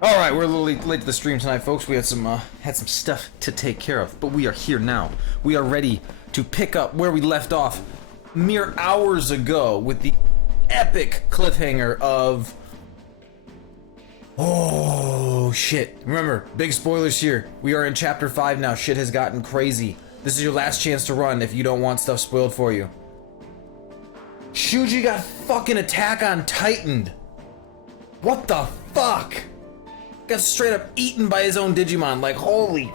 Alright, we're a little late to the stream tonight, folks. We had some stuff to take care of, but we are here now. We are ready to pick up where we left off mere hours ago with the epic cliffhanger of... Oh, shit. Remember, big spoilers here. We are in Chapter 5 now. Shit has gotten crazy. This is your last chance to run if you don't want stuff spoiled for you. Shuji got fucking Attack on Titaned. What the fuck? Got straight up eaten by his own Digimon, like holy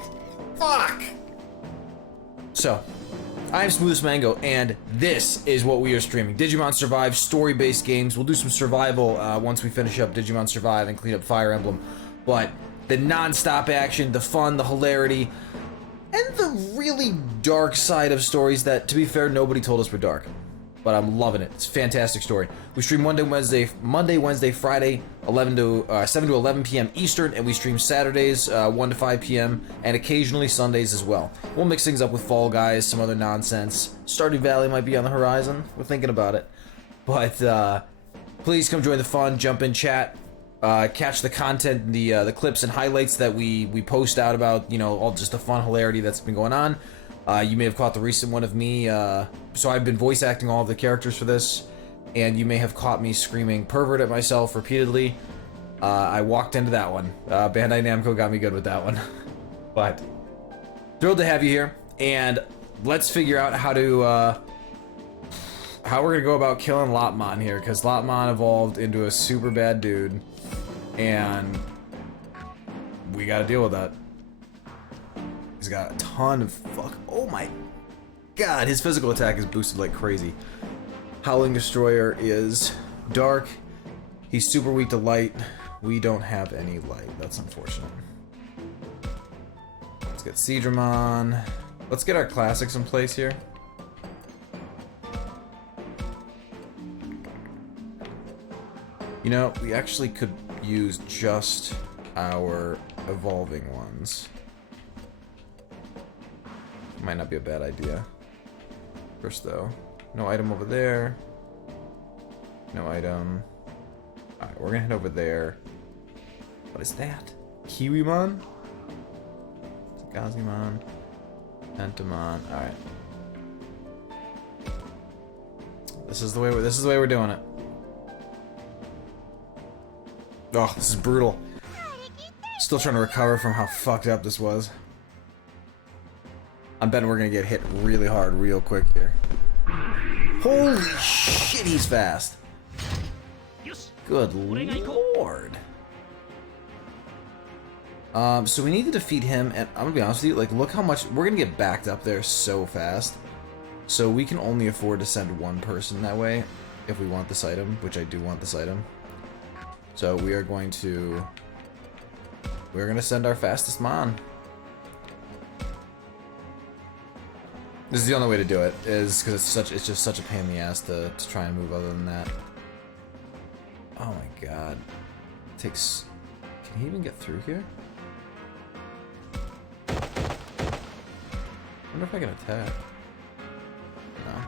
fuck! So, I am Smoothest Mango, and this is what we are streaming. Digimon Survive, story-based games. We'll do some survival once we finish up Digimon Survive and clean up Fire Emblem. But the non-stop action, the fun, the hilarity, and the really dark side of stories that, to be fair, nobody told us were dark. But I'm loving it. It's a fantastic story. We stream Monday, Wednesday, Friday, 7 to 11 p.m. Eastern, and we stream Saturdays, 1 to 5 p.m., and occasionally Sundays as well. We'll mix things up with Fall Guys, some other nonsense. Stardew Valley might be on the horizon. We're thinking about it. But please come join the fun, jump in chat, catch the content, the clips and highlights that we post out about, you know, all just the fun hilarity that's been going on. You may have caught the recent one of me, so I've been voice acting all of the characters for this, and you may have caught me screaming pervert at myself repeatedly. I walked into that one. Bandai Namco got me good with that one. But, thrilled to have you here, and let's figure out how to, how we're gonna go about killing Lotmon here, because Lotmon evolved into a super bad dude, and we gotta deal with that. He's got a ton of oh my god, his physical attack is boosted like crazy. Howling Destroyer is dark. He's super weak to light. We don't have any light. That's unfortunate. Let's get Seadramon. Let's get our classics in place here. You know, we actually could use just our evolving ones. Might not be a bad idea. First though, no item over there. No item. Alright, we're gonna head over there. What is that? Kiwimon? Gazimon. Pentamon. Alright. This is the way we're doing it. Oh, this is brutal. Still trying to recover from how fucked up this was. I'm betting we're gonna get hit really hard real quick here. Holy shit, he's fast. Good lord. So we need to defeat him, and I'm gonna be honest with you, like, look how much we're gonna get backed up there so fast. So we can only afford to send one person that way if we want this item, which I do want this item. So we are going to send our fastest mon. This is the only way to do it, is because it's just such a pain in the ass to try and move other than that. Oh my god. It takes... Can he even get through here? I wonder if I can attack. No.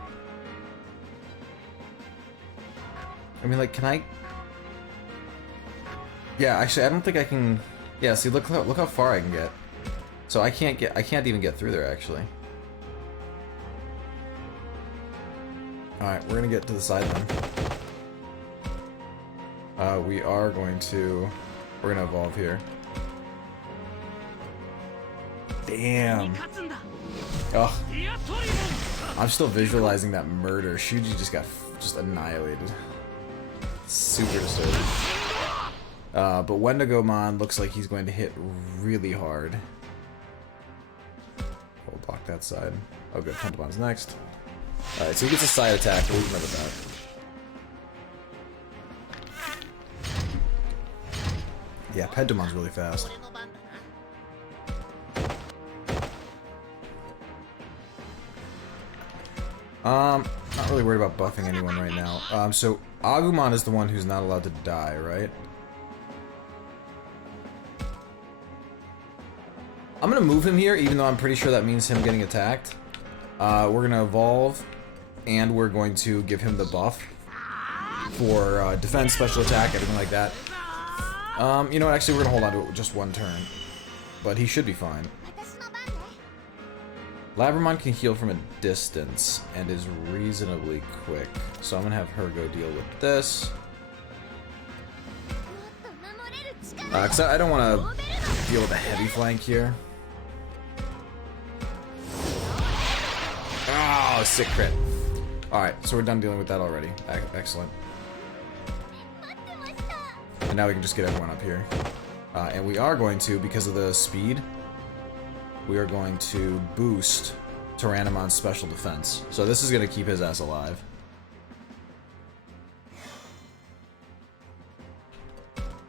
I mean, like, can I... Yeah, actually, I don't think I can... Yeah, see, look how far I can get. So I can't even get through there, actually. Alright, we're gonna get to the side then. We're gonna evolve here. Damn. Oh. I'm still visualizing that murder. Shuji just got annihilated. Super disturbing. But Wendigomon looks like he's going to hit really hard. We'll block that side. Oh good, Pentamon's next. Alright, so he gets a side attack, we'll remember that. Yeah, Pentamon's really fast. Not really worried about buffing anyone right now. So Agumon is the one who's not allowed to die, right? I'm gonna move him here, even though I'm pretty sure that means him getting attacked. We're gonna evolve, and we're going to give him the buff for defense, special attack, everything like that. You know what, actually we're gonna hold on to it just one turn. But he should be fine. Labramon can heal from a distance and is reasonably quick. So I'm gonna have her go deal with this. Cause I don't wanna deal with a heavy flank here. Oh, sick crit. Alright, so we're done dealing with that already. Excellent. And now we can just get everyone up here. And we are going to, because of the speed, we are going to boost Tyrannomon's special defense. So this is going to keep his ass alive.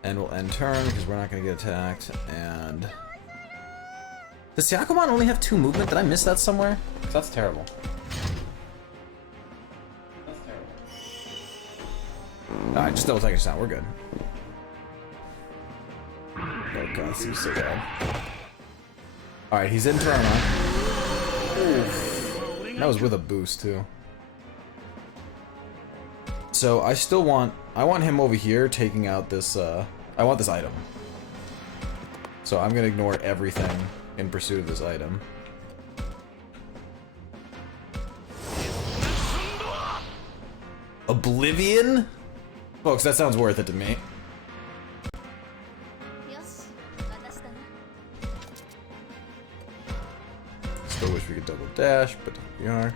And we'll end turn, because we're not going to get attacked. And... does Yakumon only have 2 movement? Did I miss that somewhere? That's terrible. Alright, just double take us down. We're good. Oh god, this is so bad. Alright, he's in Tyrannomon. Oof. That was with a boost, too. So, I still want... I want him over here taking out this, I want this item. So, I'm gonna ignore everything in pursuit of this item. Oblivion? Folks, that sounds worth it to me. Still wish we could double dash, but we are.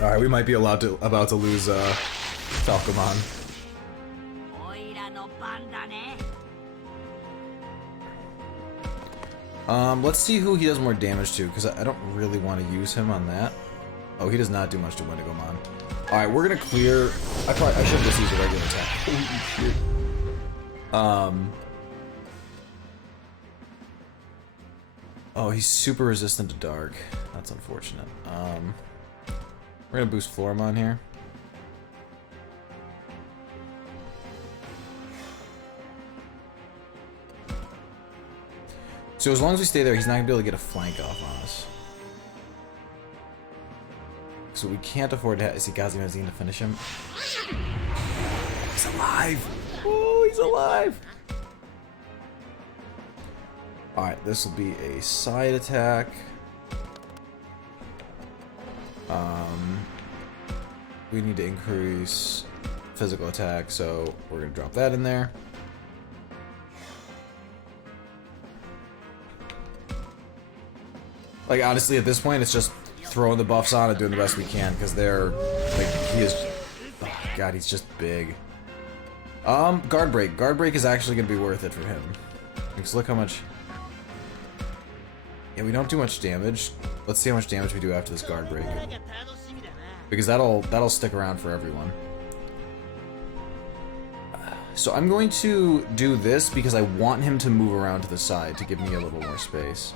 Alright, we might be about to lose Falcomon. Let's see who he does more damage to, because I don't really want to use him on that. Oh, he does not do much to Wendigomon. Alright, we're gonna clear... I should just use a regular attack. Holy shit. Oh, he's super resistant to dark. That's unfortunate. We're gonna boost Floramon here. So as long as we stay there, he's not gonna be able to get a flank off on us. So we can't afford to have... is he Gazimazine to finish him? He's alive! Oh, he's alive! Alright, this will be a side attack. We need to increase physical attack, so we're gonna drop that in there. Like, honestly, at this point, it's just throwing the buffs on and doing the best we can, because they're, like, he is, oh god, he's just big. Guard Break. Guard Break is actually going to be worth it for him. Because look how much... yeah, we don't do much damage. Let's see how much damage we do after this Guard Break. Because that'll stick around for everyone. So I'm going to do this because I want him to move around to the side to give me a little more space.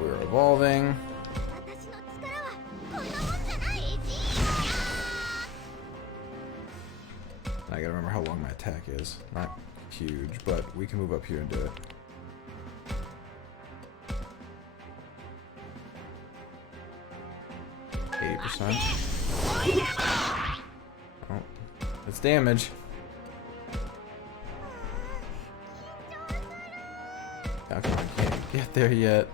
We're evolving. I gotta remember how long my attack is. Not huge, but we can move up here and do it. Oh, that's damage. How come I can't get there yet?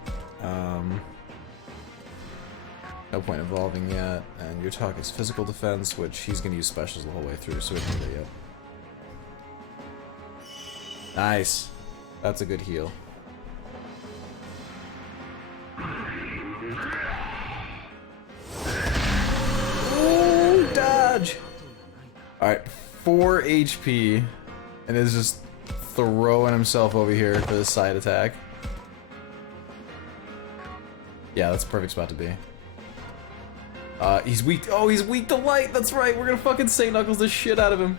No point evolving yet. And your talk is physical defense, which he's gonna use specials the whole way through, so we can't do that yet. Nice. That's a good heal. Ooh, dodge! Alright, 4 HP, and is just throwing himself over here for the side attack. Yeah, that's a perfect spot to be. He's weak. Oh, he's weak to light. That's right. We're gonna fucking St. Knuckles the shit out of him.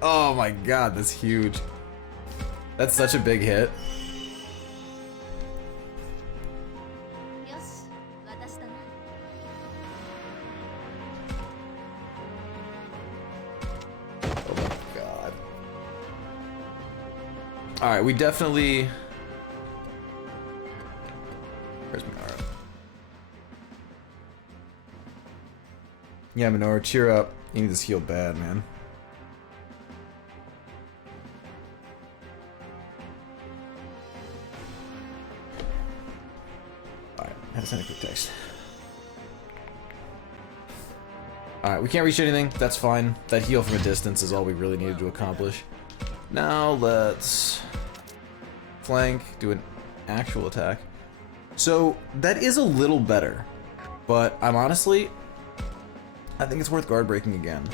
Oh my god, that's huge. That's such a big hit. Oh my god. Alright, we definitely... where's my aura? Yeah, Minoru, cheer up. You need this heal bad, man. Alright, I had to send a quick text. Alright, we can't reach anything. That's fine. That heal from a distance is all we really needed to accomplish. Now let's flank, do an actual attack. So that is a little better, but I think it's worth guard breaking again.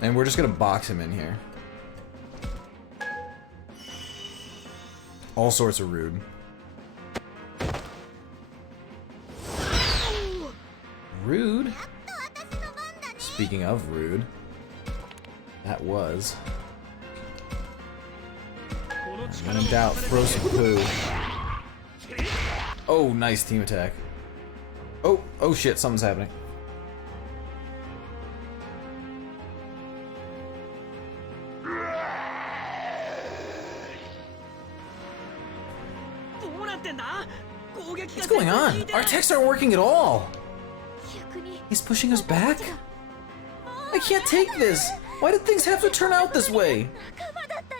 And we're just gonna box him in here. All sorts of rude. Rude? Speaking of rude, that was. When in doubt, throw some poo. Oh, nice team attack. Oh shit, something's happening. What's going on? Our attacks aren't working at all. He's pushing us back? I can't take this. Why did things have to turn out this way?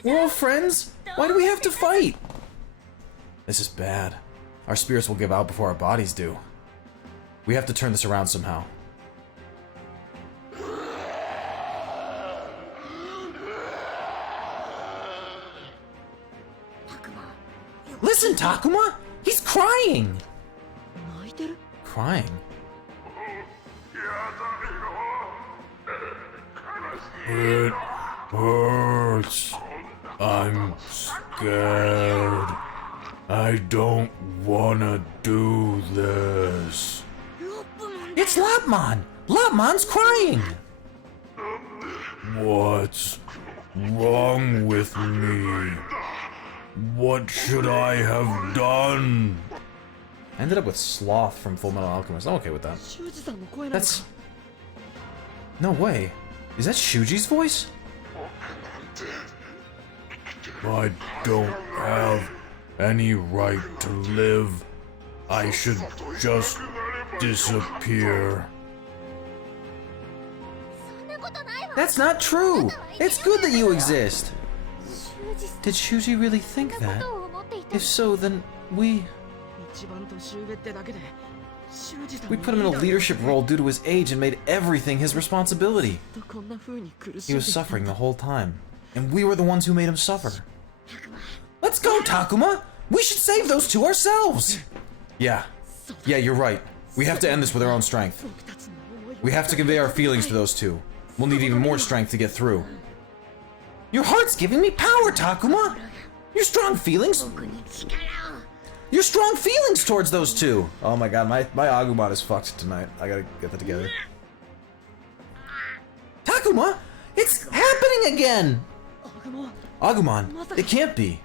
We're all friends. Why do we have to fight? This is bad. Our spirits will give out before our bodies do. We have to turn this around somehow. Listen, Takuma! He's crying! Crying? It hurts. I'm scared. I don't wanna do this. It's Lapmon! Lapmon's crying! What's wrong with me? What should I have done? I ended up with Sloth from Fullmetal Alchemist. I'm okay with that. That's... No way. Is that Shuji's voice? I don't have any right to live. I should just disappear. That's not true! It's good that you exist! Did Shuji really think that? If so, then we put him in a leadership role due to his age and made everything his responsibility. He was suffering the whole time, and we were the ones who made him suffer. Let's go, Takuma! We should save those two ourselves! Yeah, you're right. We have to end this with our own strength. We have to convey our feelings to those two. We'll need even more strength to get through. Your heart's giving me power, Takuma! Your strong feelings towards those two! Oh my god, my Agumon is fucked tonight. I gotta get that together. Takuma! It's happening again! Agumon, it can't be.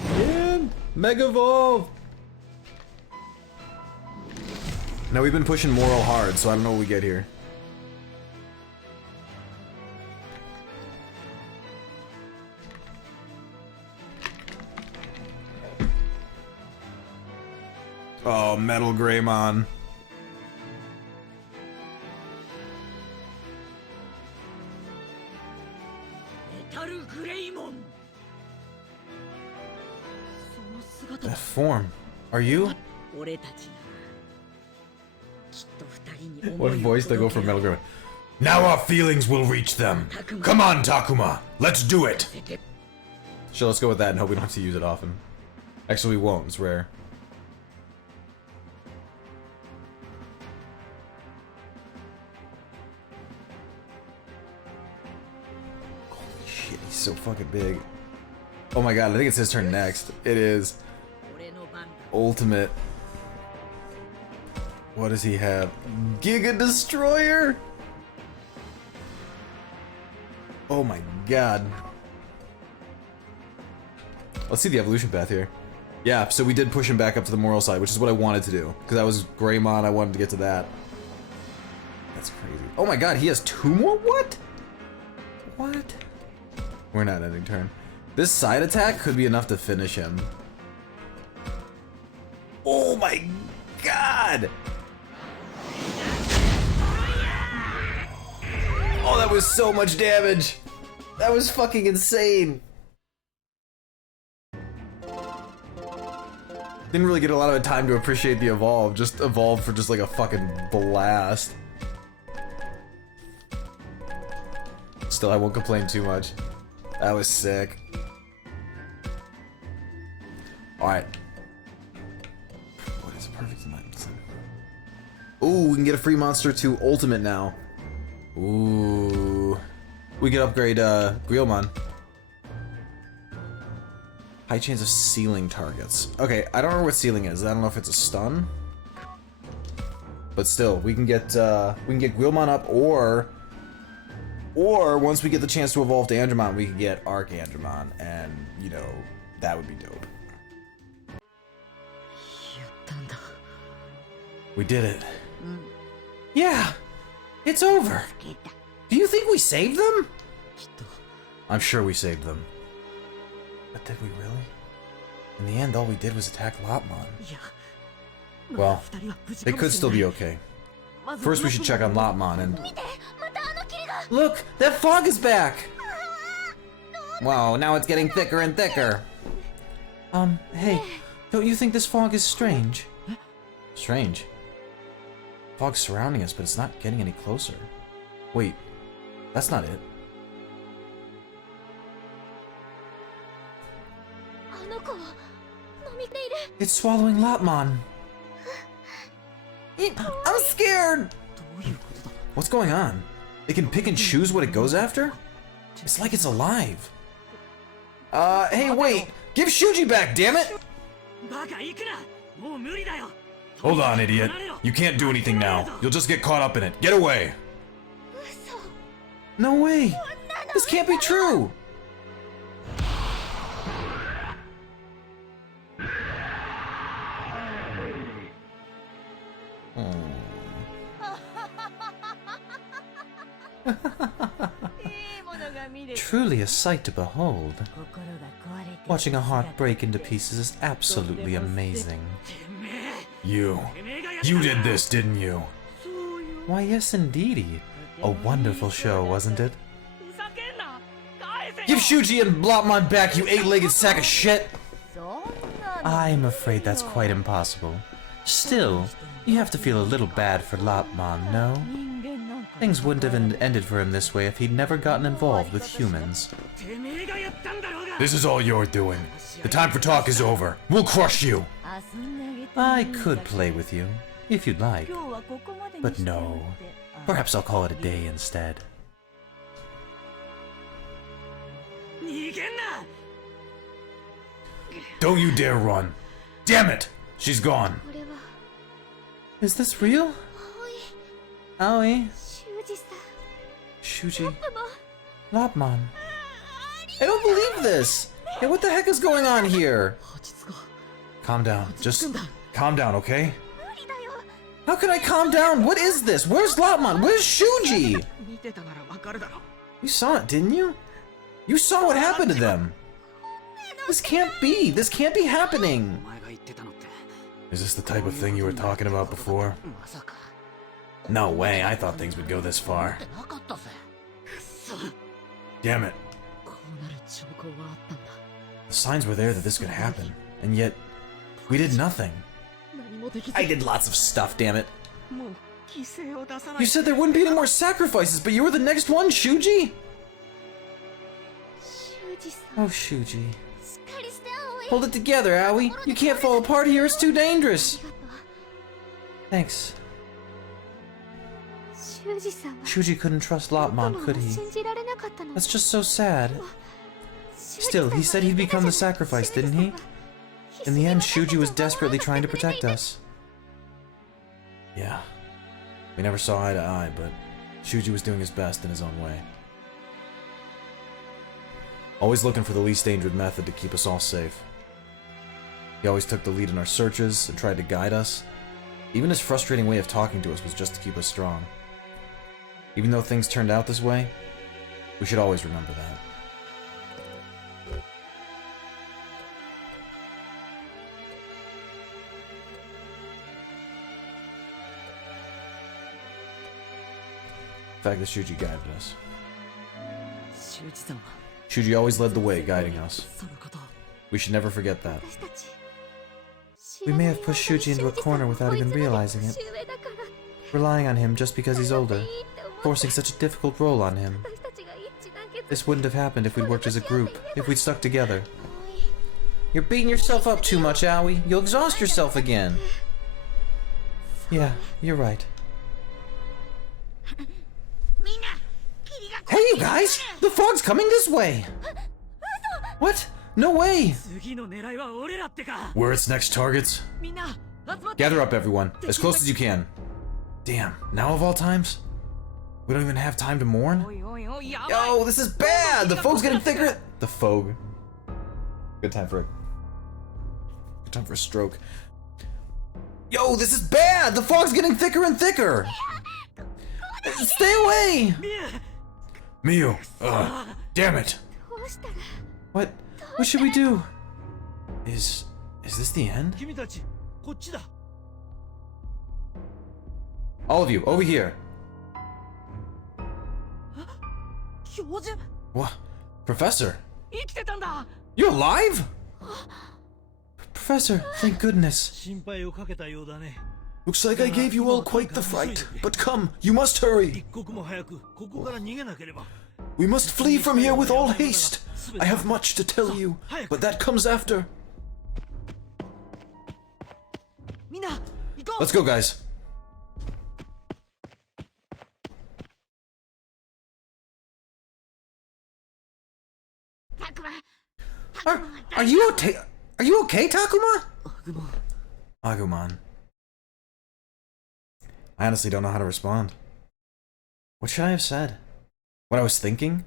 And Mega Evolve! Now we've been pushing Moral hard, so I don't know what we get here. Oh, Metal Greymon. That form. Are you? What voice did I go for Metal Greymon? Now our feelings will reach them. Come on, Takuma. Let's do it. Sure, let's go with that and hope we don't have to use it often. Actually, we won't. It's rare. Holy shit, he's so fucking big. Oh my god, I think it's his turn next. It is. Ultimate. What does he have? Giga Destroyer? Oh my god. Let's see the evolution path here. Yeah, so we did push him back up to the moral side, which is what I wanted to do. Because that was Greymon, I wanted to get to that. That's crazy. Oh my god, he has two more? What? What? We're not ending turn. This side attack could be enough to finish him. Oh my god! Oh, that was so much damage! That was fucking insane! Didn't really get a lot of time to appreciate the evolve, just evolved for just like a fucking blast. Still, I won't complain too much. That was sick. Alright. What is a perfect amount? Ooh, we can get a free monster to ultimate now. Ooh. We can upgrade Guilmon. High chance of sealing targets. Okay, I don't know what sealing is. I don't know if it's a stun. But still, we can get Guilmon up, or once we get the chance to evolve to Andromon, we can get Archandromon, and you know, that would be dope. We did it. Yeah, it's over. Do you think we saved them? I'm sure we saved them. But did we really? In the end, all we did was attack Lopmon. Well, they could still be okay. First, we should check on Lopmon and... Look! That fog is back! Wow, now it's getting thicker and thicker. Hey, don't you think this fog is strange? Strange? Fog's surrounding us, but it's not getting any closer. Wait, that's not it. It's swallowing Lopmon. I'm scared! What's going on? It can pick and choose what it goes after? It's like it's alive. Hey, wait! Give Shuji back, damn it! Hold on, idiot. You can't do anything now. You'll just get caught up in it. Get away! No way! This can't be true! Truly a sight to behold. Watching a heart break into pieces is absolutely amazing. You did this, didn't you? Why, yes indeedy. A wonderful show, wasn't it? Give Shuji and Lopmon back, you eight-legged sack of shit! I'm afraid that's quite impossible. Still, you have to feel a little bad for Lopmon, no? Things wouldn't have ended for him this way if he'd never gotten involved with humans. This is all you're doing. The time for talk is over. We'll crush you! I could play with you, if you'd like. But no. Perhaps I'll call it a day instead. Don't you dare run! Damn it! She's gone! Is this real? Aoi? Shuji? Lopmon? I don't believe this! Hey, what the heck is going on here? Calm down. Just calm down, okay? How can I calm down? What is this? Where's Lopmon? Where's Shuji? You saw it, didn't you? You saw what happened to them. This can't be. This can't be happening. Is this the type of thing you were talking about before? No way, I thought things would go this far. Damn it. The signs were there that this could happen, and yet, we did nothing. I did lots of stuff, damn it. You said there wouldn't be any more sacrifices, but you were the next one, Shuji? Oh, Shuji. Hold it together, Aoi. You can't fall apart here, it's too dangerous. Thanks. Shuji couldn't trust Lopmon, could he? That's just so sad. Still, he said he'd become the sacrifice, didn't he? In the end, Shuji was desperately trying to protect us. Yeah. We never saw eye to eye, but Shuji was doing his best in his own way. Always looking for the least dangerous method to keep us all safe. He always took the lead in our searches and tried to guide us. Even his frustrating way of talking to us was just to keep us strong. Even though things turned out this way, we should always remember that. The fact that Shuji guided us. Shuji always led the way, guiding us. We should never forget that. We may have pushed Shuji into a corner without even realizing it. Relying on him just because he's older. Forcing such a difficult role on him. This wouldn't have happened if we'd worked as a group, if we'd stuck together. You're beating yourself up too much, Aoi. You'll exhaust yourself again. Yeah, you're right. Hey, you guys! The fog's coming this way! What? No way! Where are its next targets? Gather up, everyone. As close as you can. Damn, now of all times? We don't even have time to mourn? Yo, this is bad! The fog's getting thicker! The fog. Good time for a stroke. Yo, this is bad! The fog's getting thicker and thicker! Stay away! Miyu! Damn it! What? What should we do? Is this the end? All of you, over here! What? Professor? You're alive? Professor, thank goodness. Looks like I gave you all quite the fright. But come, you must hurry. We must flee from here with all haste. I have much to tell you, but that comes after. Let's go, guys. Are you okay? Are you okay, Takuma? Agumon. I honestly don't know how to respond. What should I have said? What I was thinking?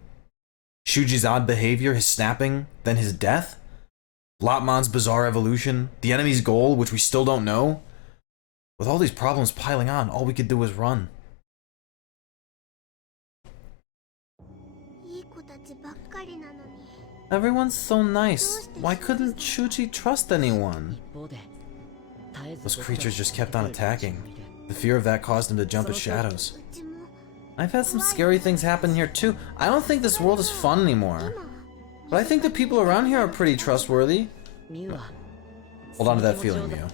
Shuji's odd behavior, his snapping, then his death? Lopmon's bizarre evolution, the enemy's goal, which we still don't know? With all these problems piling on, all we could do was run. Everyone's so nice. Why couldn't Shuji trust anyone? Those creatures just kept on attacking. The fear of that caused him to jump at shadows. I've had some scary things happen here too. I don't think this world is fun anymore. But I think the people around here are pretty trustworthy. Hold on to that feeling, Miyu.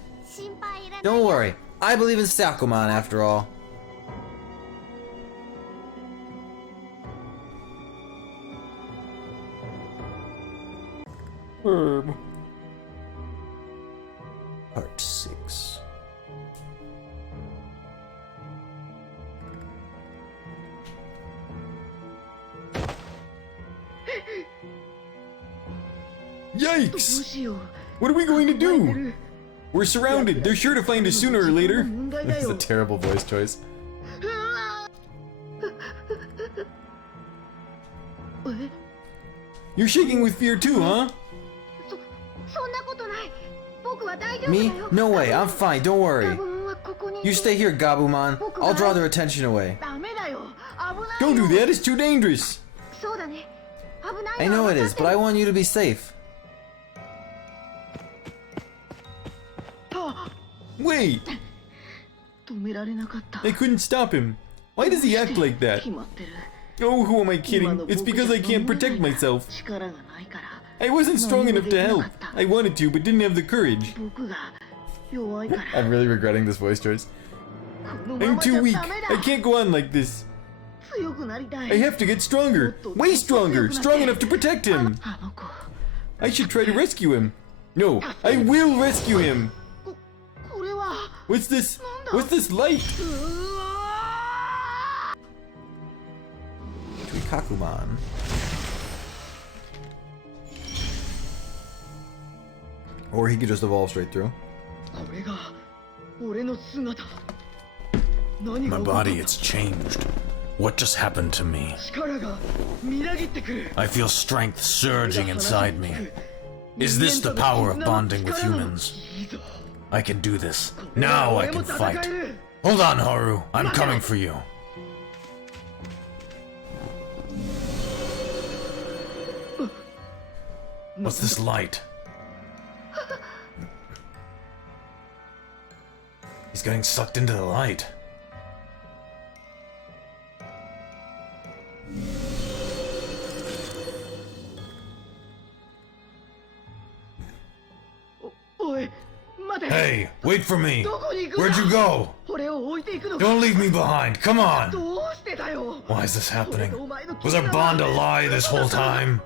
Don't worry. I believe in Sakuman after all. Part 6. Yikes! What are we going to do? We're surrounded. They're sure to find us sooner or later. This is a terrible voice choice. You're shaking with fear too, huh? Me? No way, I'm fine, don't worry. You stay here, Gabumon. I'll draw their attention away. Don't do that, it's too dangerous. I know it is, but I want you to be safe. Wait! I couldn't stop him. Why does he act like that? Oh, who am I kidding? It's because I can't protect myself. I wasn't strong enough to help. I wanted to, but didn't have the courage. I'm really regretting this voice choice. I'm too weak. I can't go on like this. I have to get stronger. Way stronger. Strong enough to protect him. I should try to rescue him. No, I will rescue him. What's this? What's this light? Kakumon. Or he could just evolve straight through. My body, it's changed. What just happened to me? I feel strength surging inside me. Is this the power of bonding with humans? I can do this. Now I can fight. Hold on, Haru. I'm coming for you. What's this light? He's getting sucked into the light. Hey, wait for me! Where'd you go? Don't leave me behind, come on! Why is this happening? Was our bond a lie this whole time?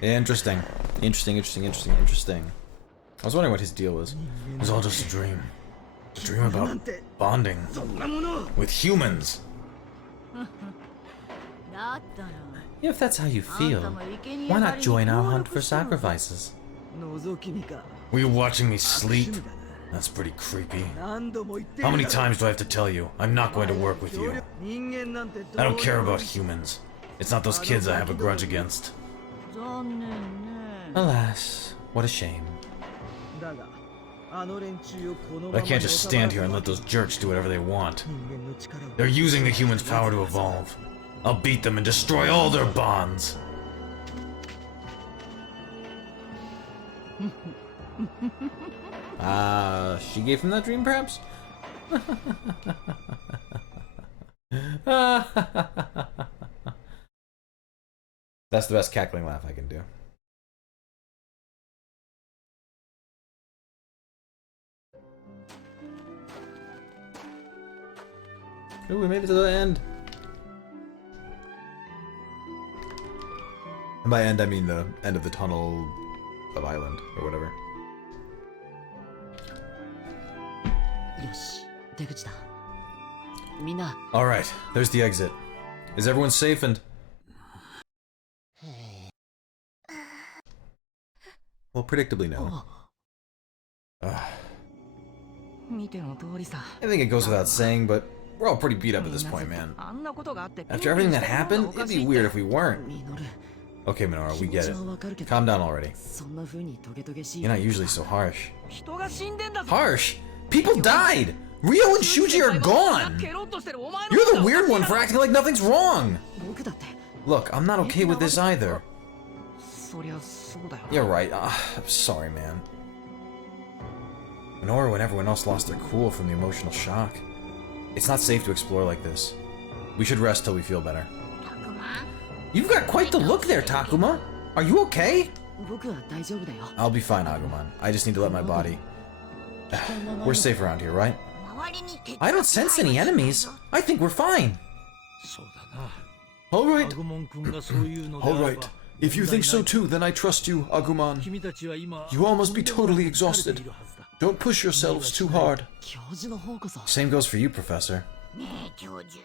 Interesting. Interesting. I was wondering what his deal was. It was all just a dream. A dream about bonding with humans. If that's how you feel, why not join our hunt for sacrifices? Were you watching me sleep? That's pretty creepy. How many times do I have to tell you? I'm not going to work with you. I don't care about humans. It's not those kids I have a grudge against. Alas, what a shame. But I can't just stand here and let those jerks do whatever they want. They're using the humans' power to evolve. I'll beat them and destroy all their bonds. She gave him that dream, perhaps? That's the best cackling laugh I can do. Ooh, we made it to the end. And by end, I mean the end of the tunnel of Island, or whatever. Alright, there's the exit. Is everyone safe and... Well, predictably no. I think it goes without saying, but we're all pretty beat up at this point, man. After everything that happened, it'd be weird if we weren't. Okay, Minoru, we get it. Calm down already. You're not usually so harsh. Harsh? People died! Ryo and Shuji are gone! You're the weird one for acting like nothing's wrong! Look, I'm not okay with this either. You're right. I'm sorry, man. Minoru and everyone else lost their cool from the emotional shock. It's not safe to explore like this. We should rest till we feel better. You've got quite the look there, Takuma. Are you okay? I'll be fine, Agumon. I just need to let my body... We're safe around here, right? I don't sense any enemies. I think we're fine. Alright. Alright. If you think so too, then I trust you, Agumon. You all must be totally exhausted. Don't push yourselves too hard. Same goes for you, Professor.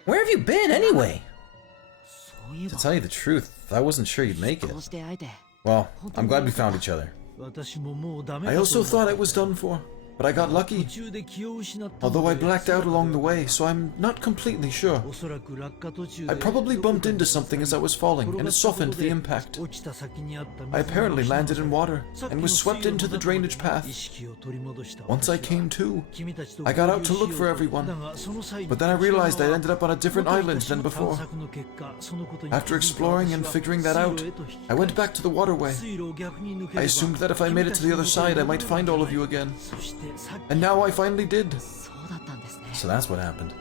Where have you been, anyway? To tell you the truth, I wasn't sure you'd make it. Well, I'm glad we found each other. I also thought I was done for, but I got lucky. Although I blacked out along the way, so I'm not completely sure. I probably bumped into something as I was falling, and it softened the impact. I apparently landed in water, and was swept into the drainage path. Once I came to, I got out to look for everyone, but then I realized I ended up on a different island than before. After exploring and figuring that out, I went back to the waterway. I assumed that if I made it to the other side, I might find all of you again. And now I finally did. So that's what happened.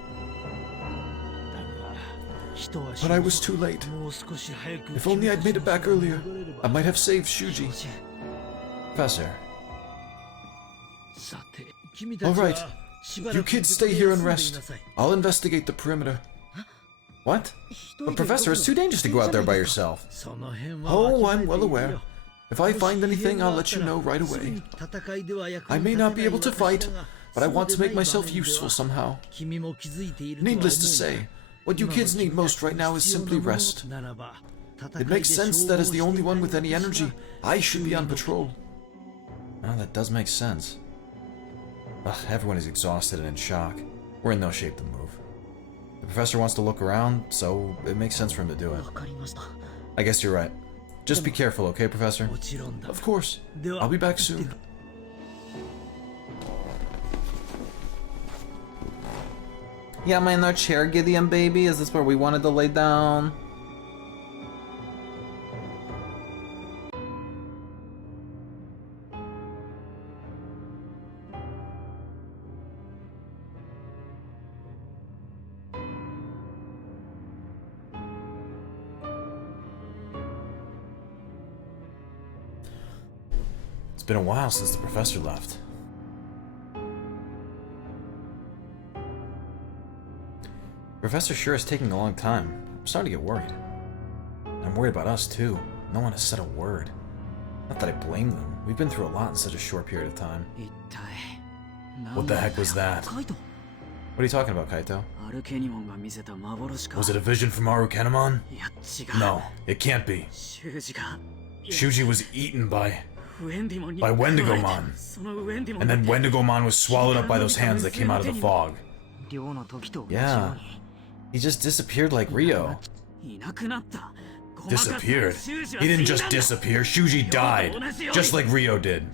But I was too late. If only I'd made it back earlier, I might have saved Shuji. Professor. Alright, you kids stay here and rest. I'll investigate the perimeter. What? But Professor, it's too dangerous to go out there by yourself. Oh, I'm well aware. If I find anything, I'll let you know right away. I may not be able to fight, but I want to make myself useful somehow. Needless to say, what you kids need most right now is simply rest. It makes sense that as the only one with any energy, I should be on patrol. Oh, that does make sense. Ugh, everyone is exhausted and in shock. We're in no shape to move. The professor wants to look around, so it makes sense for him to do it. I guess you're right. Just be careful, okay, Professor? Of course. I'll be back soon. Yeah, am I in our chair, Gideon baby? Is this where we wanted to lay down? been a while since the professor left. Professor sure is taking a long time. I'm starting to get worried. I'm worried about us, too. No one has said a word. Not that I blame them. We've been through a lot in such a short period of time. What the heck was that? What are you talking about, Kaito? Was it a vision from Arukenimon? No, it can't be. Shuji was eaten by Wendigomon. And then Wendigomon was swallowed up by those hands that came out of the fog. Yeah. He just disappeared like Ryo. Disappeared? He didn't just disappear, Shuji died. Just like Ryo did.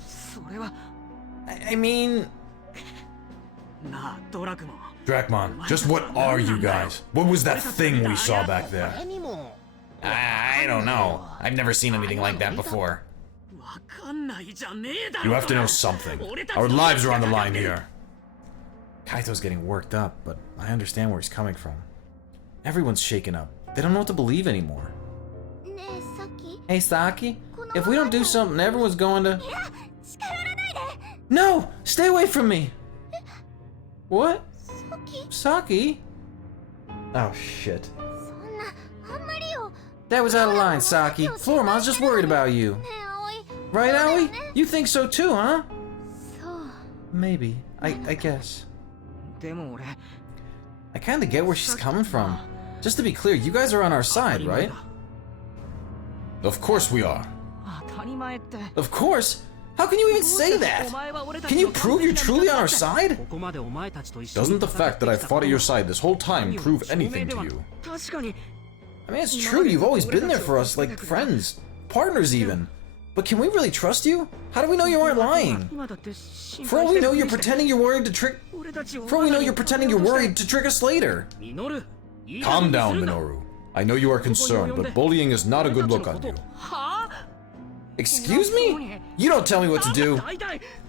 I mean... Dracmon, just what are you guys? What was that thing we saw back there? I don't know. I've never seen anything like that before. You have to know something. Our lives are on the line here. Kaito's getting worked up, but I understand where he's coming from. Everyone's shaken up. They don't know what to believe anymore. Hey, Saki, if we don't do something, everyone's going to... No! Stay away from me! What? Saki? Oh, shit. That was out of line, Saki. Floormon's just worried about you. Right, Aoi? You think so too, huh? Maybe. I guess. I kinda get where she's coming from. Just to be clear, you guys are on our side, right? Of course we are. Of course? How can you even say that? Can you prove you're truly on our side? Doesn't the fact that I've fought at your side this whole time prove anything to you? I mean, it's true, you've always been there for us, like friends, partners even. But can we really trust you? How do we know you aren't lying? For all we know, you're pretending you're worried to trick... For all we know, you're pretending you're worried to trick us later. Calm down, Minoru. I know you are concerned, but bullying is not a good look on you. Excuse me? You don't tell me what to do.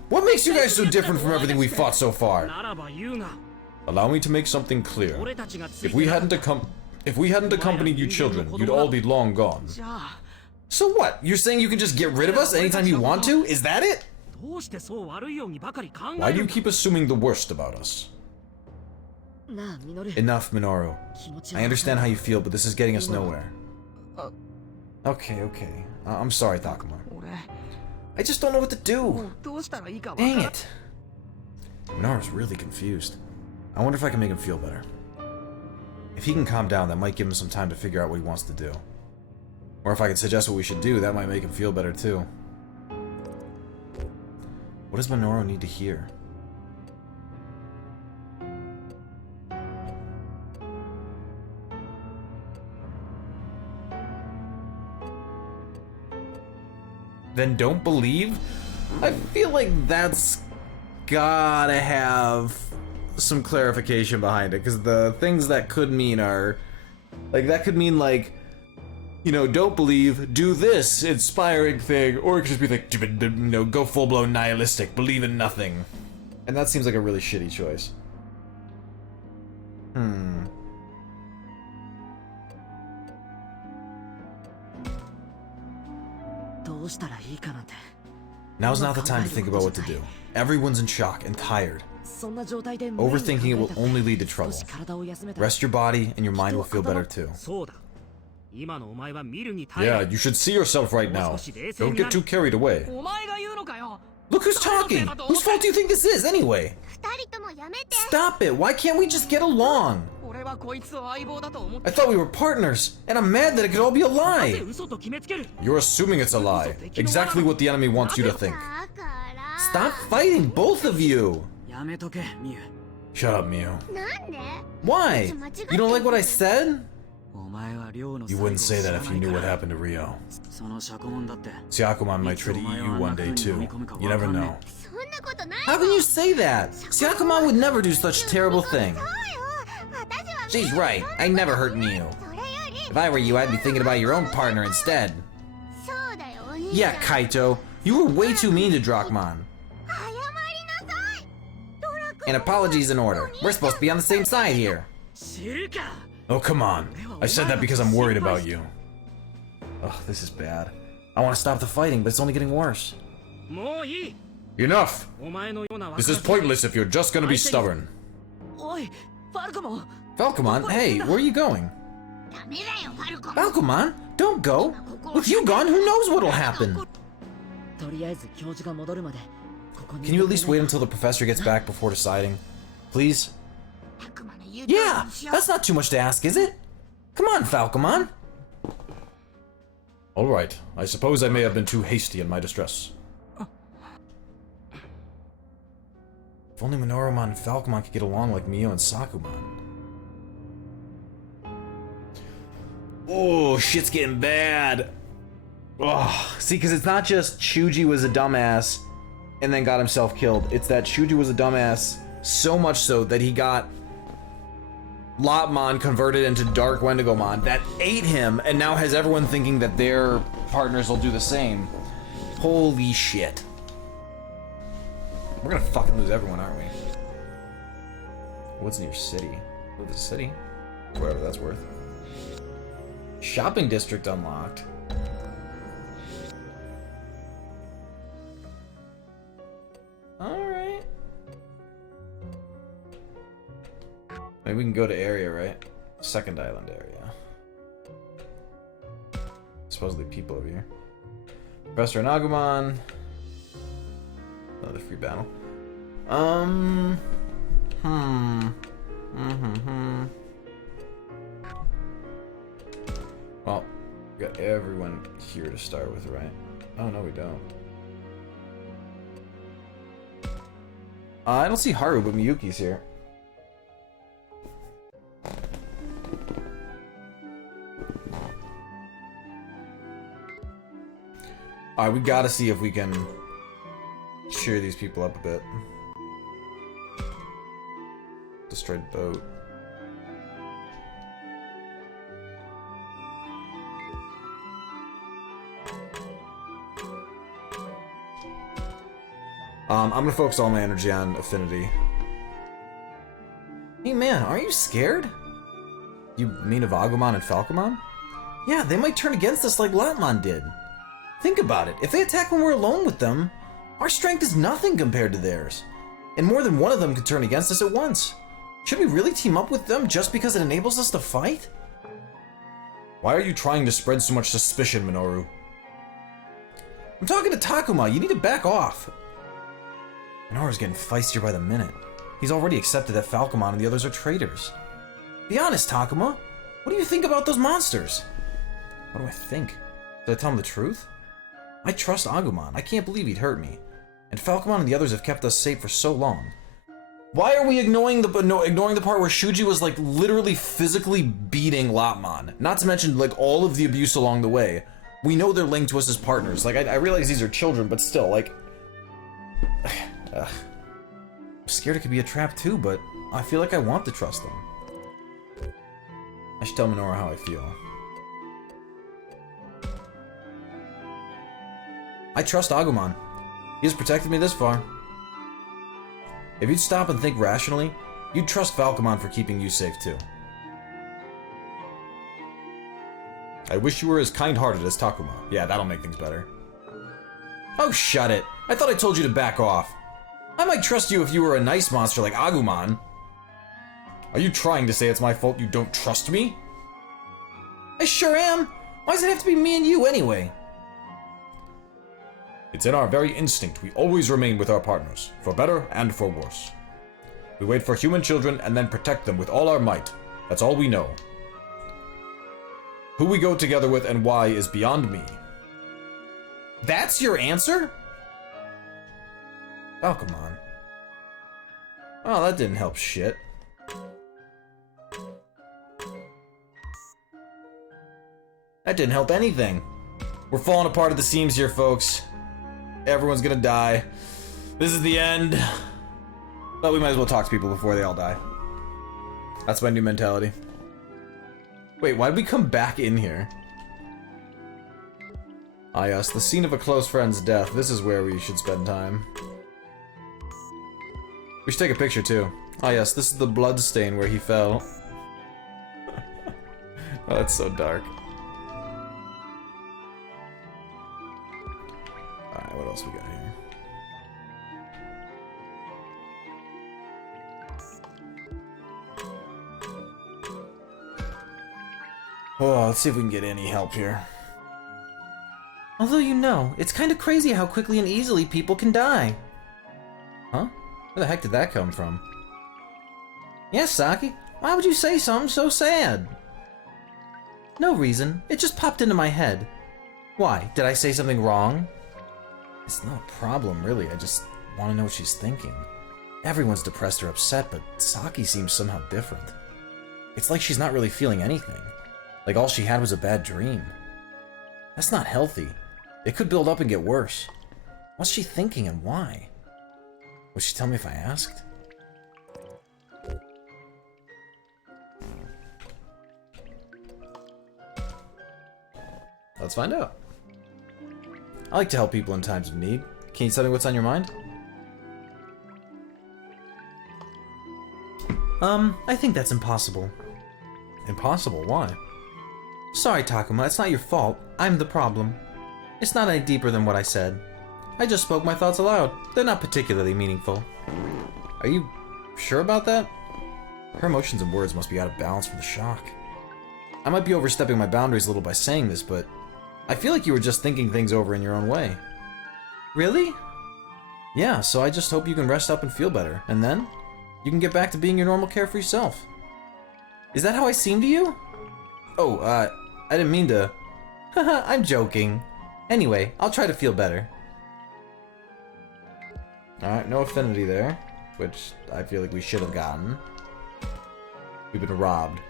What makes you guys so different from everything we fought so far? Allow me to make something clear. If we hadn't accompanied you children, you'd all be long gone. So what? You're saying you can just get rid of us anytime you want to? Is that it? Why do you keep assuming the worst about us? Enough, Minoru. I understand how you feel, but this is getting us nowhere. Okay. I'm sorry, Takuma. I just don't know what to do. Dang it. Minoru's really confused. I wonder if I can make him feel better. If he can calm down, that might give him some time to figure out what he wants to do. Or if I could suggest what we should do, that might make him feel better too. What does Minoru need to hear? Then don't believe? I feel like that's gotta have some clarification behind it, because the things that could mean are... Like, that could mean, like, you know, don't believe, do this inspiring thing, or it could just be like, you know, go full-blown nihilistic, believe in nothing. And that seems like a really shitty choice. Now's not the time to think about what to do. Everyone's in shock and tired. Overthinking it will only lead to trouble. Rest your body and your mind will feel better too. Yeah, you should see yourself right now. Don't get too carried away. Look who's talking! Whose fault do you think this is, anyway? Stop it! Why can't we just get along? I thought we were partners, and I'm mad that it could all be a lie! You're assuming it's a lie. Exactly what the enemy wants you to think. Stop fighting, both of you! Shut up, Miu. Why? You don't like what I said? You wouldn't say that if you knew what happened to Ryo. Syakuman might try to eat you one day too. You never know. How can you say that? Syakuman would never do such a terrible thing. She's right. I never hurt Miu. If I were you, I'd be thinking about your own partner instead. Yeah, Kaito. You were way too mean to Drachmon. And apologies in order. We're supposed to be on the same side here. Oh, come on. I said that because I'm worried about you. Ugh, this is bad. I want to stop the fighting, but it's only getting worse. Enough! This is pointless if you're just gonna be stubborn. Falcomon, hey, where are you going? Falcomon, don't go. With you gone, who knows what'll happen? Can you at least wait until the professor gets back before deciding? Please? Yeah, that's not too much to ask, is it? Come on, Falcomon. Alright, I suppose I may have been too hasty in my distress. If only Minoromon and Falcomon could get along like Mio and Sakumon. Oh, shit's getting bad. Oh, see, because it's not just Shuji was a dumbass and then got himself killed. It's that Shuji was a dumbass so much so that he got Lopmon converted into Dark Wendigomon that ate him and now has everyone thinking that their partners will do the same. Holy shit. We're gonna fucking lose everyone, aren't we? What's in your city? Oh, the city? Whatever that's worth. Shopping district unlocked. Alright. Maybe we can go to area, right? Second island area. Supposedly people over here. Professor and Agumon. Another free battle. Well, we got everyone here to start with, right? Oh, no, we don't. I don't see Haru, but Miyuki's here. Alright, we gotta see if we can cheer these people up a bit. Destroyed boat. I'm gonna focus all my energy on Affinity. Hey man, aren't you scared? You mean of Agumon and Falcomon? Yeah, they might turn against us like Lopmon did. Think about it, if they attack when we're alone with them, our strength is nothing compared to theirs. And more than one of them could turn against us at once. Should we really team up with them just because it enables us to fight? Why are you trying to spread so much suspicion, Minoru? I'm talking to Takuma, you need to back off. Minoru's getting feistier by the minute. He's already accepted that Falcomon and the others are traitors. Be honest, Takuma. What do you think about those monsters? What do I think? Did I tell him the truth? I trust Agumon. I can't believe he'd hurt me. And Falcomon and the others have kept us safe for so long. Why are we ignoring the part where Shuji was like literally physically beating Lopmon? Not to mention like all of the abuse along the way. We know they're linked to us as partners. Like I realize these are children, but still, like I'm scared it could be a trap too, but I feel like I want to trust them. I should tell Minoru how I feel. I trust Agumon. He has protected me this far. If you'd stop and think rationally, you'd trust Falcomon for keeping you safe too. I wish you were as kind-hearted as Takuma. Yeah, that'll make things better. Oh, shut it. I thought I told you to back off. I might trust you if you were a nice monster like Agumon. Are you trying to say it's my fault you don't trust me? I sure am. Why does it have to be me and you anyway? It's in our very instinct. We always remain with our partners, for better and for worse. We wait for human children and then protect them with all our might. That's all we know. Who we go together with and why is beyond me. That's your answer? Oh, come on. Oh, that didn't help shit. That didn't help anything. We're falling apart at the seams here, folks. Everyone's gonna die. This is the end. But we might as well talk to people before they all die. That's my new mentality. Wait, why did we come back in here? Ah yes, the scene of a close friend's death. This is where we should spend time. We should take a picture too. Ah yes, this is the blood stain where he fell. Oh, that's so dark. Alright, what else we got here? Oh, let's see if we can get any help here. Although you know, it's kind of crazy how quickly and easily people can die. Huh? Where the heck did that come from? Yes, Saki, why would you say something so sad? No reason, it just popped into my head. Why, did I say something wrong? It's not a problem, really, I just want to know what she's thinking. Everyone's depressed or upset, but Saki seems somehow different. It's like she's not really feeling anything. Like all she had was a bad dream. That's not healthy. It could build up and get worse. What's she thinking and why? Would she tell me if I asked? Let's find out. I like to help people in times of need. Can you tell me what's on your mind? I think that's impossible. Impossible? Why? Sorry, Takuma, it's not your fault. I'm the problem. It's not any deeper than what I said. I just spoke my thoughts aloud. They're not particularly meaningful. Are you sure about that? Her emotions and words must be out of balance from the shock. I might be overstepping my boundaries a little by saying this, but I feel like you were just thinking things over in your own way. Really? Yeah, so I just hope you can rest up and feel better, and then you can get back to being your normal carefree self. Is that how I seem to you? Oh, I didn't mean to. Haha, I'm joking. Anyway, I'll try to feel better. Alright, no affinity there, which I feel like we should have gotten. We've been robbed.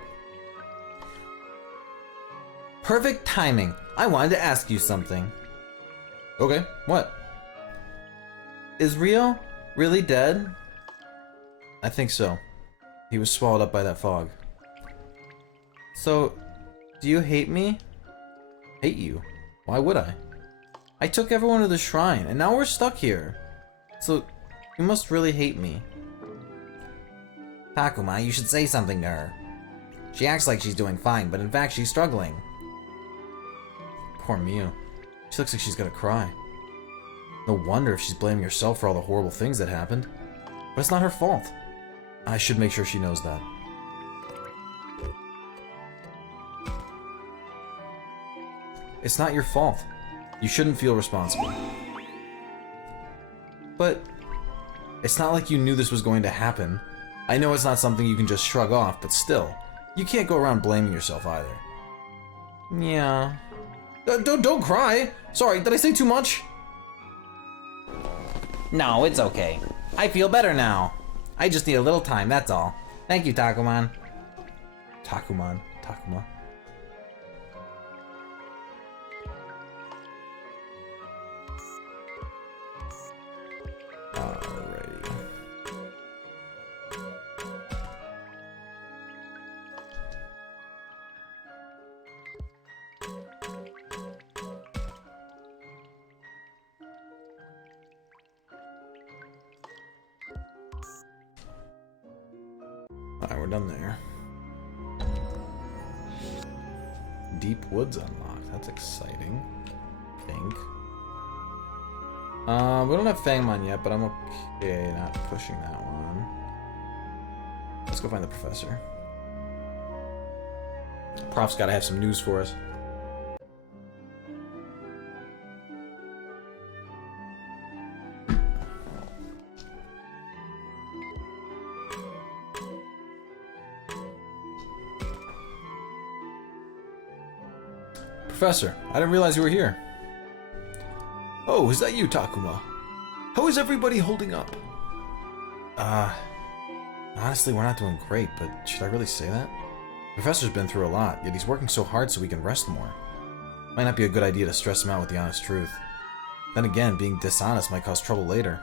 Perfect timing. I wanted to ask you something. Okay, what? Is Rio really dead? I think so. He was swallowed up by that fog. So, do you hate me? Hate you? Why would I? I took everyone to the shrine, and now we're stuck here. So, you must really hate me. Takuma, you should say something to her. She acts like she's doing fine, but in fact she's struggling. Poor Mio. She looks like she's gonna cry. No wonder if she's blaming herself for all the horrible things that happened. But it's not her fault. I should make sure she knows that. It's not your fault. You shouldn't feel responsible. But it's not like you knew this was going to happen. I know it's not something you can just shrug off, but still, you can't go around blaming yourself either. Yeah. Don't cry! Sorry, did I say too much? No, it's okay. I feel better now. I just need a little time, that's all. Thank you, Takuman. Takuma. Alrighty. Alright, we're done there. Deep Woods unlocked. That's exciting. I think. We don't have Fangmon yet, but I'm okay not pushing that one. Let's go find the professor. Prof's gotta have some news for us. Professor, I didn't realize you were here. Oh, is that you, Takuma? How is everybody holding up? Honestly, we're not doing great, but should I really say that? The professor's been through a lot, yet he's working so hard so we can rest more. Might not be a good idea to stress him out with the honest truth. Then again, being dishonest might cause trouble later.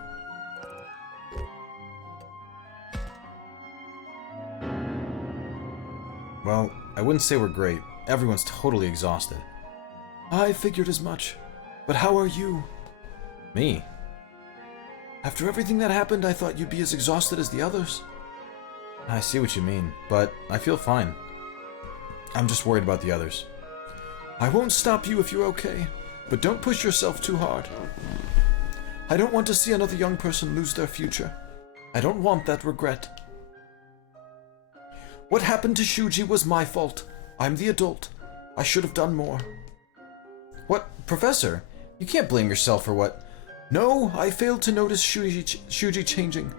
Well, I wouldn't say we're great. Everyone's totally exhausted. I figured as much. But how are you? Me? After everything that happened, I thought you'd be as exhausted as the others. I see what you mean, but I feel fine. I'm just worried about the others. I won't stop you if you're okay. but don't push yourself too hard. I don't want to see another young person lose their future. I don't want that regret. What happened to Shuji was my fault. I'm the adult. I should have done more. What? Professor, you can't blame yourself for what... No, I failed to notice Shuji changing.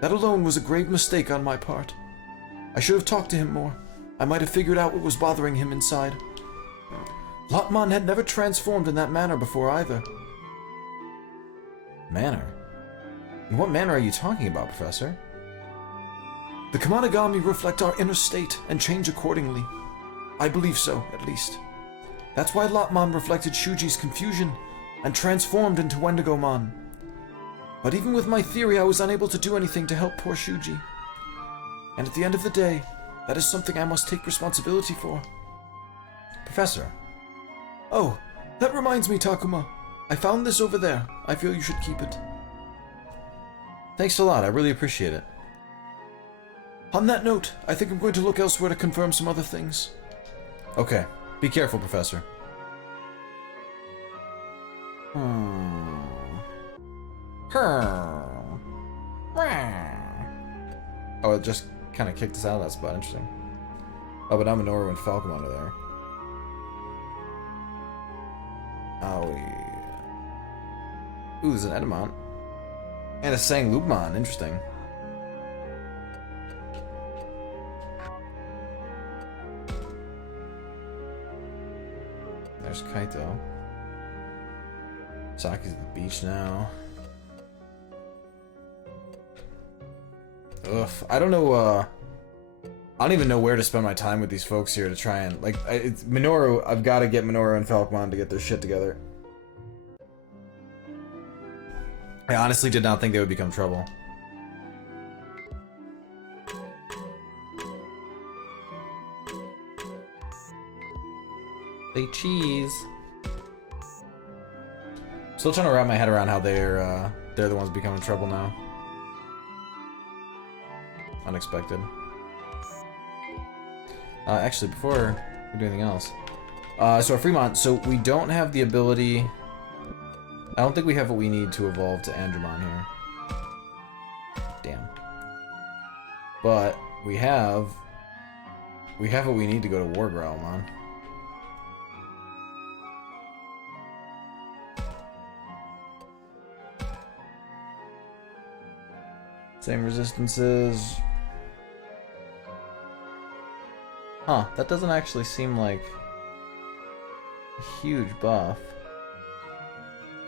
That alone was a grave mistake on my part. I should have talked to him more. I might have figured out what was bothering him inside. Lotmon had never transformed in that manner before either. Manner? In what manner are you talking about, Professor? The Kamanagami reflect our inner state and change accordingly. I believe so, at least. That's why Lotmon reflected Shuji's confusion and transformed into Wendigomon. But even with my theory, I was unable to do anything to help poor Shuji. And at the end of the day, that is something I must take responsibility for. Professor. Oh, that reminds me, Takuma. I found this over there. I feel you should keep it. Thanks a lot, I really appreciate it. On that note, I think I'm going to look elsewhere to confirm some other things. Okay, be careful, Professor. Oh, it just kind of kicked us out of that spot. Interesting. Oh, but now Minoru and Falcomon are there. Oh, yeah. Ooh, there's an Edamon. And a Sanglubmon. Interesting. There's Kaito. Saki's at the beach now. Ugh, I don't know, I don't even know where to spend my time with these folks here to try and, like, it's Minoru, I've got to get Minoru and Falcomon to get their shit together. I honestly did not think they would become trouble. They cheese. Still trying to wrap my head around how they're the ones becoming trouble now. Unexpected. Actually, before we do anything else, so our Fremont. So we don't have the ability. I don't think we have what we need to evolve to Andromon here. Damn. But we have what we need to go to War Growlmon. Same resistances. Huh, that doesn't actually seem like a huge buff.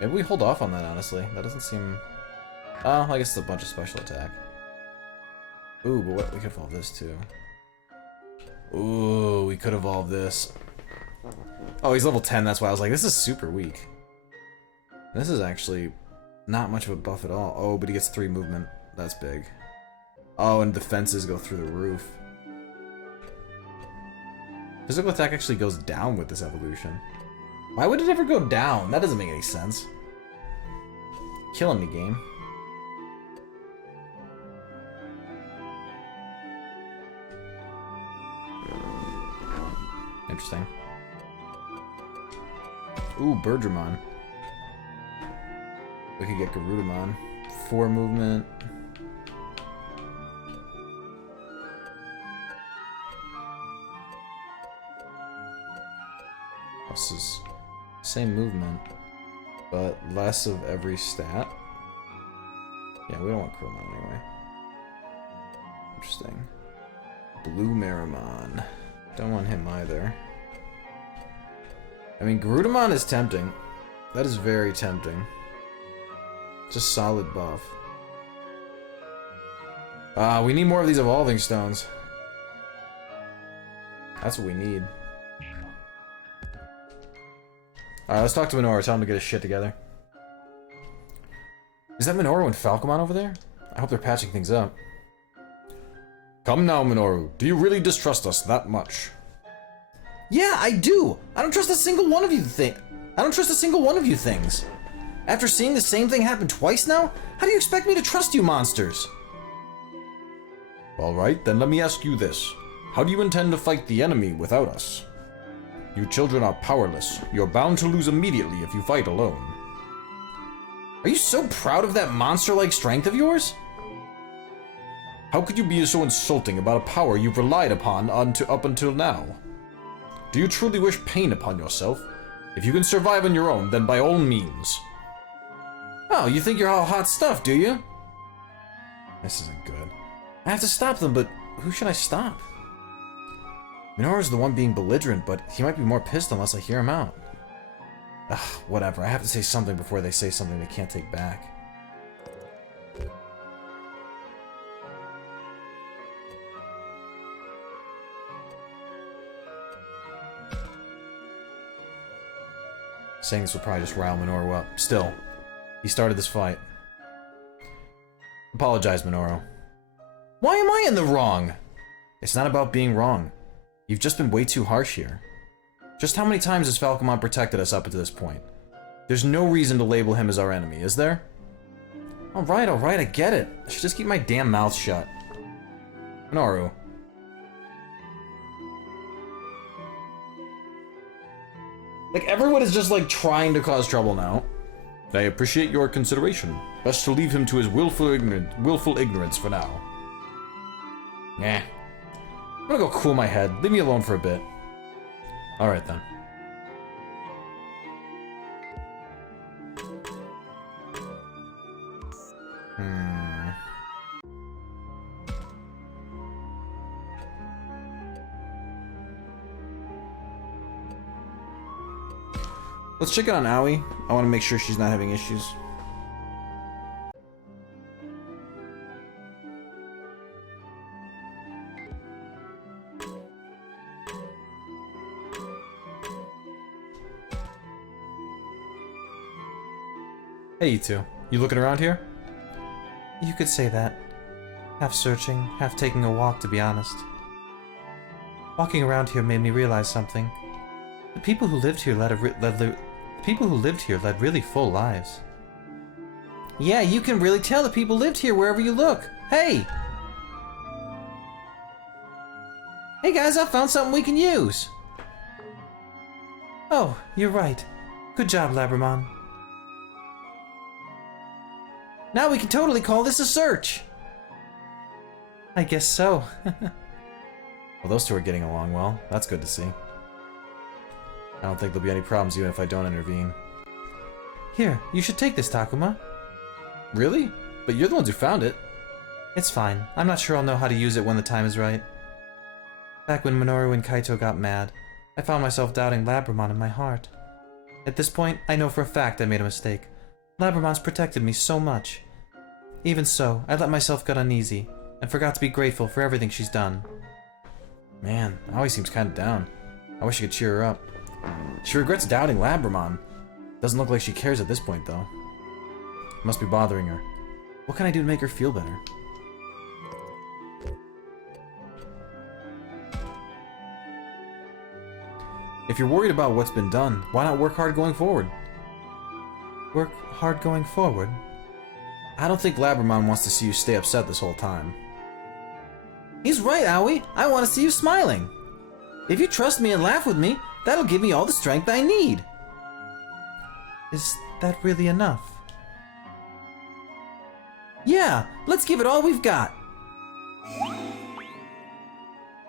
Maybe we hold off on that, honestly. That doesn't seem... Oh, I guess it's a bunch of special attack. Ooh, but what? We could evolve this, too. Ooh, we could evolve this. Oh, he's level 10, that's why I was like, this is super weak. This is actually not much of a buff at all. Oh, but he gets 3 movement. That's big. Oh, and defenses go through the roof. Physical attack actually goes down with this evolution. Why would it ever go down? That doesn't make any sense. Killing me, game. Interesting. Ooh, Birdramon. We could get Garudamon. 4 movement. This is same movement, but less of every stat. Yeah, we don't want Chromon anyway. Interesting. Blue Marimon. Don't want him either. I mean, Garudamon is tempting. That is very tempting. It's a solid buff. We need more of these evolving stones. That's what we need. Alright, let's talk to Minoru. Tell him to get his shit together. Is that Minoru and Falcomon over there? I hope they're patching things up. Come now, Minoru. Do you really distrust us that much? Yeah, I do. I don't trust a single one of you things. After seeing the same thing happen twice now, how do you expect me to trust you monsters? Alright, then let me ask you this. How do you intend to fight the enemy without us? You children are powerless. You're bound to lose immediately if you fight alone. Are you so proud of that monster-like strength of yours? How could you be so insulting about a power you've relied upon up until now? Do you truly wish pain upon yourself? If you can survive on your own, then by all means. Oh, you think you're all hot stuff, do you? This isn't good. I have to stop them, but who should I stop? Minoru's the one being belligerent, but he might be more pissed unless I hear him out. Ugh, whatever. I have to say something before they say something they can't take back. Saying this will probably just rile Minoru up. Still, he started this fight. Apologize, Minoru. Why am I in the wrong? It's not about being wrong. You've just been way too harsh here. Just how many times has Falcomon protected us up to this point? There's no reason to label him as our enemy, is there? Alright, I get it. I should just keep my damn mouth shut. Minoru. Like, everyone is just, like, trying to cause trouble now. I appreciate your consideration. Best to leave him to his willful ignorance for now. Nah. I'm gonna go cool my head. Leave me alone for a bit. Alright then. Let's check in on Aoi. I want to make sure she's not having issues. Hey, you two. You looking around here? You could say that. Half searching, half taking a walk, to be honest. Walking around here made me realize something. The people who lived here led really full lives. Yeah, you can really tell the people lived here wherever you look. Hey! Hey guys, I found something we can use! Oh, you're right. Good job, Labramon. Now we can totally call this a search! I guess so. Well, those two are getting along well. That's good to see. I don't think there'll be any problems even if I don't intervene. Here, you should take this, Takuma. Really? But you're the ones who found it. It's fine. I'm not sure I'll know how to use it when the time is right. Back when Minoru and Kaito got mad, I found myself doubting Labramon in my heart. At this point, I know for a fact I made a mistake. Labramon's protected me so much. Even so, I let myself get uneasy, and forgot to be grateful for everything she's done. Man, Aoi seems kinda down. I wish I could cheer her up. She regrets doubting Labramon. Doesn't look like she cares at this point, though. Must be bothering her. What can I do to make her feel better? If you're worried about what's been done, why not work hard going forward? Work hard going forward? I don't think Labramon wants to see you stay upset this whole time. He's right, Aoi. I want to see you smiling. If you trust me and laugh with me, that'll give me all the strength I need. Is that really enough? Yeah, let's give it all we've got.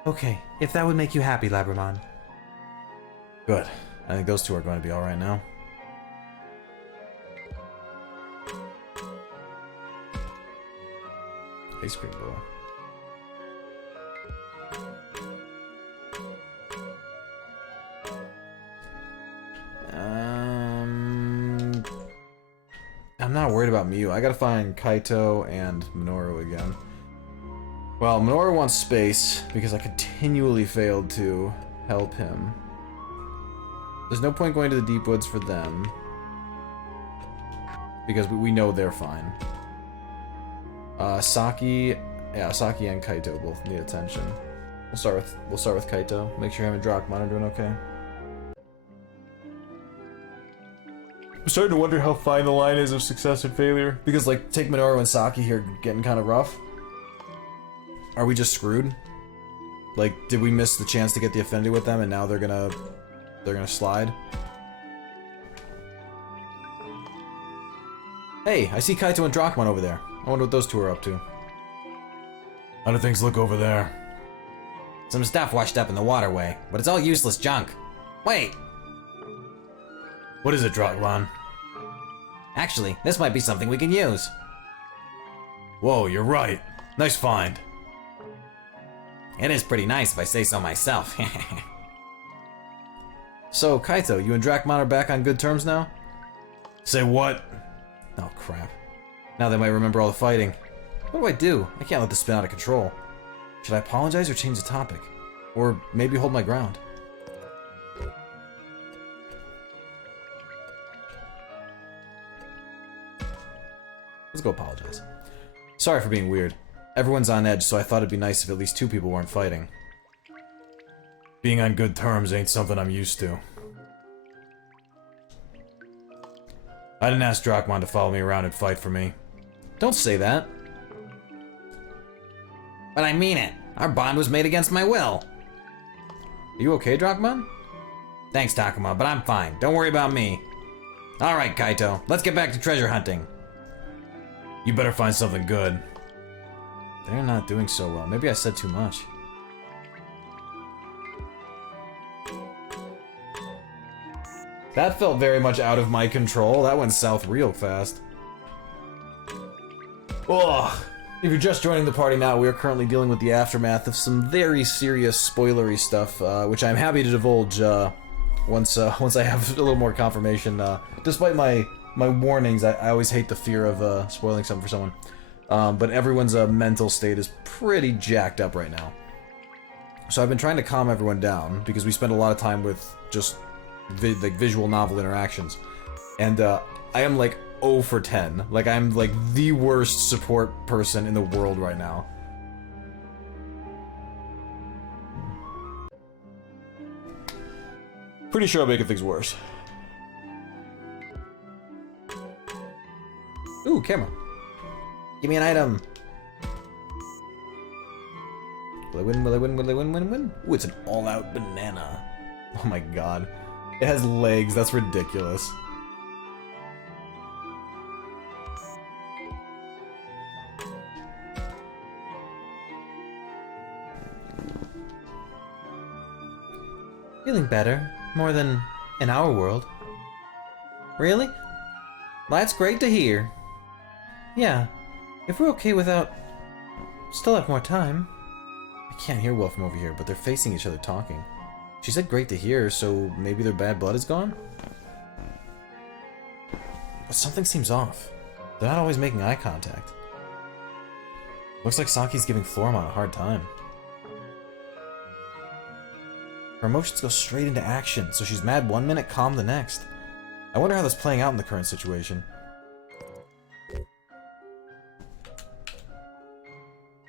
Okay, if that would make you happy, Labramon. Good. I think those two are going to be alright now. Ice cream bowl. I'm not worried about Miyu. I gotta find Kaito and Minoru again. Well, Minoru wants space because I continually failed to help him. There's no point going to the deep woods for them because we know they're fine. Saki and Kaito both need attention. We'll start with Kaito. Make sure him and Drachmon are doing okay. I'm starting to wonder how fine the line is of success and failure. Because, like, take Minoru and Saki here getting kind of rough. Are we just screwed? Like, did we miss the chance to get the affinity with them and now they're gonna They're gonna slide. Hey, I see Kaito and Drachmon over there. I wonder what those two are up to. How do things look over there? Some stuff washed up in the waterway, but it's all useless junk. Wait! What is it, Drachmon? Actually, this might be something we can use. Whoa, you're right. Nice find. It is pretty nice if I say so myself. So, Kaito, you and Drachmon are back on good terms now? Say what? Oh, crap. Now they might remember all the fighting. What do I do? I can't let this spin out of control. Should I apologize or change the topic? Or maybe hold my ground? Let's go apologize. Sorry for being weird. Everyone's on edge, so I thought it'd be nice if at least two people weren't fighting. Being on good terms ain't something I'm used to. I didn't ask Drachmon to follow me around and fight for me. Don't say that. But I mean it. Our bond was made against my will. Are you okay, Drachmon? Thanks, Takuma, but I'm fine. Don't worry about me. Alright, Kaito. Let's get back to treasure hunting. You better find something good. They're not doing so well. Maybe I said too much. That felt very much out of my control. That went south real fast. Ugh. If you're just joining the party now, we are currently dealing with the aftermath of some very serious spoilery stuff, which I'm happy to divulge once I have a little more confirmation. Despite my warnings, I always hate the fear of spoiling something for someone. But everyone's mental state is pretty jacked up right now. So I've been trying to calm everyone down, because we spend a lot of time with just like visual novel interactions. And I am like 0 for 10. Like, I'm like the worst support person in the world right now. Pretty sure I'm making things worse. Ooh, camera. Give me an item. Will I win? Will I win? Will I win? Win? Ooh, it's an all-out banana. Oh my god. It has legs. That's ridiculous. Feeling better. More than in our world. Really? That's great to hear. Yeah. If we're okay without... Still have more time. I can't hear well from over here, but they're facing each other talking. She said great to hear, so maybe their bad blood is gone? But something seems off. They're not always making eye contact. Looks like Saki's giving Floramon a hard time. Her emotions go straight into action, so she's mad one minute, calm the next. I wonder how that's playing out in the current situation.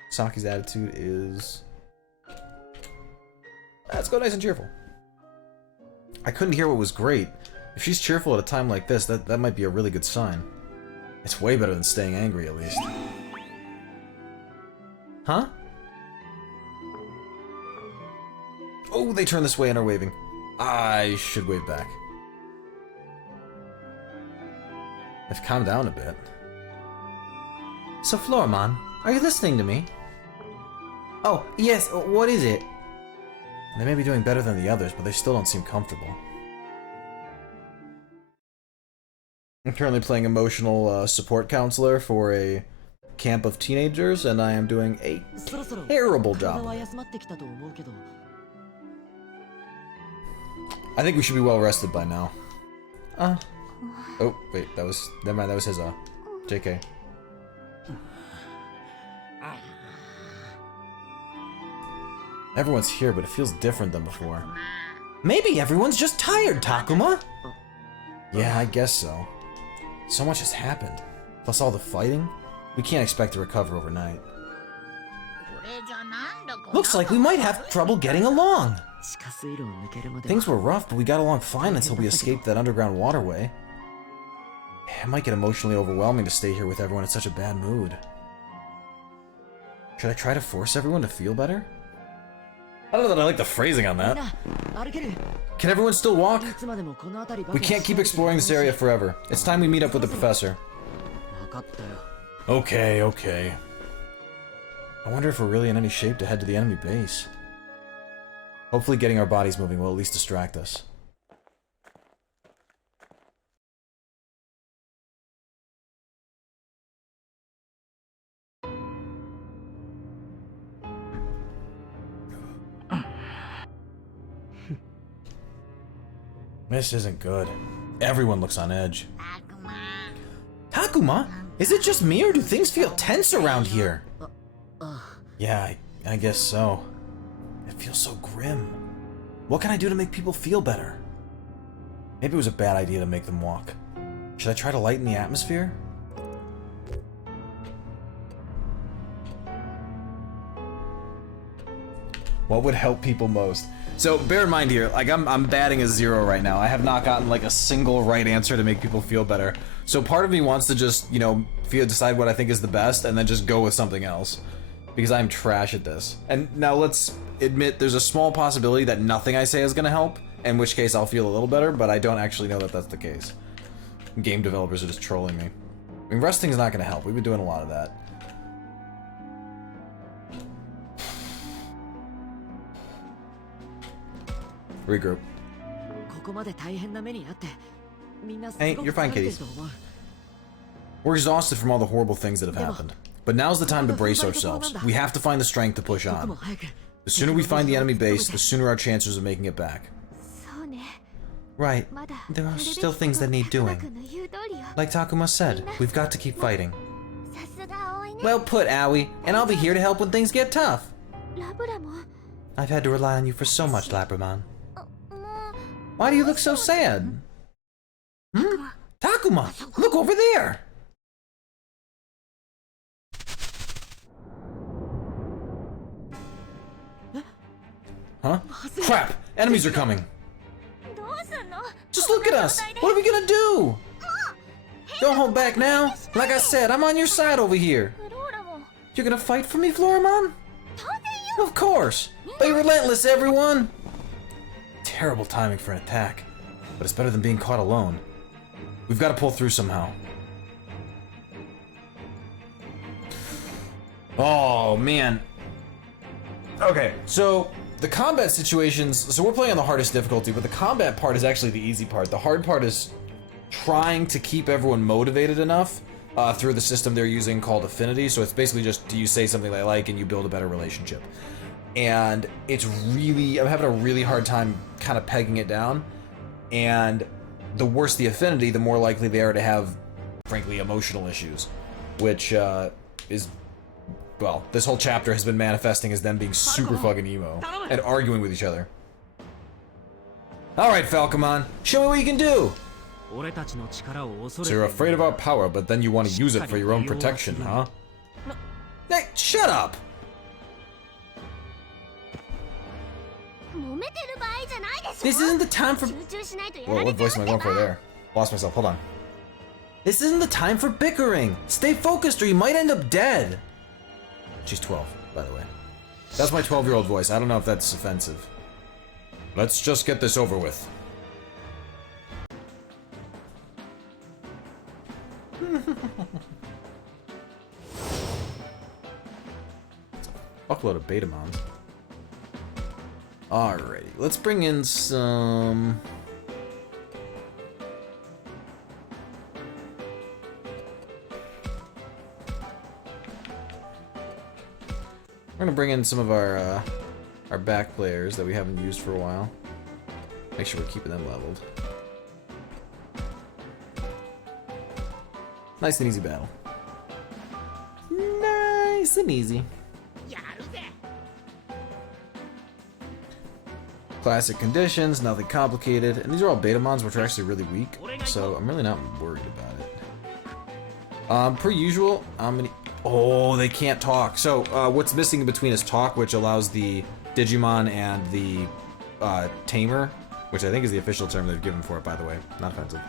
Saki's attitude is... Let's go nice and cheerful. I couldn't hear what was great. If she's cheerful at a time like this, that might be a really good sign. It's way better than staying angry, at least. Huh? Oh, they turn this way and are waving. I should wave back. I've calmed down a bit. So, Floramon, are you listening to me? Oh, yes, what is it? They may be doing better than the others, but they still don't seem comfortable. I'm currently playing emotional support counselor for a camp of teenagers, and I am doing a terrible job. I think we should be well rested by now. Oh, wait, that was... Never mind, that was his, JK. Everyone's here, but it feels different than before. Maybe everyone's just tired, Takuma! Yeah, I guess so. So much has happened. Plus all the fighting. We can't expect to recover overnight. Looks like we might have trouble getting along. Things were rough, but we got along fine until we escaped that underground waterway. It might get emotionally overwhelming to stay here with everyone in such a bad mood. Should I try to force everyone to feel better? I don't know that I like the phrasing on that. Can everyone still walk? We can't keep exploring this area forever. It's time we meet up with the professor. Okay, okay. I wonder if we're really in any shape to head to the enemy base. Hopefully getting our bodies moving will at least distract us. This isn't good. Everyone looks on edge. Takuma? Is it just me or do things feel tense around here? Yeah, I guess so. It feels so grim. What can I do to make people feel better? Maybe it was a bad idea to make them walk. Should I try to lighten the atmosphere? What would help people most? So bear in mind here, like I'm batting a 0 right now. I have not gotten like a single right answer to make people feel better. So part of me wants to just, you know, decide what I think is the best and then just go with something else. Because I'm trash at this. And now let's admit there's a small possibility that nothing I say is gonna help, in which case I'll feel a little better, but I don't actually know that that's the case. Game developers are just trolling me. I mean, resting is not gonna help. We've been doing a lot of that. Regroup. Hey, you're fine, kitties. We're exhausted from all the horrible things that have happened. But now's the time to brace ourselves. We have to find the strength to push on. The sooner we find the enemy base, the sooner our chances of making it back. Right. There are still things that need doing. Like Takuma said, we've got to keep fighting. Well put, Aoi. And I'll be here to help when things get tough. I've had to rely on you for so much, Labramon. Why do you look so sad? Hmm? Takuma! Look over there! Huh? Crap! Enemies are coming! Just look at us! What are we gonna do? Don't hold back now! Like I said, I'm on your side over here! You're gonna fight for me, Floramon? Of course! Be relentless, everyone! Terrible timing for an attack, but it's better than being caught alone. We've got to pull through somehow. Oh, man. Okay, so the combat situations, so we're playing on the hardest difficulty, but the combat part is actually the easy part. The hard part is trying to keep everyone motivated enough through the system they're using called Affinity. So it's basically just, do you say something they like and you build a better relationship. And it's really, I'm having a really hard time kind of pegging it down. And the worse the affinity, the more likely they are to have, frankly, emotional issues. Which is, well, this whole chapter has been manifesting as them being super fucking emo and arguing with each other. Alright, Falcomon, show me what you can do! So you're afraid of our power, but then you want to use it for your own protection, huh? Hey, shut up! This isn't the time for... Whoa, what voice am I going for there? Lost myself, hold on. This isn't the time for bickering! Stay focused or you might end up dead! She's 12, by the way. That's my 12-year-old voice. I don't know if that's offensive. Let's just get this over with. Fuckload of Betamons. Alrighty, let's bring in some... We're gonna bring in some of our back players that we haven't used for a while. Make sure we're keeping them leveled. Nice and easy battle. Nice and easy. Classic conditions, nothing complicated, and these are all Betamons, which are actually really weak, so I'm really not worried about it. Per usual, how many... Oh, they can't talk. So, what's missing in between is talk, which allows the Digimon and the Tamer, which I think is the official term they've given for it, by the way, not offensive,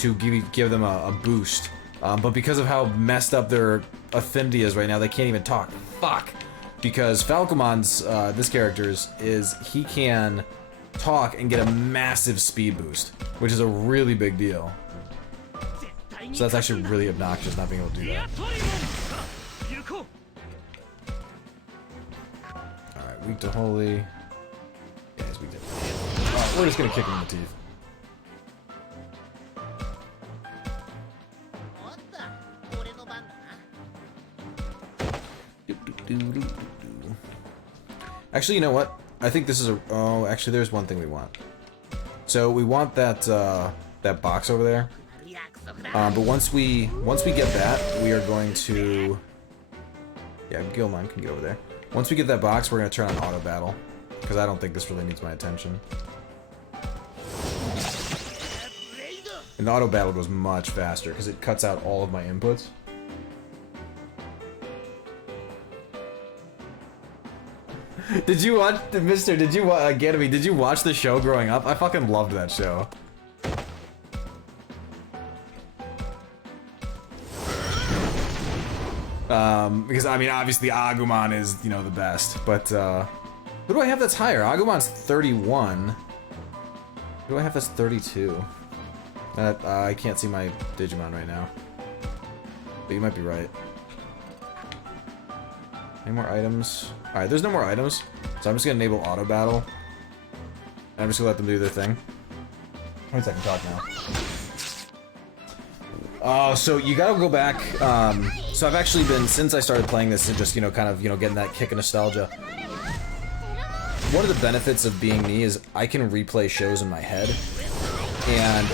to give them a boost. But because of how messed up their affinity is right now, they can't even talk. Fuck! because Falcomon's, this character's, is he can talk and get a massive speed boost, which is a really big deal. So that's actually really obnoxious not being able to do that. Alright, weak to holy. Yeah, he's weak to holy. Alright, we're just gonna kick him in the teeth. Actually, you know what? I think this is a... Oh, actually, there's one thing we want. So we want that that box over there. But once we get that, we are going to... Yeah, Gilmon can get over there. Once we get that box, we're going to turn on auto battle, because I don't think this really needs my attention. And the auto battle goes much faster, because it cuts out all of my inputs. Did you watch, Mister? Did you get me? Did you watch the show growing up? I fucking loved that show. Because I mean, obviously Agumon is, you know, the best. But who do I have that's higher? Agumon's 31. Who do I have that's 32? I can't see my Digimon right now. But you might be right. Any more items? Alright, there's no more items. So I'm just gonna enable auto battle. And I'm just gonna let them do their thing. Wait a second, talk now. So you gotta go back. So I've actually been, since I started playing this and just, you know, kind of, you know, getting that kick of nostalgia. One of the benefits of being me is I can replay shows in my head. And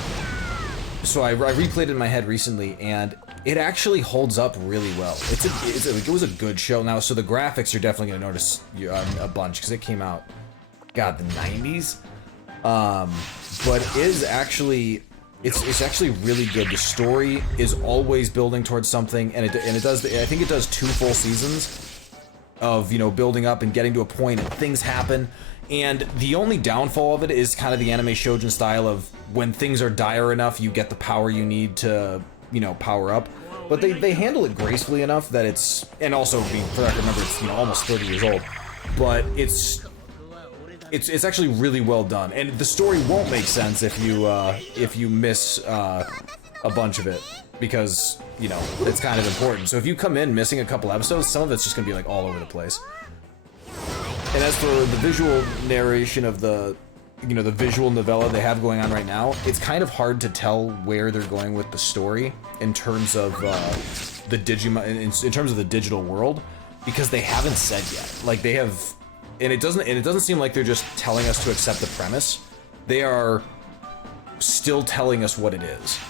so I replayed it in my head recently, and it actually holds up really well. It was a good show. Now, so the graphics you're definitely gonna notice a bunch because it came out, God, the 90s. But it is actually, it's actually really good. The story is always building towards something, and it does. I think it does 2 full seasons of, you know, building up and getting to a point, and things happen. And the only downfall of it is kind of the anime shoujo style of when things are dire enough, you get the power you need to, you know, power up. But they handle it gracefully enough that it's, and also, I mean, for that, remember, it's, you know, almost 30 years old. But it's actually really well done, and the story won't make sense if you miss a bunch of it, because, you know, it's kind of important. So if you come in missing a couple episodes, some of it's just gonna be like all over the place. And as for the visual narration of the, you know, the visual novella they have going on right now, it's kind of hard to tell where they're going with the story in terms of the Digimon, in terms of the digital world, because they haven't said yet. Like, they have, and it doesn't seem like they're just telling us to accept the premise. They are still telling us what it is.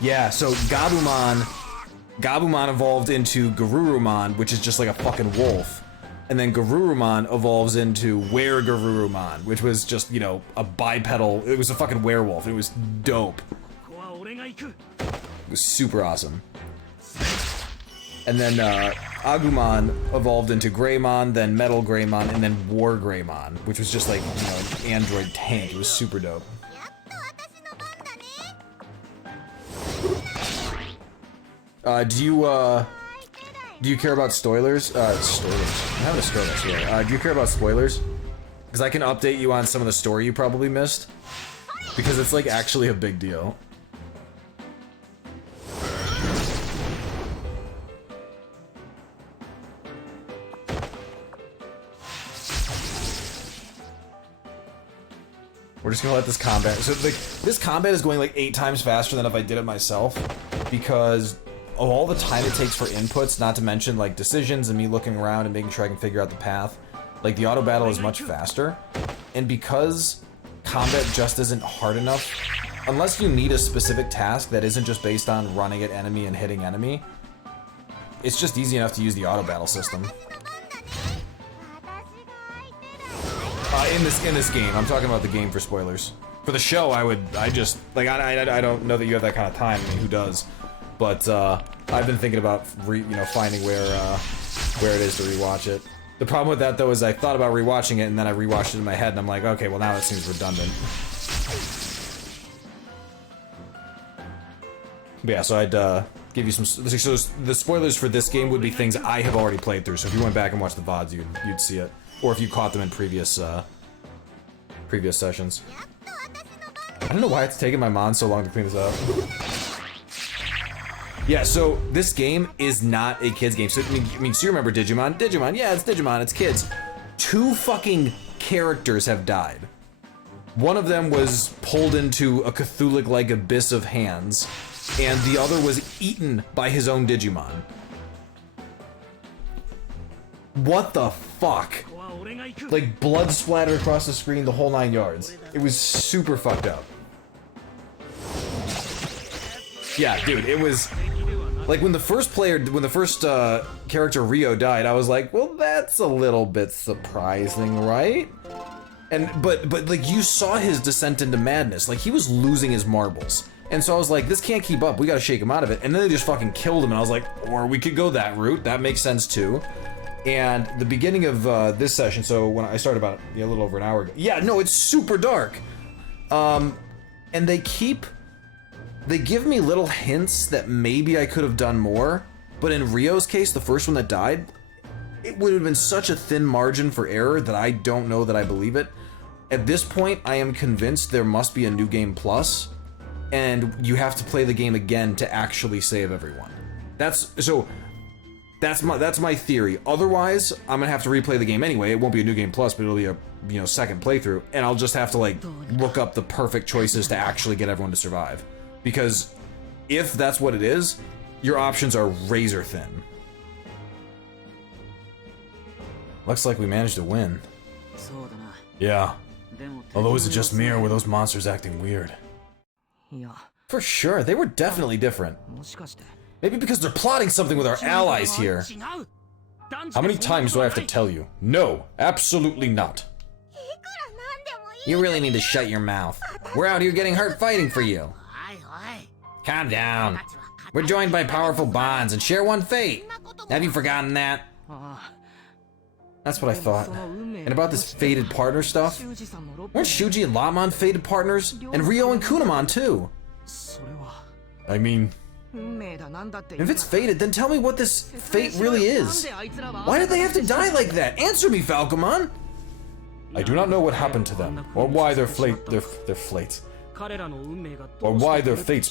Yeah, so Gabumon evolved into Garurumon, which is just like a fucking wolf. And then Garurumon evolves into Were-Garurumon, which was just, you know, a bipedal, it was a fucking werewolf. It was dope. It was super awesome. And then Agumon evolved into Greymon, then Metal Greymon, and then War Greymon, which was just like, you know, an android tank. It was super dope. Do you care about spoilers? Spoilers. I'm having a stroke, I swear. Do you care about spoilers? Because I can update you on some of the story you probably missed. Because it's like actually a big deal. We're just gonna let this combat. So like, this combat is going like 8 times faster than if I did it myself, because of all the time it takes for inputs, not to mention like decisions and me looking around and making sure I can figure out the path. Like, the auto battle is much faster, and because combat just isn't hard enough, unless you need a specific task that isn't just based on running at enemy and hitting enemy, it's just easy enough to use the auto battle system. In this game, I'm talking about the game for spoilers. For the show, I don't know that you have that kind of time. I mean, who does? But I've been thinking about finding where it is to rewatch it. The problem with that though is I thought about rewatching it, and then I rewatched it in my head, and I'm like, okay, well now it seems redundant. But yeah, so I'd give you some. So the spoilers for this game would be things I have already played through. So if you went back and watched the VODs, you'd see it, or if you caught them in previous sessions. I don't know why it's taking my mom so long to clean this up. Yeah, so this game is not a kids game. So I mean, so you remember Digimon? Digimon, yeah, it's Digimon, it's kids. 2 fucking characters have died. One of them was pulled into a Cthulhu-like abyss of hands, and the other was eaten by his own Digimon. What the fuck? Like, blood splattered across the screen, the whole 9 yards. It was super fucked up. Yeah, dude, it was... Like, when the first character Rio died, I was like, well, that's a little bit surprising, right? But like, you saw his descent into madness. Like, he was losing his marbles. And so I was like, this can't keep up, we gotta shake him out of it. And then they just fucking killed him, and I was like, or we could go that route, that makes sense too. And the beginning of this session, so when I started about a little over an hour ago. Yeah, no, it's super dark. And they give me little hints that maybe I could have done more, but in Rio's case, the first one that died, it would have been such a thin margin for error that I don't know that I believe it. At this point, I am convinced there must be a new game plus, and you have to play the game again to actually save everyone. That's my theory. Otherwise, I'm gonna have to replay the game anyway. It won't be a new game plus, but it'll be a second playthrough, and I'll just have to like look up the perfect choices to actually get everyone to survive. Because if that's what it is, your options are razor thin. Looks like we managed to win. Yeah. Although is it just me or were those monsters acting weird? For sure, they were definitely different. Maybe because they're plotting something with our allies here. How many times do I have to tell you? No, absolutely not. You really need to shut your mouth. We're out here getting hurt fighting for you. Calm down. We're joined by powerful bonds and share one fate. Have you forgotten that? That's what I thought. And about this fated partner stuff? Weren't Shuji and Lamon fated partners? And Rio and Kunamon too? I mean... If it's fated, then tell me what this fate really is. Why did they have to die like that? Answer me, Falcomon! I do not know what happened to them, or why their fates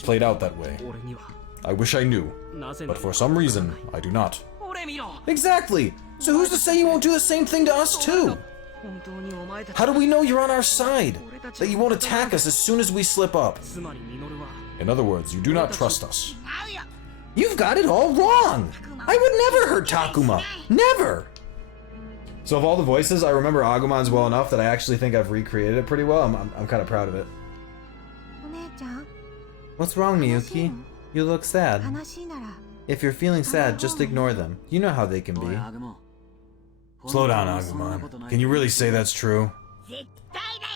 played out that way. I wish I knew, but for some reason, I do not. Exactly! So who's to say you won't do the same thing to us too? How do we know you're on our side? That you won't attack us as soon as we slip up? In other words, you do not trust us. You've got it all wrong! I would never hurt Takuma! Never! So of all the voices, I remember Agumon's well enough that I actually think I've recreated it pretty well. I'm kind of proud of it. What's wrong, Miyuki? You look sad. If you're feeling sad, just ignore them. You know how they can be. Slow down, Agumon. Can you really say that's true?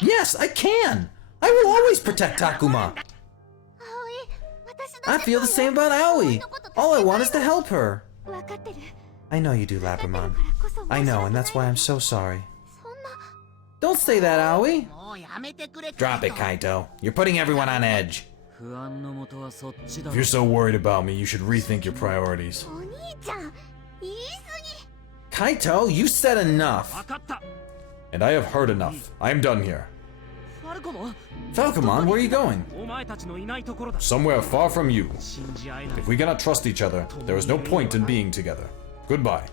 Yes, I can! I will always protect Takuma! I feel the same about Aoi. All I want is to help her. I know you do, Labramon. I know, and that's why I'm so sorry. Don't say that, Aoi. Drop it, Kaito. You're putting everyone on edge. If you're so worried about me, you should rethink your priorities. Kaito, you said enough. And I have heard enough. I am done here. Falcomon, where are you going? Somewhere far from you. If we cannot trust each other, there is no point in being together. Goodbye.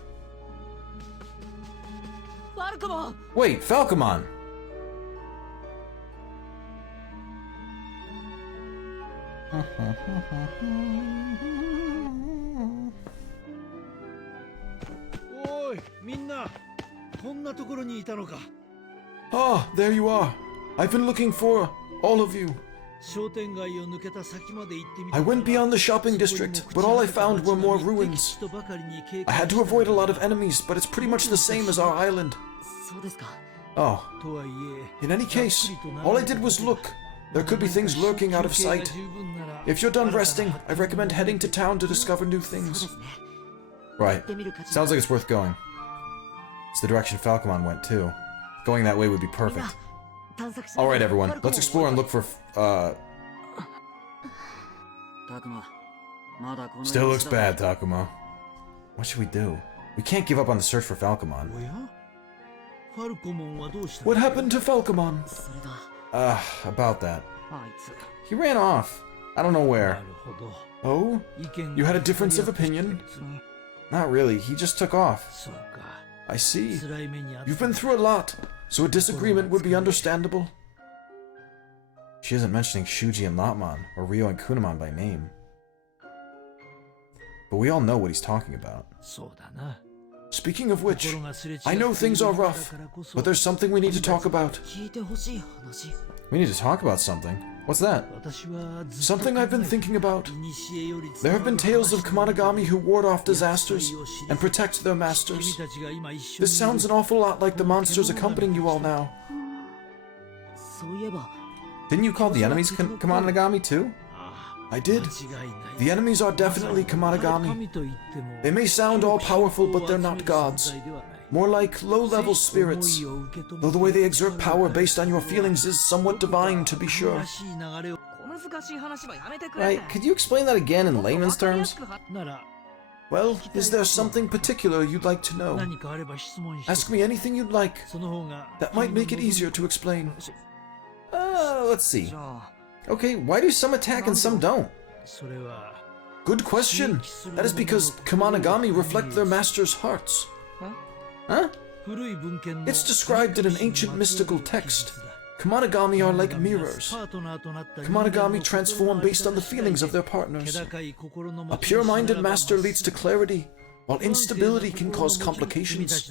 Wait, Falcomon! Ah, there you are. I've been looking for all of you. I went beyond the shopping district, but all I found were more ruins. I had to avoid a lot of enemies, but it's pretty much the same as our island. Oh. In any case, all I did was look. There could be things lurking out of sight. If you're done resting, I recommend heading to town to discover new things. Right. Sounds like it's worth going. It's the direction Falcomon went, too. Going that way would be perfect. Alright, everyone. Let's explore and look for, Still looks bad, Takuma. What should we do? We can't give up on the search for Falcomon. What happened to Falcomon? About that. He ran off. I don't know where. Oh? You had a difference of opinion? Not really, he just took off. I see. You've been through a lot, so a disagreement would be understandable. She isn't mentioning Shuji and Lotmon, or Ryo and Kunamon by name. But we all know what he's talking about. Speaking of which, I know things are rough, but there's something we need to talk about. We need to talk about something? What's that? Something I've been thinking about. There have been tales of Kemonogami who ward off disasters and protect their masters. This sounds an awful lot like the monsters accompanying you all now. Didn't you call the enemies Kemonogami too? I did. The enemies are definitely Kemonogami. They may sound all-powerful, but they're not gods. More like low-level spirits, though the way they exert power based on your feelings is somewhat divine, to be sure. Right, could you explain that again in layman's terms? Well, is there something particular you'd like to know? Ask me anything you'd like. That might make it easier to explain. Let's see. Okay, why do some attack and some don't? Good question. That is because Kemonogami reflect their masters' hearts. Huh? It's described in an ancient mystical text. Kemonogami are like mirrors. Kemonogami transform based on the feelings of their partners. A pure-minded master leads to clarity, while instability can cause complications.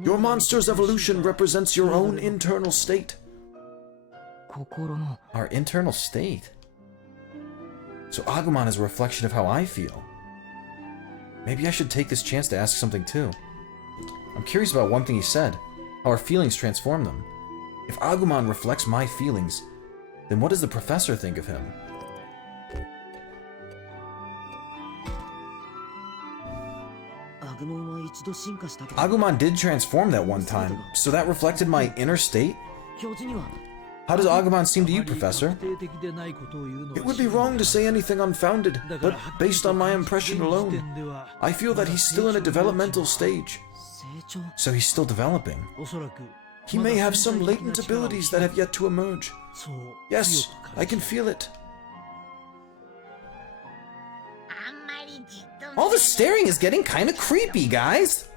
Your monster's evolution represents your own internal state. Our internal state? So Agumon is a reflection of how I feel. Maybe I should take this chance to ask something too. I'm curious about one thing he said, how our feelings transform them. If Agumon reflects my feelings, then what does the professor think of him? Agumon did transform that one time, so that reflected my inner state? How does Agumon seem to you, Professor? It would be wrong to say anything unfounded, but based on my impression alone, I feel that he's still in a developmental stage. So he's still developing. He may have some latent abilities that have yet to emerge. Yes, I can feel it. All the staring is getting kind of creepy, guys!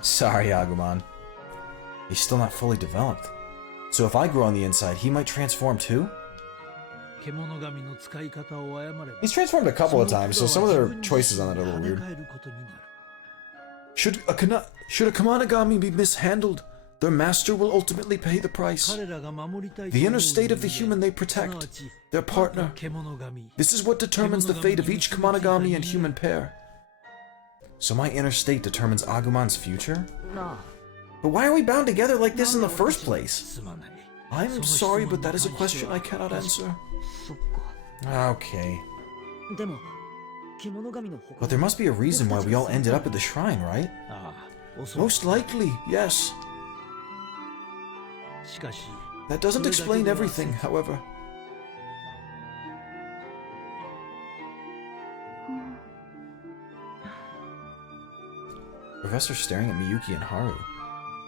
Sorry, Agumon. He's still not fully developed. So if I grow on the inside, he might transform too? He's transformed a couple of times, so some of their choices on that are a little weird. Should a Kemonogami be mishandled, their master will ultimately pay the price. The inner state of the human they protect, their partner. This is what determines the fate of each Kemonogami and human pair. So my inner state determines Agumon's future? But why are we bound together like this in the first place? I'm sorry, but that is a question I cannot answer. Okay. But there must be a reason why we all ended up at the shrine, right? Most likely, yes. That doesn't explain everything, however. Professor's staring at Miyuki and Haru.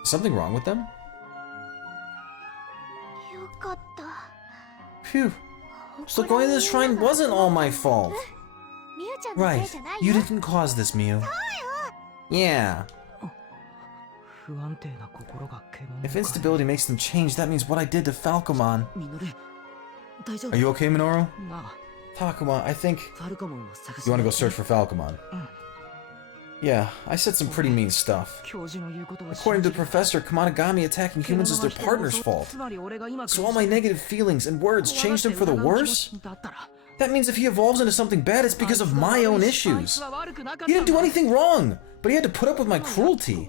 Is something wrong with them? Phew. So going to the shrine wasn't all my fault. Right. You didn't cause this, Miu. Yeah. If instability makes them change, that means what I did to Falcomon. Are you okay, Minoru? Takuma, I think... You want to go search for Falcomon? Yeah, I said some pretty mean stuff. According to the professor, Kemonogami attacking humans is their partner's fault. So all my negative feelings and words changed him for the worse? That means if he evolves into something bad, it's because of my own issues. He didn't do anything wrong, but he had to put up with my cruelty.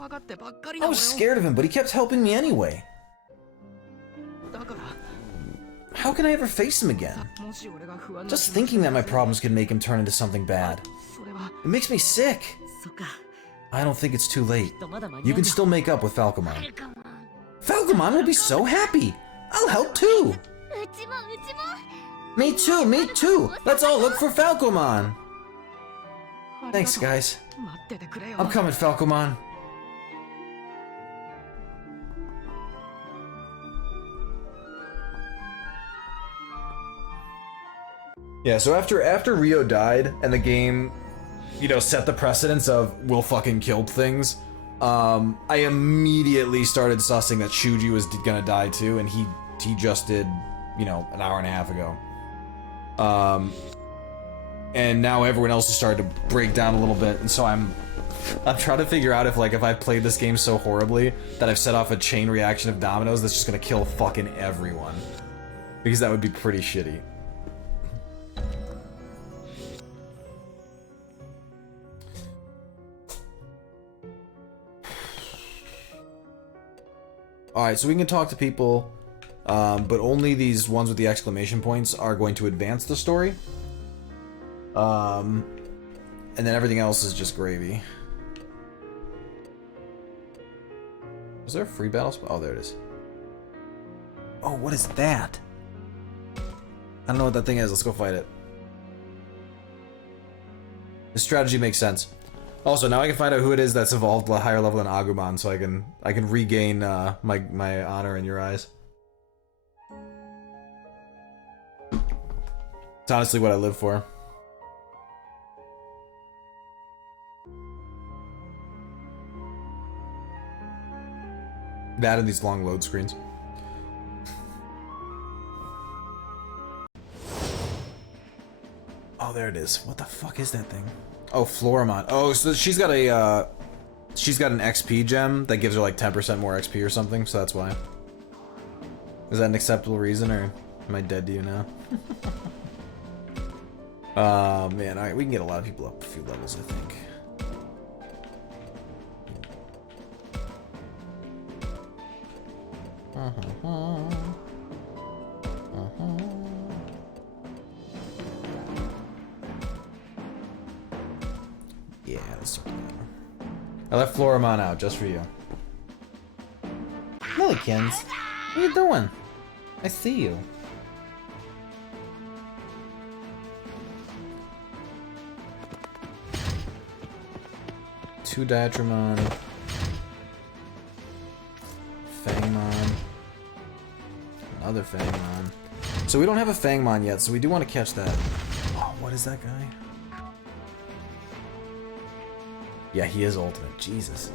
I was scared of him, but he kept helping me anyway. How can I ever face him again? Just thinking that my problems could make him turn into something bad. It makes me sick. I don't think it's too late. You can still make up with Falcomon. Falcomon will be so happy! I'll help too! Me too, me too! Let's all look for Falcomon! Thanks, guys. I'm coming, Falcomon. Yeah, so after Rio died and the game, you know, set the precedence of we'll fucking kill things, I immediately started sussing that Shuji was gonna die too, and he just did, you know, an hour and a half ago. And now everyone else has started to break down a little bit, and so I'm trying to figure out if I've played this game so horribly that I've set off a chain reaction of dominoes that's just gonna kill fucking everyone. Because that would be pretty shitty. Alright, so we can talk to people, but only these ones with the exclamation points are going to advance the story. And then everything else is just gravy. Is there a free battle spot? Oh, there it is. Oh, what is that? I don't know what that thing is. Let's go fight it. This strategy makes sense. Also, now I can find out who it is that's evolved a higher level than Agumon, so I can regain my honor in your eyes. It's honestly what I live for. That and these long load screens. Oh, there it is. What the fuck is that thing? Oh, Floramon. Oh, so she's got an XP gem that gives her like 10% more XP or something, so that's why. Is that an acceptable reason, or am I dead to you now? Man, alright, we can get a lot of people up a few levels, I think. Yeah, let's start that. I left Floramon out just for you. Millykins, what are you doing? I see you. Two Diatramon. Fangmon. Another Fangmon. So we don't have a Fangmon yet, so we do want to catch that. Oh, what is that guy? Yeah, he is ultimate. Jesus.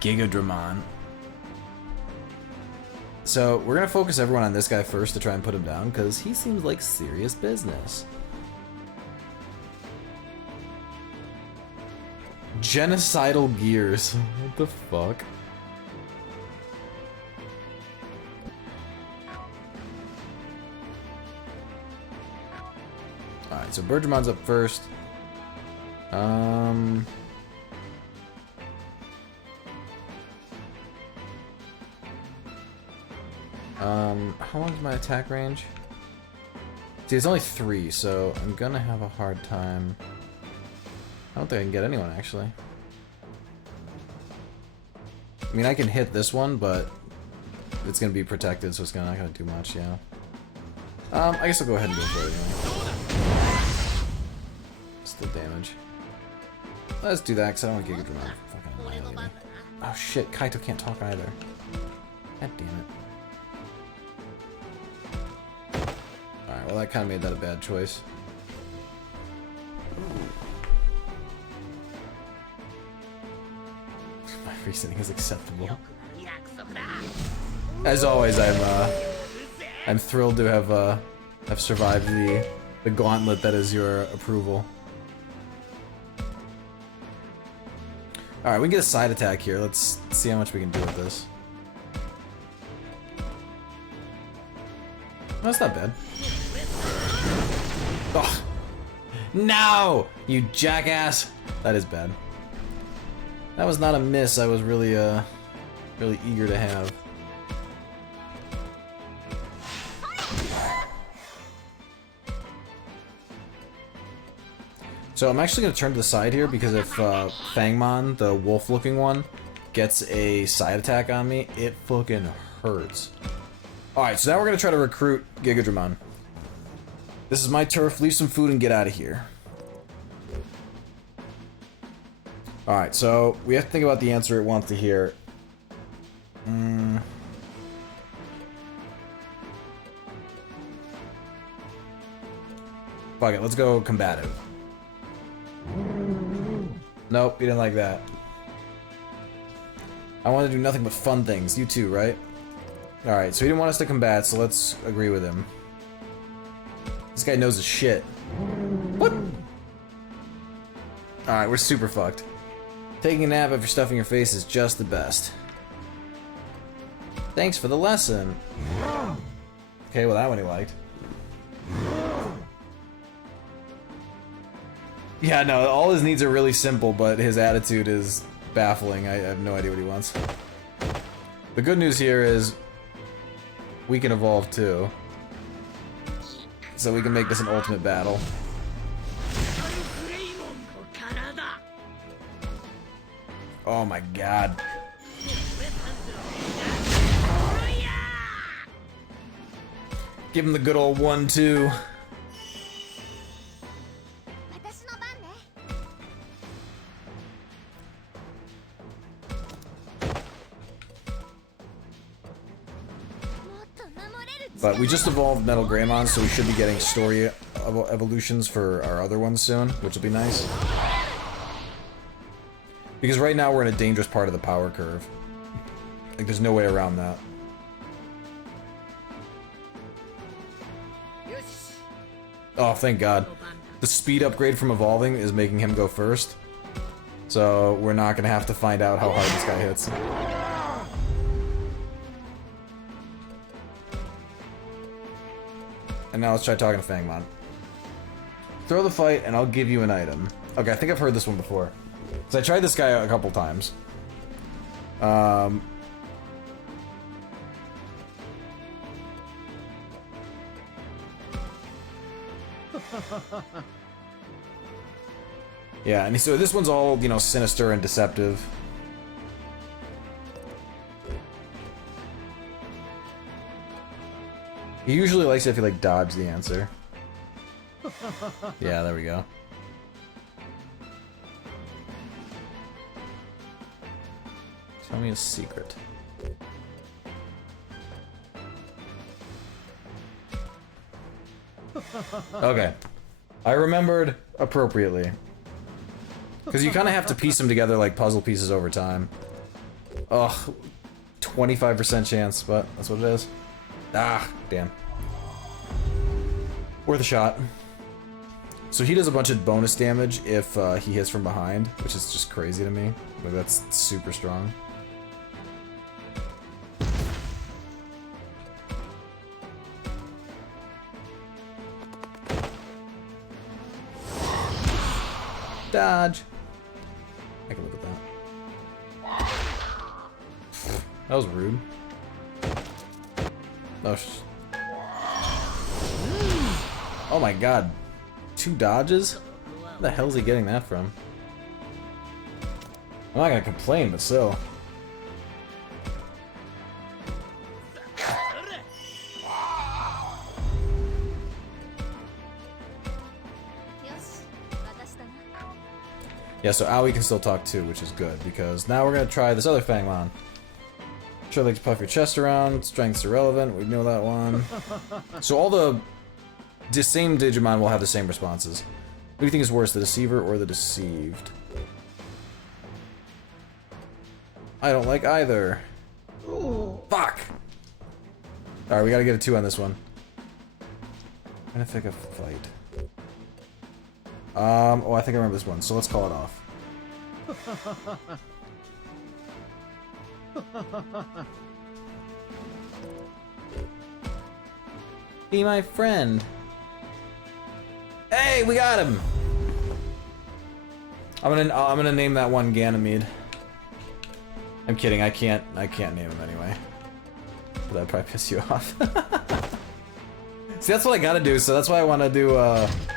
Gigadramon. So we're gonna focus everyone on this guy first to try and put him down, because he seems like serious business. Genocidal gears. What the fuck? Alright, so Bergemon's up first. How long's my attack range? See, it's only 3, so I'm gonna have a hard time. I don't think I can get anyone, actually. I mean, I can hit this one, but it's gonna be protected, so it's not gonna do much, yeah. I guess I'll go ahead and go for it anyway. Still damage. Let's do that, because I don't want Gigadramon fucking annihilating me. Oh shit, Kaito can't talk either. God damn it. Alright, well that kind of made that a bad choice. My reasoning is acceptable. As always, I'm thrilled to have survived the gauntlet that is your approval. Alright, we can get a side attack here. Let's see how much we can do with this. That's not bad. Oh. No! You jackass! That is bad. That was not a miss I was really eager to have. So I'm actually going to turn to the side here, because if Fangmon, the wolf-looking one, gets a side attack on me, it fucking hurts. Alright, so now we're going to try to recruit Gigadramon. This is my turf. Leave some food and get out of here. Alright, so we have to think about the answer it wants to hear. Fuck it, let's go combative. Nope, you didn't like that. I want to do nothing but fun things. You too, right? Alright, so he didn't want us to combat, so let's agree with him. This guy knows his shit. What? Alright, we're super fucked. Taking a nap after stuffing your face is just the best. Thanks for the lesson. Okay, well that one he liked. Yeah, no, all his needs are really simple, but his attitude is baffling. I have no idea what he wants. The good news here is we can evolve too. So we can make this an ultimate battle. Oh my god. Give him the good old 1-2. But we just evolved Metal Greymon, so we should be getting story evolutions for our other ones soon, which will be nice. Because right now we're in a dangerous part of the power curve. Like, there's no way around that. Oh, thank God. The speed upgrade from evolving is making him go first. So we're not gonna have to find out how hard this guy hits. And now let's try talking to Fangmon. Throw the fight and I'll give you an item. Okay, I think I've heard this one before. So I tried this guy a couple times. Yeah, and so this one's all, you know, sinister and deceptive. He usually likes it if you, like, dodge the answer. Yeah, there we go. Tell me a secret. Okay. I remembered appropriately. Because you kind of have to piece them together like puzzle pieces over time. Ugh. 25% chance, but that's what it is. Ah, damn. Worth a shot. So he does a bunch of bonus damage if he hits from behind, which is just crazy to me. Like, that's super strong. Dodge. I can live with that. That was rude. Oh my god. 2 dodges? Where the hell is he getting that from? I'm not gonna complain, but still. Yeah, so Aoi can still talk too, which is good, because now we're gonna try this other Fangmon. Sure, like to puff your chest around, strength's irrelevant, we know that one. So all the same Digimon will have the same responses. What do you think is worse, the Deceiver or the Deceived? I don't like either. Fuck! Alright, we gotta get a 2 on this one. I'm gonna pick a fight. Oh, I think I remember this one, so let's call it off. Be my friend. Hey, we got him. I'm gonna name that one Ganymede. I'm kidding. I can't name him anyway. But that'd probably piss you off. See, that's what I gotta do. So that's why I want to do.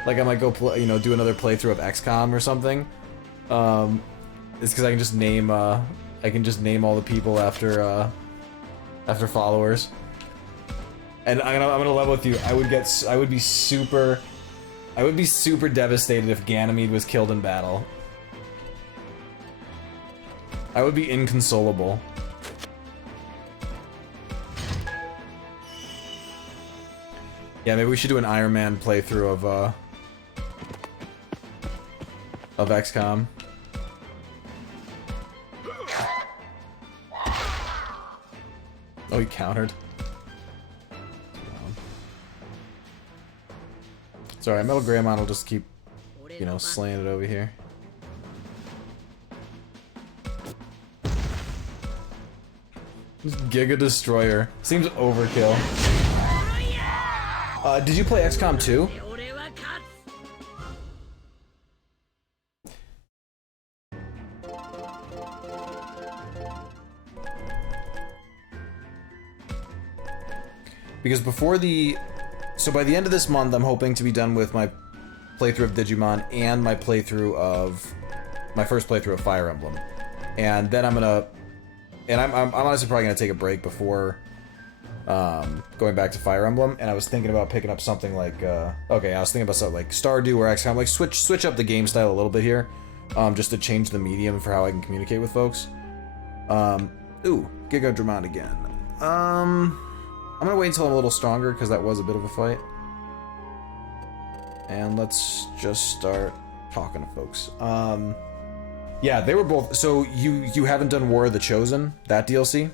Like I might go play, you know, do another playthrough of XCOM or something. It's because I can just name. I can just name all the people after after followers. And I'm gonna level with you. I would be super devastated if Ganymede was killed in battle. I would be inconsolable. Yeah, maybe we should do an Iron Man playthrough of XCOM. Oh, he countered. It's alright, Metal Greymon will just keep, you know, slaying it over here. This Giga Destroyer. Seems overkill. Did you play XCOM 2? Because before the... So by the end of this month, I'm hoping to be done with my playthrough of Digimon and my playthrough of... My first playthrough of Fire Emblem. And then I'm gonna... And I'm honestly probably gonna take a break before going back to Fire Emblem. And I was thinking about picking up something like... okay, I was thinking about something like Stardew or XCOM. Like, switch up the game style a little bit here. Just to change the medium for how I can communicate with folks. Ooh, Giga Dramon again. I'm gonna wait until I'm a little stronger, because that was a bit of a fight. And let's just start talking to folks. Yeah, they were both... So, you haven't done War of the Chosen? That DLC?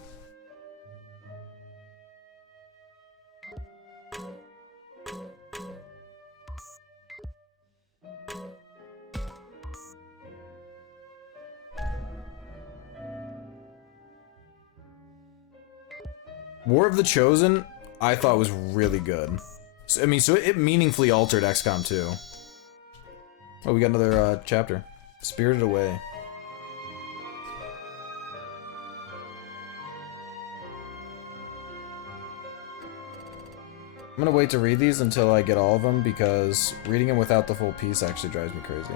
War of the Chosen, I thought was really good. So, I mean, so it meaningfully altered XCOM 2. Oh, we got another chapter. Spirited Away. I'm gonna wait to read these until I get all of them, because reading them without the full piece actually drives me crazy.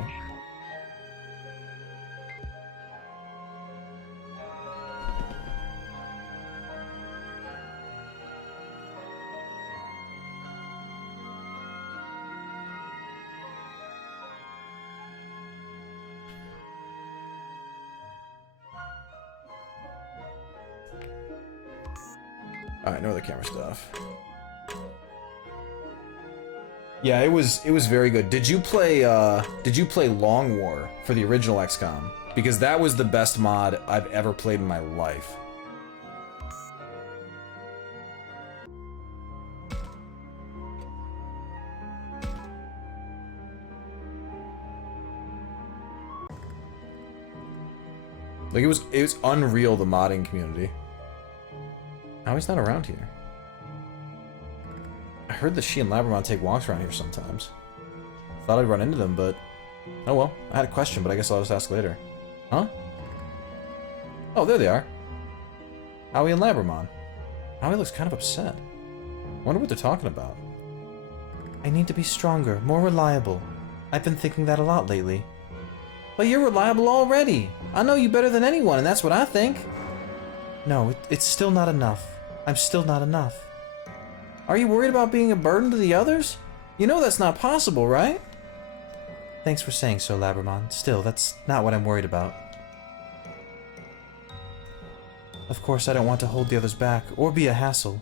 Alright, no other camera stuff. Yeah, it was very good. Did you play Long War for the original XCOM? Because that was the best mod I've ever played in my life. Like, it was unreal, the modding community. Now he's not around here. I heard that she and Labramon take walks around here sometimes. Thought I'd run into them, but... Oh well, I had a question, but I guess I'll just ask later. Huh? Oh, there they are. Howie and Labramon. Howie looks kind of upset. Wonder what they're talking about. I need to be stronger, more reliable. I've been thinking that a lot lately. But you're reliable already. I know you better than anyone, and that's what I think. No, it's still not enough. I'm still not enough. Are you worried about being a burden to the others? You know that's not possible, right? Thanks for saying so, Labramon. Still, that's not what I'm worried about. Of course, I don't want to hold the others back, or be a hassle.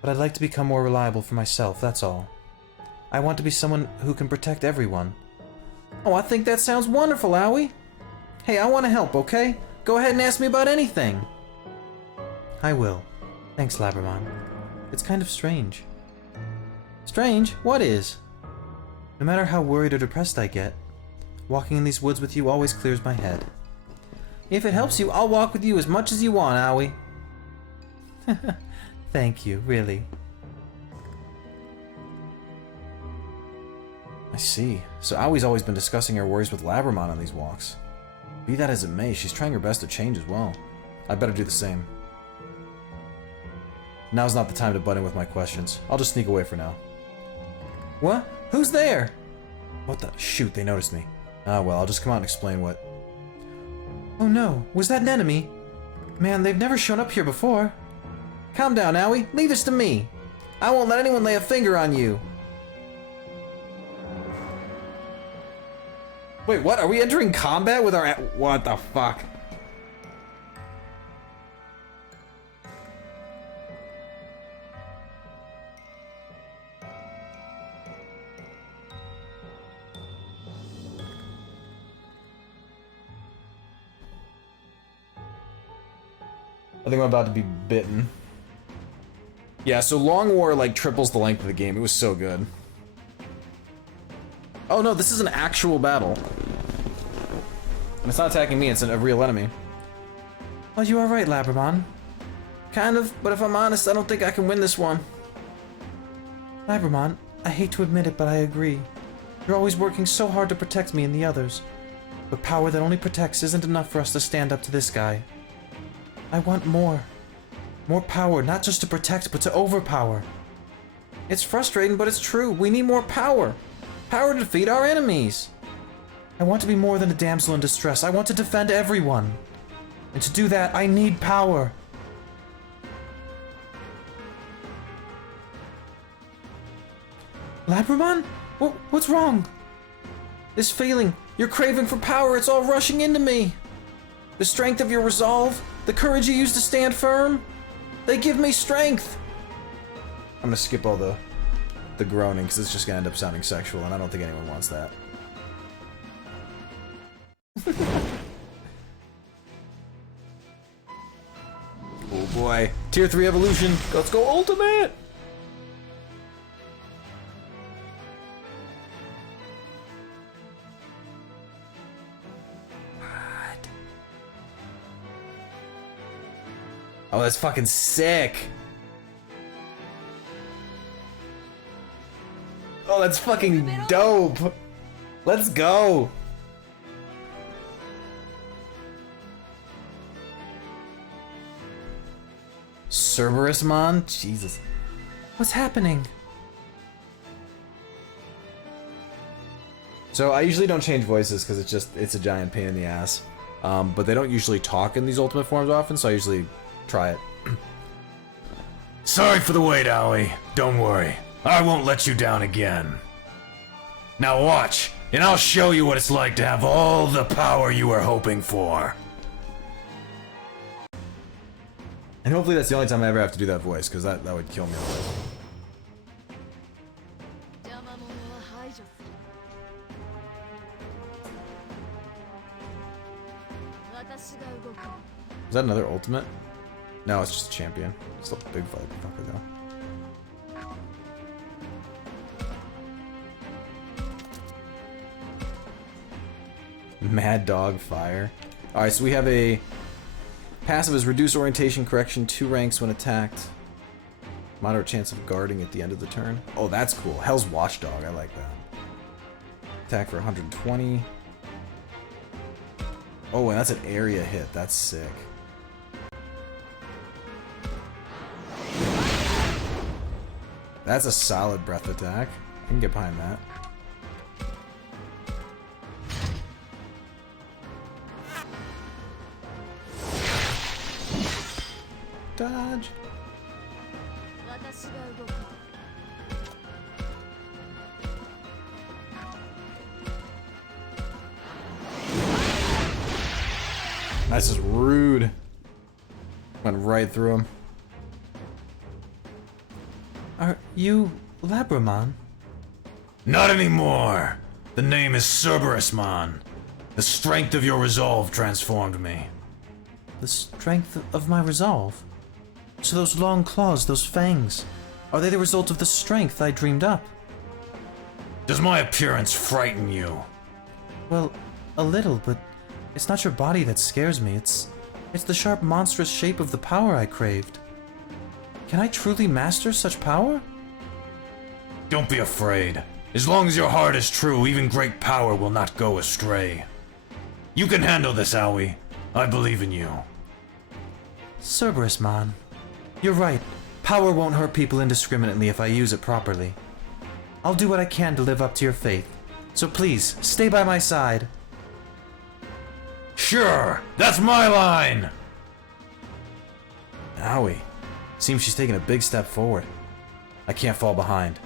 But I'd like to become more reliable for myself, that's all. I want to be someone who can protect everyone. Oh, I think that sounds wonderful, Owie. Hey, I want to help, okay? Go ahead and ask me about anything. I will. Thanks, Labramon. It's kind of strange. Strange? What is? No matter how worried or depressed I get, walking in these woods with you always clears my head. If it helps you, I'll walk with you as much as you want, Owie. Thank you, really. I see. So Owie's always been discussing her worries with Labramon on these walks. Be that as it may, she's trying her best to change as well. I better do the same. Now's not the time to butt in with my questions. I'll just sneak away for now. What? Who's there? What the? Shoot, they noticed me. Ah, well, I'll just come out and explain what... Oh no, was that an enemy? Man, they've never shown up here before. Calm down, Owie. Leave this to me. I won't let anyone lay a finger on you. Wait, what? Are we entering combat with our... What the fuck? I think I'm about to be bitten. Yeah, so Long War like triples the length of the game. It was so good. Oh no, this is an actual battle. And it's not attacking me, it's a real enemy. Oh, you are right, Labramon. Kind of, but if I'm honest, I don't think I can win this one. Labramon, I hate to admit it, but I agree. You're always working so hard to protect me and the others. But power that only protects isn't enough for us to stand up to this guy. I want more. More power, not just to protect, but to overpower. It's frustrating, but it's true. We need more power. Power to defeat our enemies. I want to be more than a damsel in distress. I want to defend everyone. And to do that, I need power. Labramon? What's wrong? This feeling, your craving for power, it's all rushing into me. The strength of your resolve, the courage you use to stand firm, they give me strength. I'm gonna skip all the groaning because it's just gonna end up sounding sexual and I don't think anyone wants that. Oh boy. Tier 3 evolution. Let's go ultimate! Oh, that's fucking sick. Oh, that's fucking dope. Let's go. Cerberusmon? Jesus. What's happening? So I usually don't change voices because it's a giant pain in the ass. But they don't usually talk in these ultimate forms often, so I usually try it. Sorry for the wait, Owie. Don't worry. I won't let you down again. Now watch, and I'll show you what it's like to have all the power you were hoping for. And hopefully that's the only time I ever have to do that voice, because that would kill me. Is that another ultimate? No, it's just a champion. Still a big fucker though. Mad Dog Fire. Alright, so we have a passive is reduce orientation correction 2 ranks when attacked. Moderate chance of guarding at the end of the turn. Oh, that's cool. Hell's Watchdog, I like that. Attack for 120. Oh, and that's an area hit. That's sick. That's a solid breath attack. I can get behind that. Dodge. That's just rude. Went right through him. Are you Labramon? Not anymore. The name is Cerberusmon. The strength of your resolve transformed me. The strength of my resolve? So those long claws, those fangs, are they the result of the strength I dreamed up? Does my appearance frighten you? Well, a little, but it's not your body that scares me. It's the sharp, monstrous shape of the power I craved. Can I truly master such power? Don't be afraid. As long as your heart is true, even great power will not go astray. You can handle this, Owie. I believe in you. Cerberusmon, you're right. Power won't hurt people indiscriminately if I use it properly. I'll do what I can to live up to your faith. So please, stay by my side. Sure, that's my line! Owie. Seems she's taking a big step forward. I can't fall behind.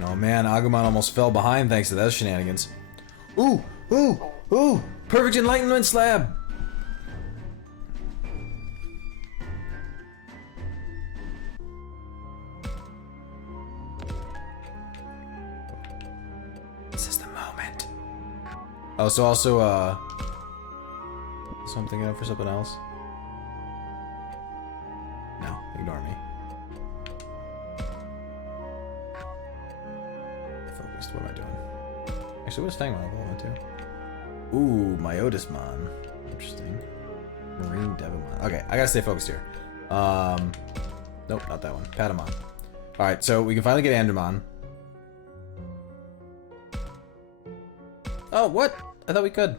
Oh man, Agumon almost fell behind thanks to those shenanigans. Ooh! Ooh! Ooh! Perfect Enlightenment Slab! This is the moment. Oh, so also, so I'm thinking of for something else? No, ignore me. Focused, what am I doing? Actually, what is Fangmon evolving to? Ooh, Myotismon. Interesting. Marine Devimon. Okay, I gotta stay focused here. Nope, not that one. Patamon. Alright, so we can finally get Andromon. Oh, what? I thought we could.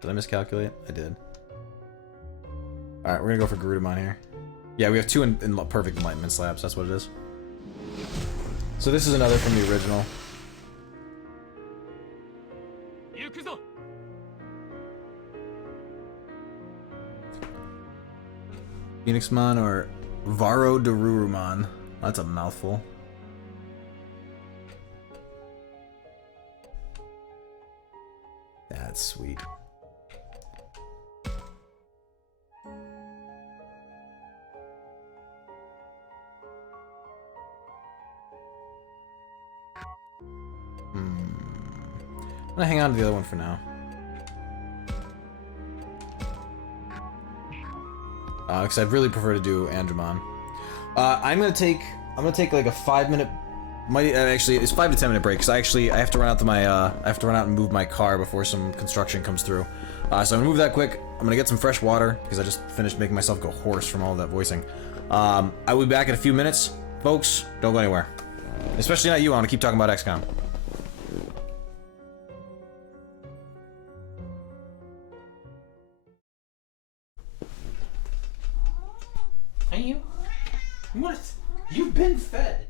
Did I miscalculate? I did. Alright, we're gonna go for Garudamon here. Yeah, we have two in perfect enlightenment slabs, that's what it is. So this is another from the original. Phoenixmon or Varodorurumon. That's a mouthful. That's sweet. I'm gonna hang on to the other one for now. Because I'd really prefer to do Andromon. I'm gonna take like a 5-minute. Actually, it's 5 to 10 minute break. Because I have to run out to my I have to run out and move my car before some construction comes through. So I'm gonna move that quick. I'm gonna get some fresh water because I just finished making myself go hoarse from all that voicing. I will be back in a few minutes, folks. Don't go anywhere. Especially not you. I want to keep talking about XCOM. Hey you. What? You've been fed.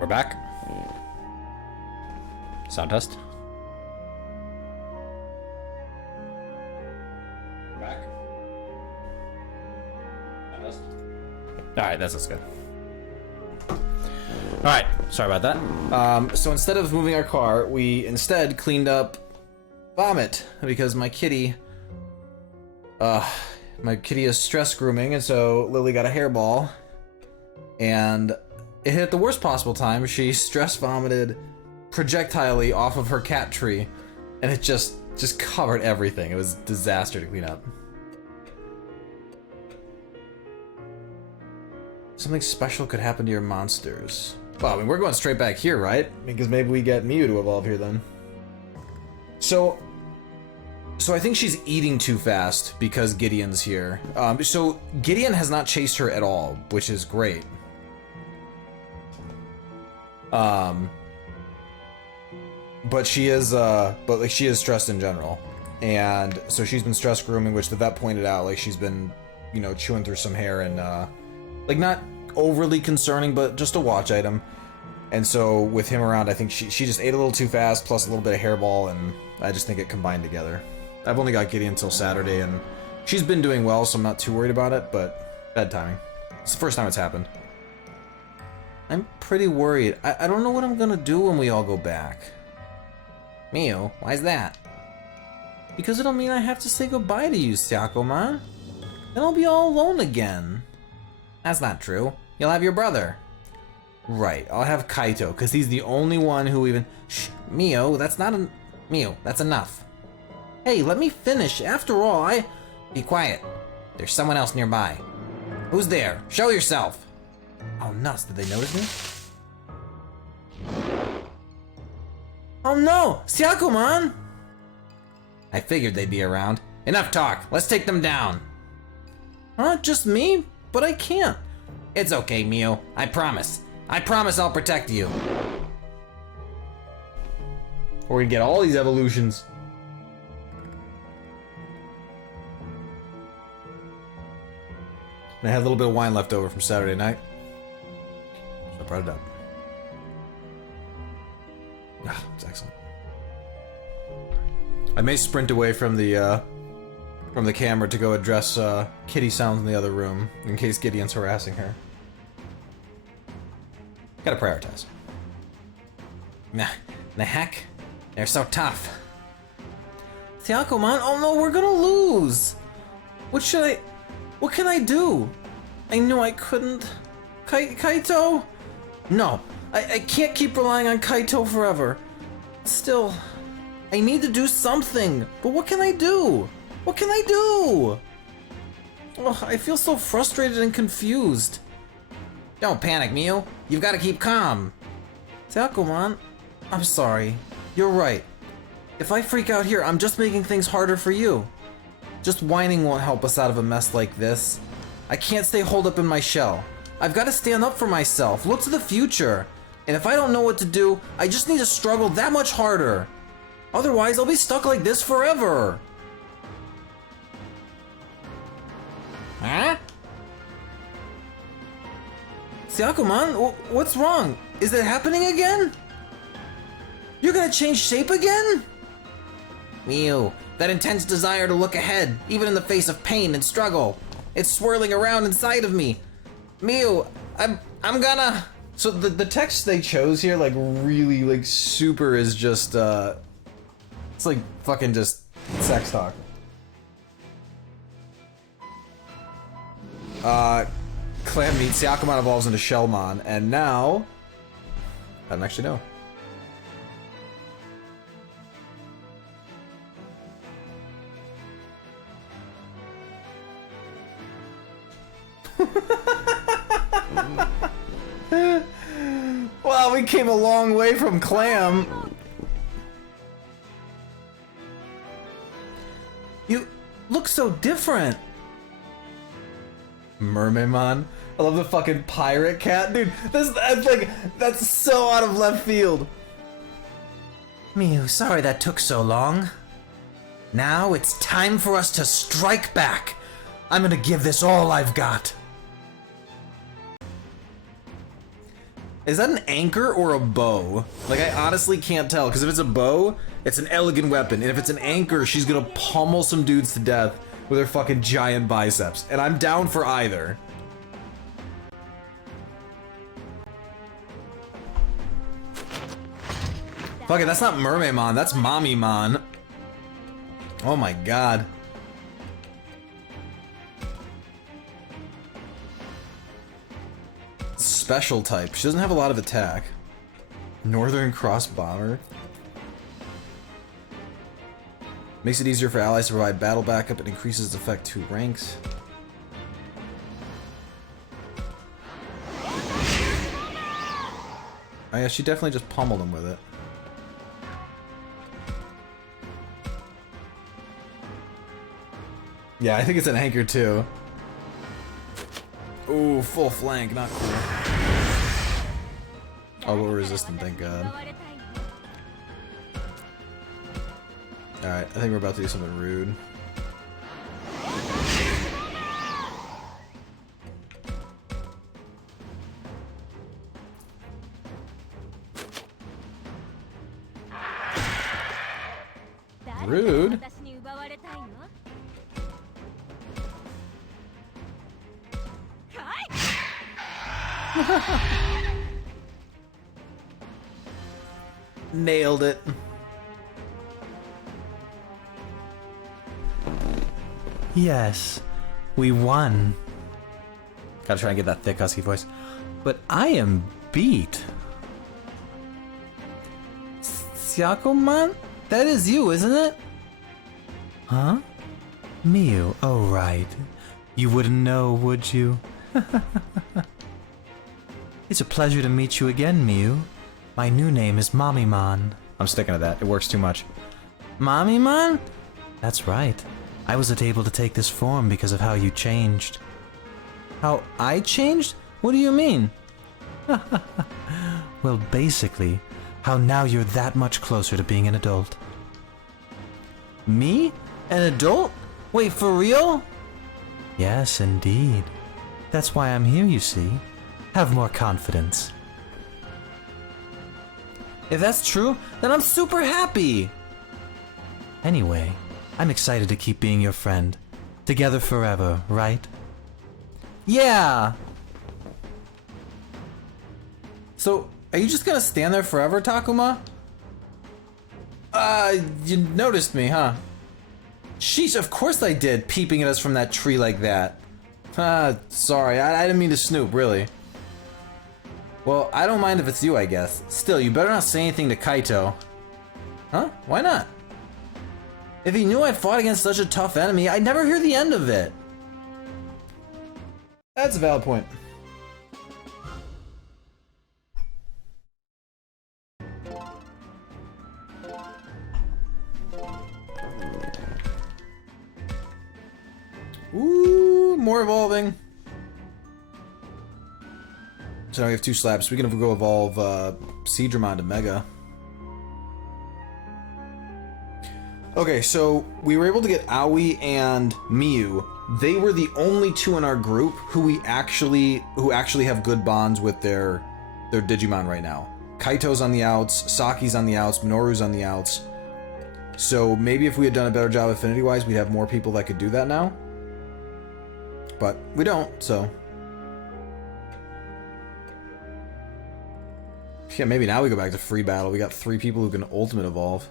We're back. Sound test. We're back. Sound test. Alright, that's good. Alright, sorry about that. So instead of moving our car, we instead cleaned up vomit because my kitty is stress grooming, and so Lily got a hairball, and it hit at the worst possible time. She stress vomited projectilely off of her cat tree, and it just covered everything. It was a disaster to clean up. Something special could happen to your monsters. Well, I mean, we're going straight back here, right? Because maybe we get Mew to evolve here then. So I think she's eating too fast because Gideon's here. So Gideon has not chased her at all, which is great. But she is, she is stressed in general, and so she's been stress grooming, which the vet pointed out. Like, she's been, you know, chewing through some hair and like, not overly concerning, but just a watch item. And so with him around, I think she just ate a little too fast, plus a little bit of hairball, and I just think it combined together. I've only got Gideon until Saturday, and she's been doing well, so I'm not too worried about it, but bad timing. It's the first time it's happened. I'm pretty worried. I don't know what I'm gonna do when we all go back. Mew, why's that? Because it'll mean I have to say goodbye to you, Sayako-man. Then I'll be all alone again. That's not true. You'll have your brother. Right, I'll have Kaito, because he's the only one who even... Shh, Mew, that's not a... Mew, that's enough. Hey, let me finish. After all, Be quiet. There's someone else nearby. Who's there? Show yourself. Oh, nuts. Did they notice me? Oh no! Sayako-man! I figured they'd be around. Enough talk. Let's take them down. Just me? But I can't. It's okay, Mew. I promise. I promise I'll protect you. We're gonna get all these evolutions. And I had a little bit of wine left over from Saturday night, so I brought it up. Ah, it's excellent. I may sprint away from the camera to go address kitty sounds in the other room in case Gideon's harassing her. Gotta prioritize. Nah, the heck? They're so tough. Sayako-man, oh no, we're gonna lose! What can I do? I knew I couldn't. Kaito? No, I can't keep relying on Kaito forever. Still, I need to do something, but what can I do? What can I do? Oh, I feel so frustrated and confused. Don't panic, Mew. You've got to keep calm. Sayako-man, I'm sorry. You're right. If I freak out here, I'm just making things harder for you. Just whining won't help us out of a mess like this. I can't stay holed up in my shell. I've got to stand up for myself, look to the future. And if I don't know what to do, I just need to struggle that much harder. Otherwise, I'll be stuck like this forever. Huh? Sayako-man, what's wrong? Is it happening again? You're gonna change shape again? Mew, that intense desire to look ahead, even in the face of pain and struggle. It's swirling around inside of me. Mew, I'm gonna... So the text they chose here, like, really, like, super is just, it's like fucking just sex talk. Clam meets Sayako-man evolves into Shellmon, and now... I don't actually know. Wow, we came a long way from Clam. You look so different. Mermaidmon. I love the fucking pirate cat, dude. That's so out of left field. Mew, sorry that took so long. Now it's time for us to strike back. I'm gonna give this all I've got. Is that an anchor or a bow? Like, I honestly can't tell, because if it's a bow, it's an elegant weapon, and if it's an anchor, she's gonna pummel some dudes to death with her fucking giant biceps, and I'm down for either. Fuck it, that's not Mermaidmon, that's Mommymon. Oh my god. Special type. She doesn't have a lot of attack. Northern Cross Bomber. Makes it easier for allies to provide battle backup. It increases its effect 2 ranks. Oh yeah, she definitely just pummeled him with it. Yeah, I think it's an anchor too. Ooh, full flank, not cool. Oh, we're resistant, thank god. Alright, I think we're about to do something rude. Rude? Nailed it. Yes, we won. Gotta try and get that thick husky voice. But I am beat. Syakuman? That is you, isn't it? Huh? Miu, oh right. You wouldn't know, would you? It's a pleasure to meet you again, Miu. My new name is Mommymon. I'm sticking to that. It works too much. Mommymon? That's right. I wasn't able to take this form because of how you changed. How I changed? What do you mean? Well, basically, how now you're that much closer to being an adult. Me? An adult? Wait, for real? Yes, indeed. That's why I'm here, you see. Have more confidence. If that's true, then I'm super happy! Anyway, I'm excited to keep being your friend. Together forever, right? Yeah! So, are you just gonna stand there forever, Takuma? You noticed me, huh? Sheesh, of course I did, peeping at us from that tree like that. Sorry, I didn't mean to snoop, really. Well, I don't mind if it's you, I guess. Still, you better not say anything to Kaito. Huh? Why not? If he knew I'd fought against such a tough enemy, I'd never hear the end of it. That's a valid point. Ooh, more evolving. So now we have 2 slabs. We can go evolve Seadramon to Mega. Okay, so we were able to get Aoi and Miu. They were the only 2 in our group who actually have good bonds with their Digimon right now. Kaito's on the outs, Saki's on the outs, Minoru's on the outs. So maybe if we had done a better job affinity-wise, we'd have more people that could do that now. But we don't, so. Yeah, maybe now we go back to free battle. We got 3 people who can ultimate evolve.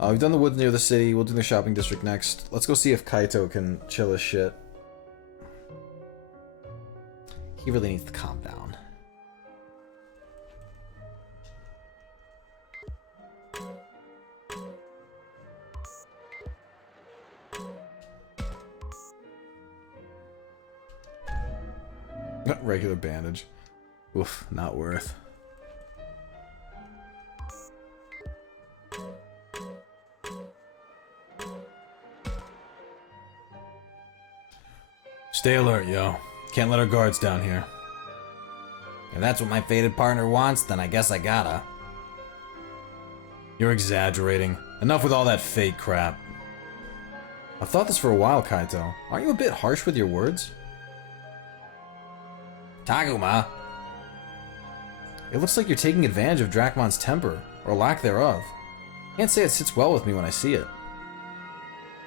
We've done the woods near the city. We'll do the shopping district next. Let's go see if Kaito can chill his shit. He really needs to calm down. Regular bandage. Oof, not worth. Stay alert, yo. Can't let our guards down here. If that's what my fated partner wants, then I guess I gotta. You're exaggerating. Enough with all that fake crap. I've thought this for a while, Kaito. Aren't you a bit harsh with your words? Takuma! It looks like you're taking advantage of Drachmon's temper, or lack thereof. Can't say it sits well with me when I see it.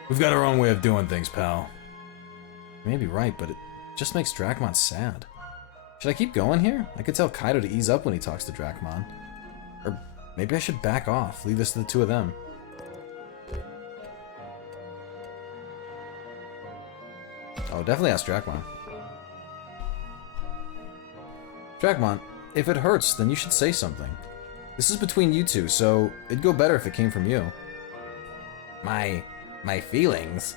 We've got our own way of doing things, pal. You may be right, but it just makes Drachmon sad. Should I keep going here? I could tell Kaido to ease up when he talks to Drachmon. Or maybe I should back off, leave this to the two of them. Oh, definitely ask Drachmon. Drachmon, if it hurts, then you should say something. This is between you two, so it'd go better if it came from you. My feelings?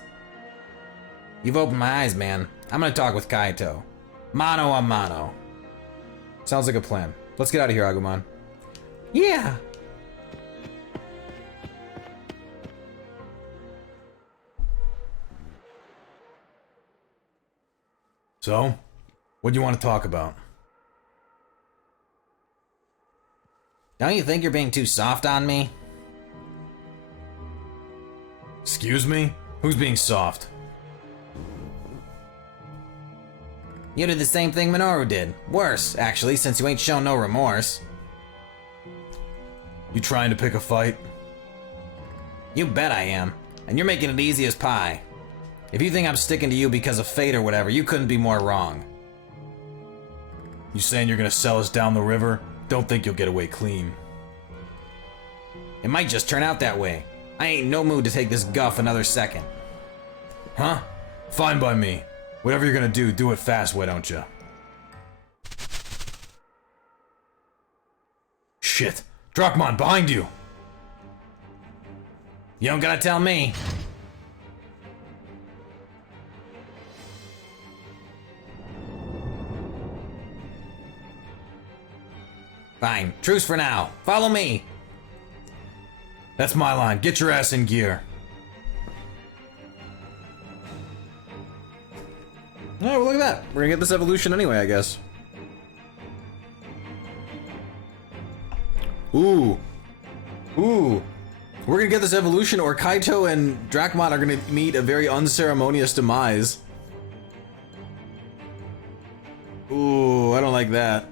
You've opened my eyes, man. I'm gonna talk with Kaito. Mano a mano. Sounds like a plan. Let's get out of here, Agumon. Yeah. So, what do you want to talk about? Don't you think you're being too soft on me? Excuse me? Who's being soft? You did the same thing Minoru did. Worse, actually, since you ain't shown no remorse. You trying to pick a fight? You bet I am. And you're making it easy as pie. If you think I'm sticking to you because of fate or whatever, you couldn't be more wrong. You saying you're gonna sell us down the river? Don't think you'll get away clean. It might just turn out that way. I ain't in no mood to take this guff another second. Huh? Fine by me. Whatever you're gonna do, do it fast, why don't you? Shit! Drachmon, behind you! You don't gotta tell me. Fine, truce for now. Follow me. That's my line. Get your ass in gear. Alright, well look at that. We're gonna get this evolution anyway, I guess. Ooh. Ooh. We're gonna get this evolution, or Kaito and Drachmon are gonna meet a very unceremonious demise. Ooh, I don't like that.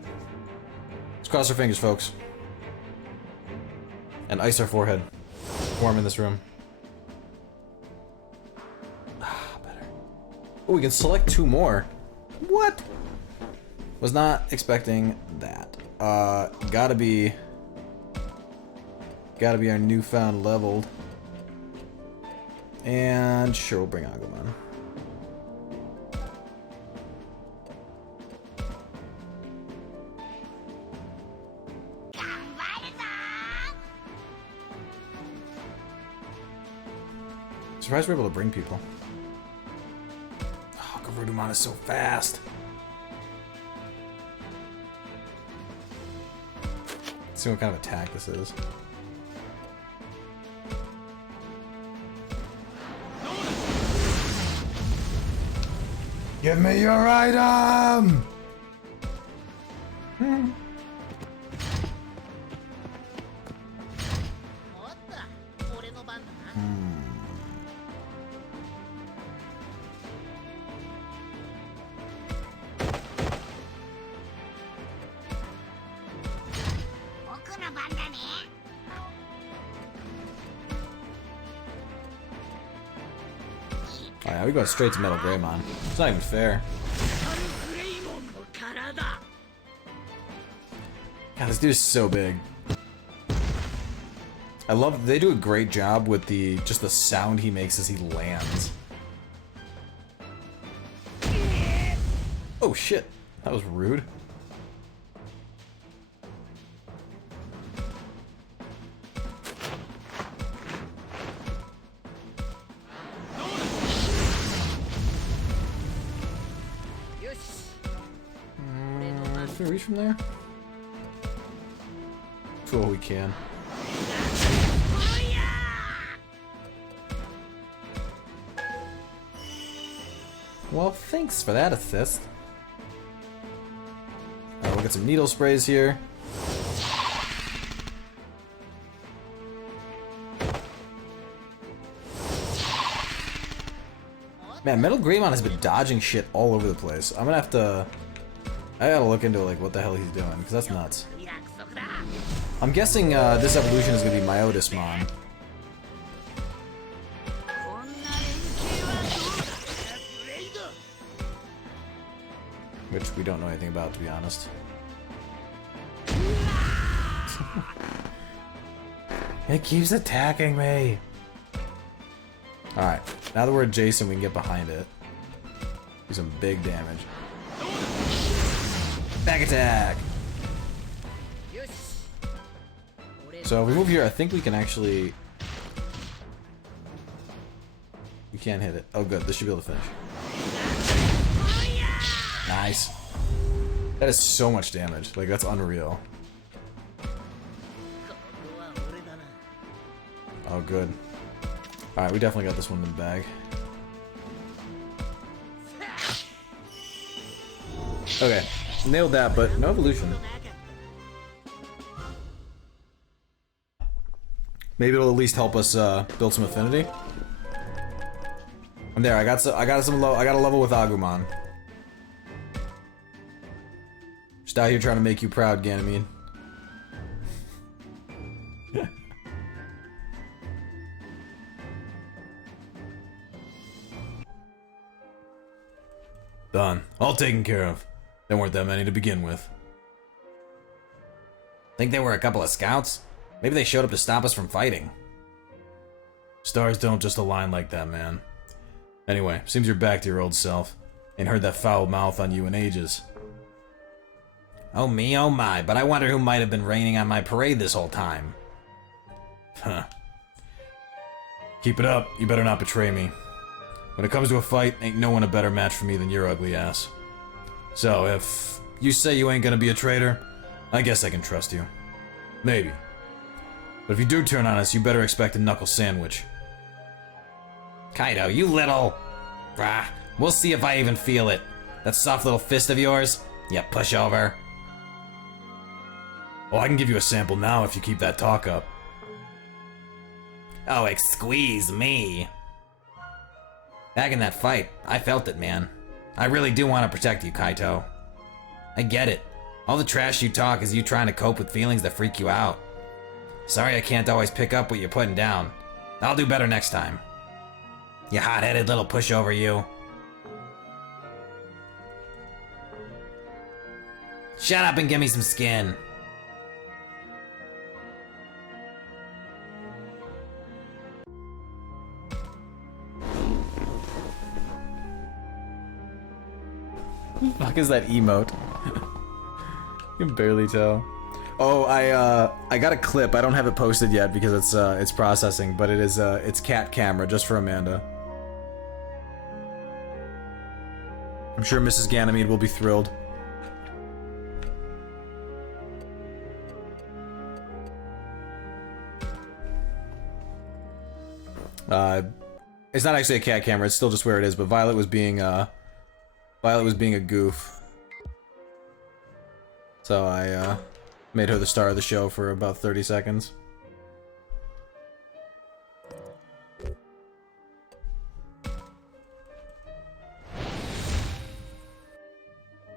Let's cross our fingers, folks. And ice our forehead. Warm in this room. Ah, better. Oh, we can select 2 more. What? Was not expecting that. Gotta be our newfound leveled. And sure, we'll bring Agumon. Surprised we're able to bring people. Oh, Garudamon is so fast. Let's see what kind of attack this is. Give me your item! Oh yeah, we go straight to Metal Greymon. It's not even fair. God, this dude is so big. I love, they do a great job with just the sound he makes as he lands. Oh shit, that was rude. Can we reach from there? Oh, we can. Well, thanks for that assist. Alright, we'll get some needle sprays here. Man, Metal Greymon has been dodging shit all over the place. I'm gonna have to I gotta look into like what the hell he's doing, because that's nuts. I'm guessing this evolution is gonna be Myotismon. Which we don't know anything about, to be honest. It keeps attacking me! Alright, now that we're adjacent, we can get behind it. Do some big damage. Back attack! So if we move here, I think we can actually... We can't hit it. Oh good, this should be able to finish. Nice. That is so much damage. Like, that's unreal. Oh good. Alright, we definitely got this one in the bag. Okay, nailed that, but no evolution. Maybe it'll at least help us build some affinity. I'm there. I got a level with Agumon. Just out here trying to make you proud, Ganymede. Done. All taken care of. There weren't that many to begin with. Think they were a couple of scouts? Maybe they showed up to stop us from fighting. Stars don't just align like that, man. Anyway, seems you're back to your old self. Ain't heard that foul mouth on you in ages. Oh me, oh my, but I wonder who might have been raining on my parade this whole time. Huh. Keep it up, you better not betray me. When it comes to a fight, ain't no one a better match for me than your ugly ass. So, if you say you ain't gonna be a traitor, I guess I can trust you. Maybe. But if you do turn on us, you better expect a knuckle sandwich. Kaido, you little... Ah, we'll see if I even feel it. That soft little fist of yours? You pushover. Oh, I can give you a sample now if you keep that talk up. Oh, squeeze me. Back in that fight, I felt it, man. I really do want to protect you, Kaito. I get it. All the trash you talk is you trying to cope with feelings that freak you out. Sorry I can't always pick up what you're putting down. I'll do better next time. You hot-headed little pushover, you. Shut up and give me some skin. What the fuck is that emote? You can barely tell. Oh, I got a clip. I don't have it posted yet because it's processing, but it's cat camera just for Amanda. I'm sure Mrs. Ganymede will be thrilled. It's not actually a cat camera. It's still just where it is. But Violet was being a goof. So I made her the star of the show for about 30 seconds.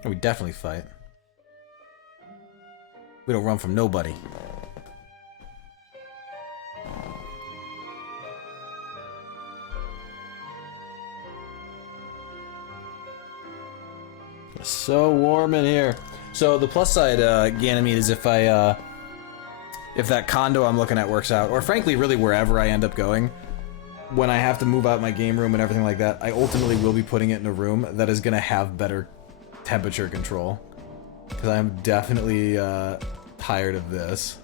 We definitely fight. We don't run from nobody. It's so warm in here. So the plus side, Ganymede, is if that condo I'm looking at works out, or frankly, really wherever I end up going, when I have to move out my game room and everything like that, I ultimately will be putting it in a room that is going to have better temperature control. Because I'm definitely tired of this.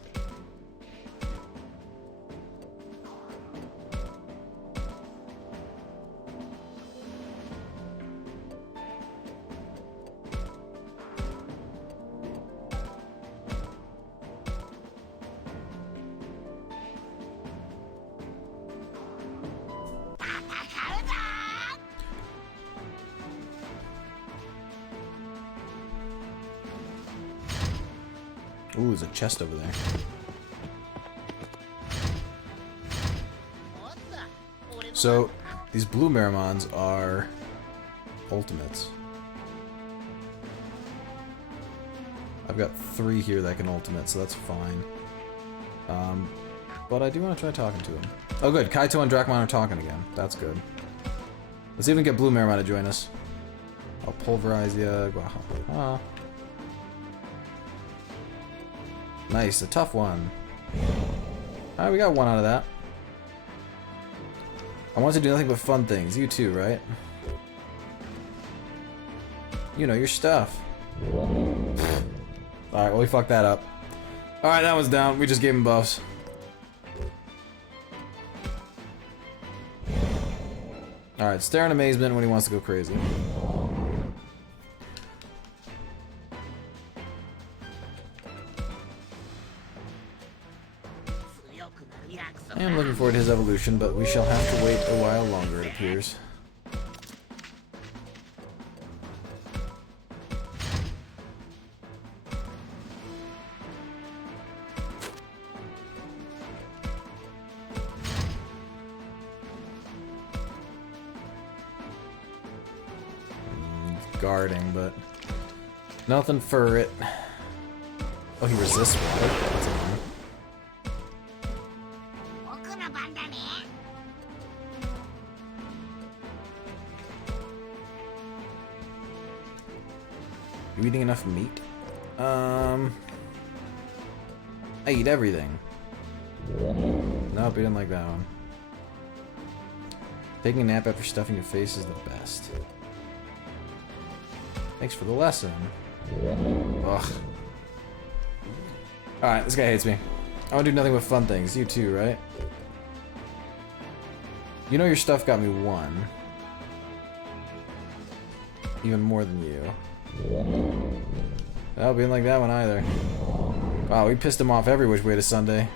Ooh, there's a chest over there. So, these blue Meramons are ultimates. I've got 3 here that can ultimate, so that's fine. But I do want to try talking to him. Oh good, Kaito and Dracmon are talking again. That's good. Let's even get Blue Marimon to join us. I'll pulverize ya. Nice, a tough one. Alright, we got 1 out of that. I want to do nothing but fun things. You too, right? You know your stuff. Alright, well we fucked that up. Alright, that one's down. We just gave him buffs. Alright, stare in amazement when he wants to go crazy. I am looking forward to his evolution, but we shall have to wait a while longer, it appears. Guarding, but nothing for it. Oh, he resists water. That's annoying. You eating enough meat? I eat everything. Nope, he didn't like that one. Taking a nap after stuffing your face is the best. Thanks for the lesson. Ugh. Alright, this guy hates me. I want to do nothing but fun things. You too, right? You know your stuff got me 1. Even more than you. Oh, we didn't like that one either. Wow, we pissed him off every which way to Sunday.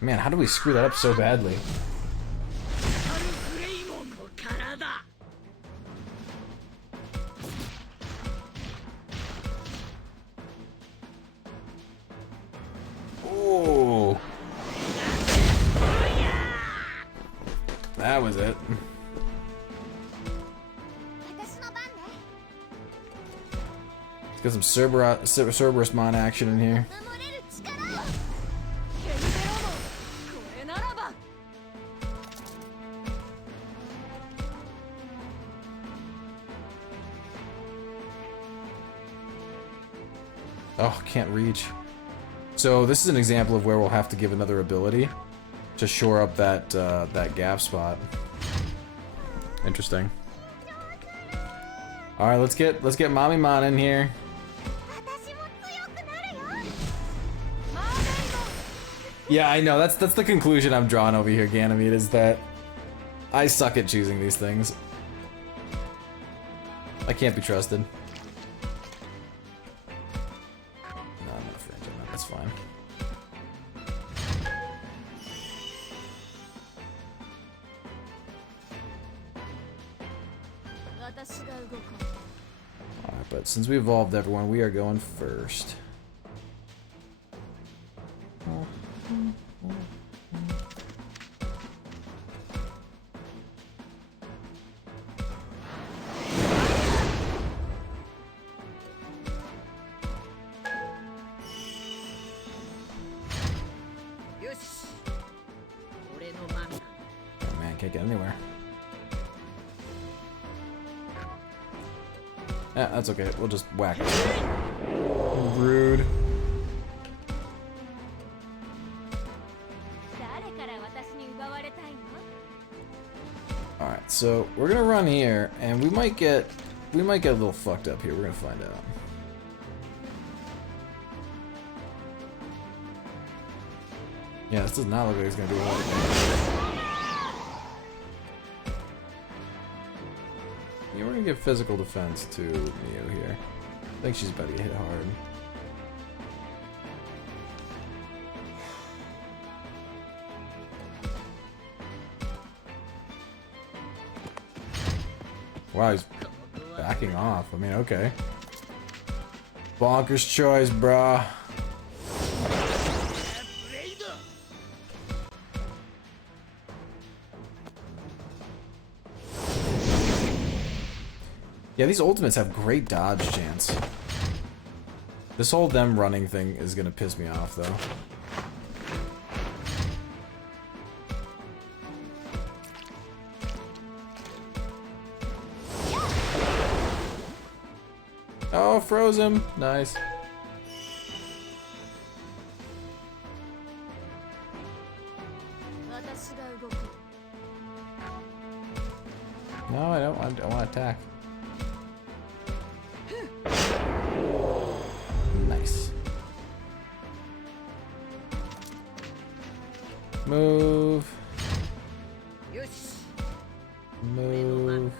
Man, how do we screw that up so badly? Oh, that was it. Let's get some Cerberusmon action in here. Oh, can't reach. So this is an example of where we'll have to give another ability to shore up that that gap spot. Interesting. All right, let's get Mamimon in here. Yeah, I know. That's the conclusion I'm drawing over here, Ganymede, is that I suck at choosing these things. I can't be trusted. That's fine. Alright, but since we evolved everyone, we are going first. Oh man, can't get anywhere. Yeah, that's okay. We'll just whack it. Rude. Alright, so we're gonna run here, and we might get a little fucked up here. We're gonna find out. Yeah, this does not look like it's gonna do a lot of damage. Yeah, we're gonna give physical defense to Mio here. I think she's about to get hit hard. Wow, he's backing off. I mean, okay. Bonkers choice, brah. Yeah, these ultimates have great dodge chance. This whole them running thing is gonna piss me off, though. Oh, froze him. Nice. No, I don't want to attack. Nice. Move. Move.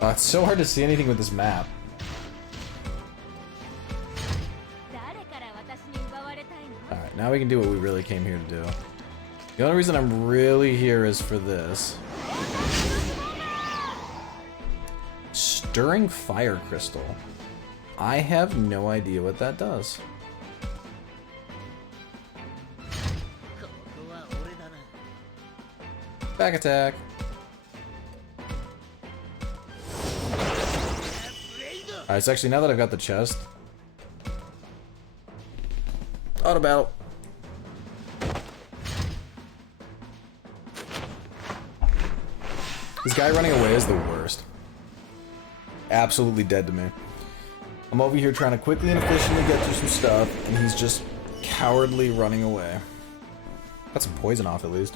Oh, it's so hard to see anything with this map. Alright, now we can do what we really came here to do. The only reason I'm really here is for this. Stirring fire crystal. I have no idea what that does. Back attack. Alright, so actually now that I've got the chest. Auto battle. This guy running away is the worst. Absolutely dead to me. I'm over here trying to quickly and efficiently get through some stuff, and he's just cowardly running away. Got some poison off at least.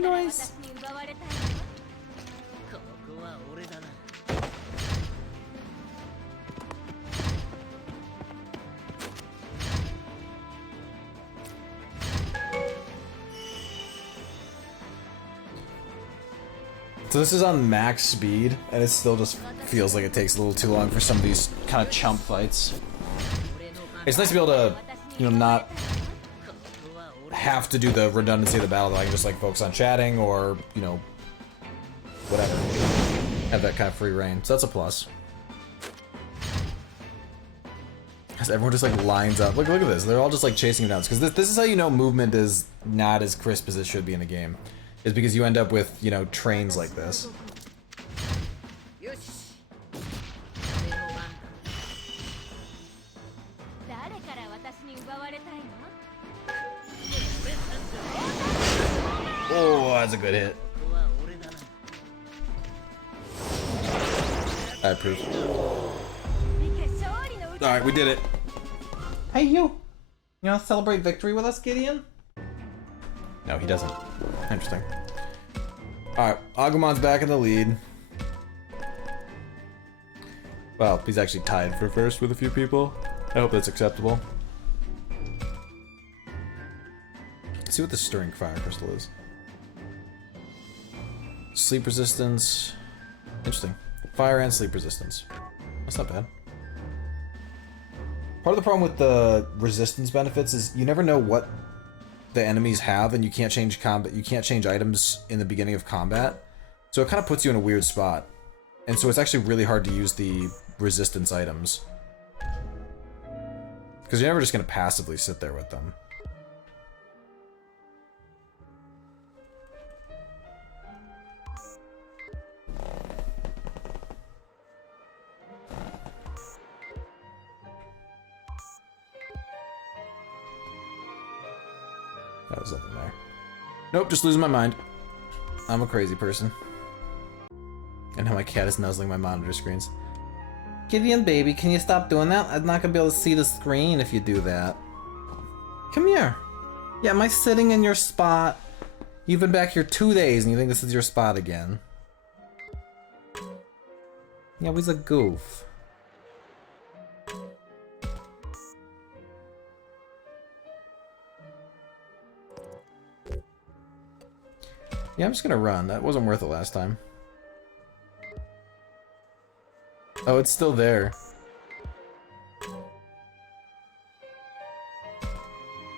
Nice. So this is on max speed, and it still just feels like it takes a little too long for some of these kind of chump fights. It's nice to be able to, you know, not have to do the redundancy of the battle, that I can just like focus on chatting or, you know, whatever. Have that kind of free reign. So that's a plus. Because everyone just like lines up. Look at this. They're all just like chasing him down. Because this is how you know movement is not as crisp as it should be in a game. Is because you end up with, you know, trains like this. Oh, that's a good hit. I approve. Alright, we did it. Hey, you! You wanna celebrate victory with us, Gideon? No, he doesn't. Interesting. Alright, Agumon's back in the lead. Well, he's actually tied for first with a few people. I hope that's acceptable. Let's see what the stirring fire crystal is. Sleep resistance. Interesting. Fire and sleep resistance. That's not bad. Part of the problem with the resistance benefits is you never know what the enemies have, and you can't change combat. You can't change items in the beginning of combat, so it kind of puts you in a weird spot. And so it's actually really hard to use the resistance items because you're never just gonna passively sit there with them. That was nothing there. Nope, just losing my mind. I'm a crazy person. And now my cat is nuzzling my monitor screens. Gideon, baby, can you stop doing that? I'm not gonna be able to see the screen if you do that. Come here. Yeah, am I sitting in your spot? You've been back here 2 days and you think this is your spot again. Yeah, he's a goof. Yeah, I'm just gonna run. That wasn't worth it last time. Oh, it's still there.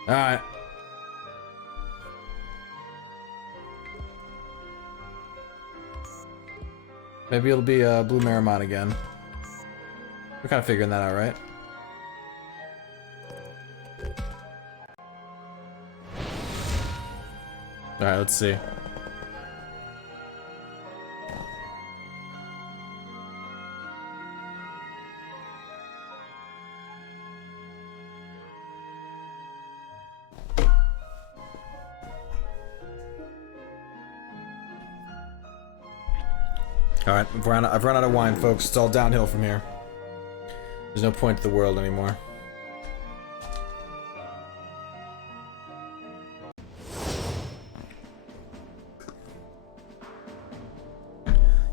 Alright. Maybe it'll be Blue Marimon again. We're kind of figuring that out, right? Alright, let's see. Alright, I've run out of wine, folks. It's all downhill from here. There's no point to the world anymore.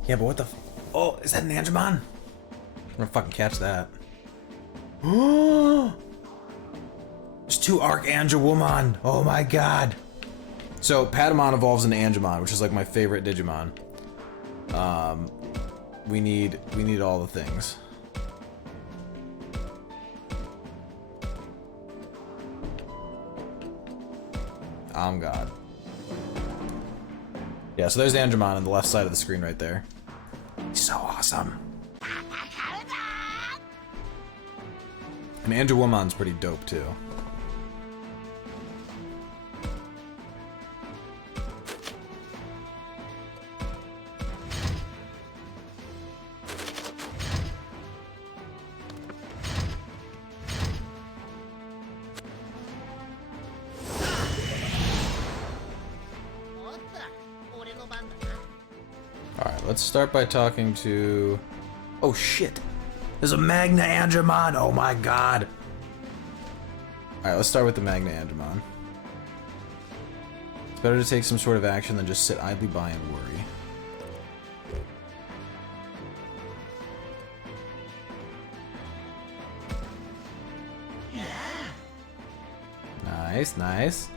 Yeah, but what the oh, is that an Angemon? I'm gonna fucking catch that. There's 2 Archangewomon! Oh my god! So, Patamon evolves into Angemon, which is like my favorite Digimon. We need all the things. I'm God. Yeah, so there's Angemon on the left side of the screen right there. He's so awesome. And Angewomon's pretty dope too. Alright, let's start by talking to... Oh shit! There's a Magna Angemon! Oh my god! Alright, let's start with the Magna Angemon. It's better to take some sort of action than just sit idly by and worry. Nice, nice.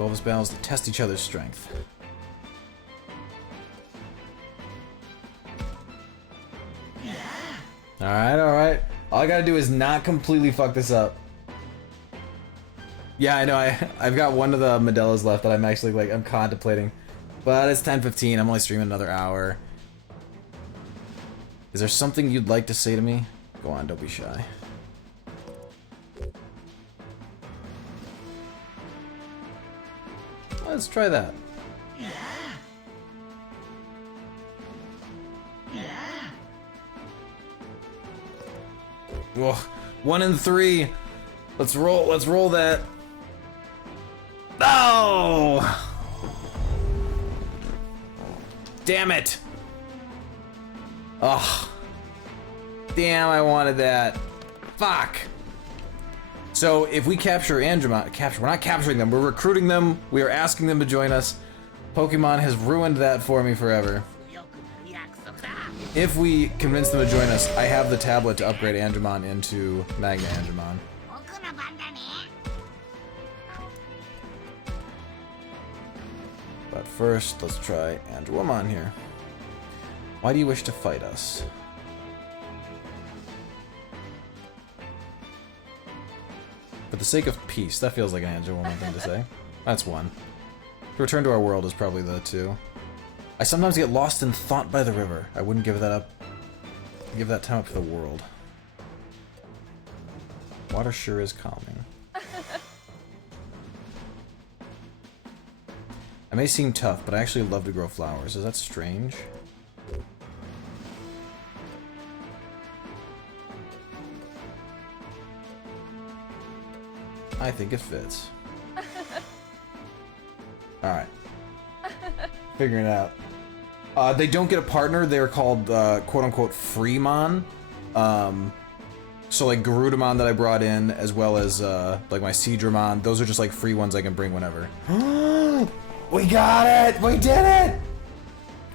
All of us battles to test each other's strength. Alright, alright. All I gotta do is not completely fuck this up. Yeah, I know, I've got one of the Modellas left that I'm actually, like, I'm contemplating. But it's 10:15, I'm only streaming another hour. Is there something you'd like to say to me? Go on, don't be shy. Let's try that. Ugh, 1 and 3. Let's roll that. No! Damn it! Ugh. Damn, I wanted that. Fuck. So if we capture Angemon, we're not capturing them, we're recruiting them, we are asking them to join us. Pokemon has ruined that for me forever. If we convince them to join us, I have the tablet to upgrade Angemon into Magna Angemon. But first, let's try Angemon here. Why do you wish to fight us? For the sake of peace, that feels like an Angemon thing to say. That's 1. To return to our world is probably the 2. I sometimes get lost in thought by the river. I wouldn't give that up. Give that time up for the world. Water sure is calming. I may seem tough, but I actually love to grow flowers. Is that strange? I think it fits. Alright. Figuring it out. They don't get a partner. They're called, quote-unquote, Freemon. So, like, Garudamon that I brought in, as well as, like, my Seadramon, those are just, like, free ones I can bring whenever. We got it! We did it!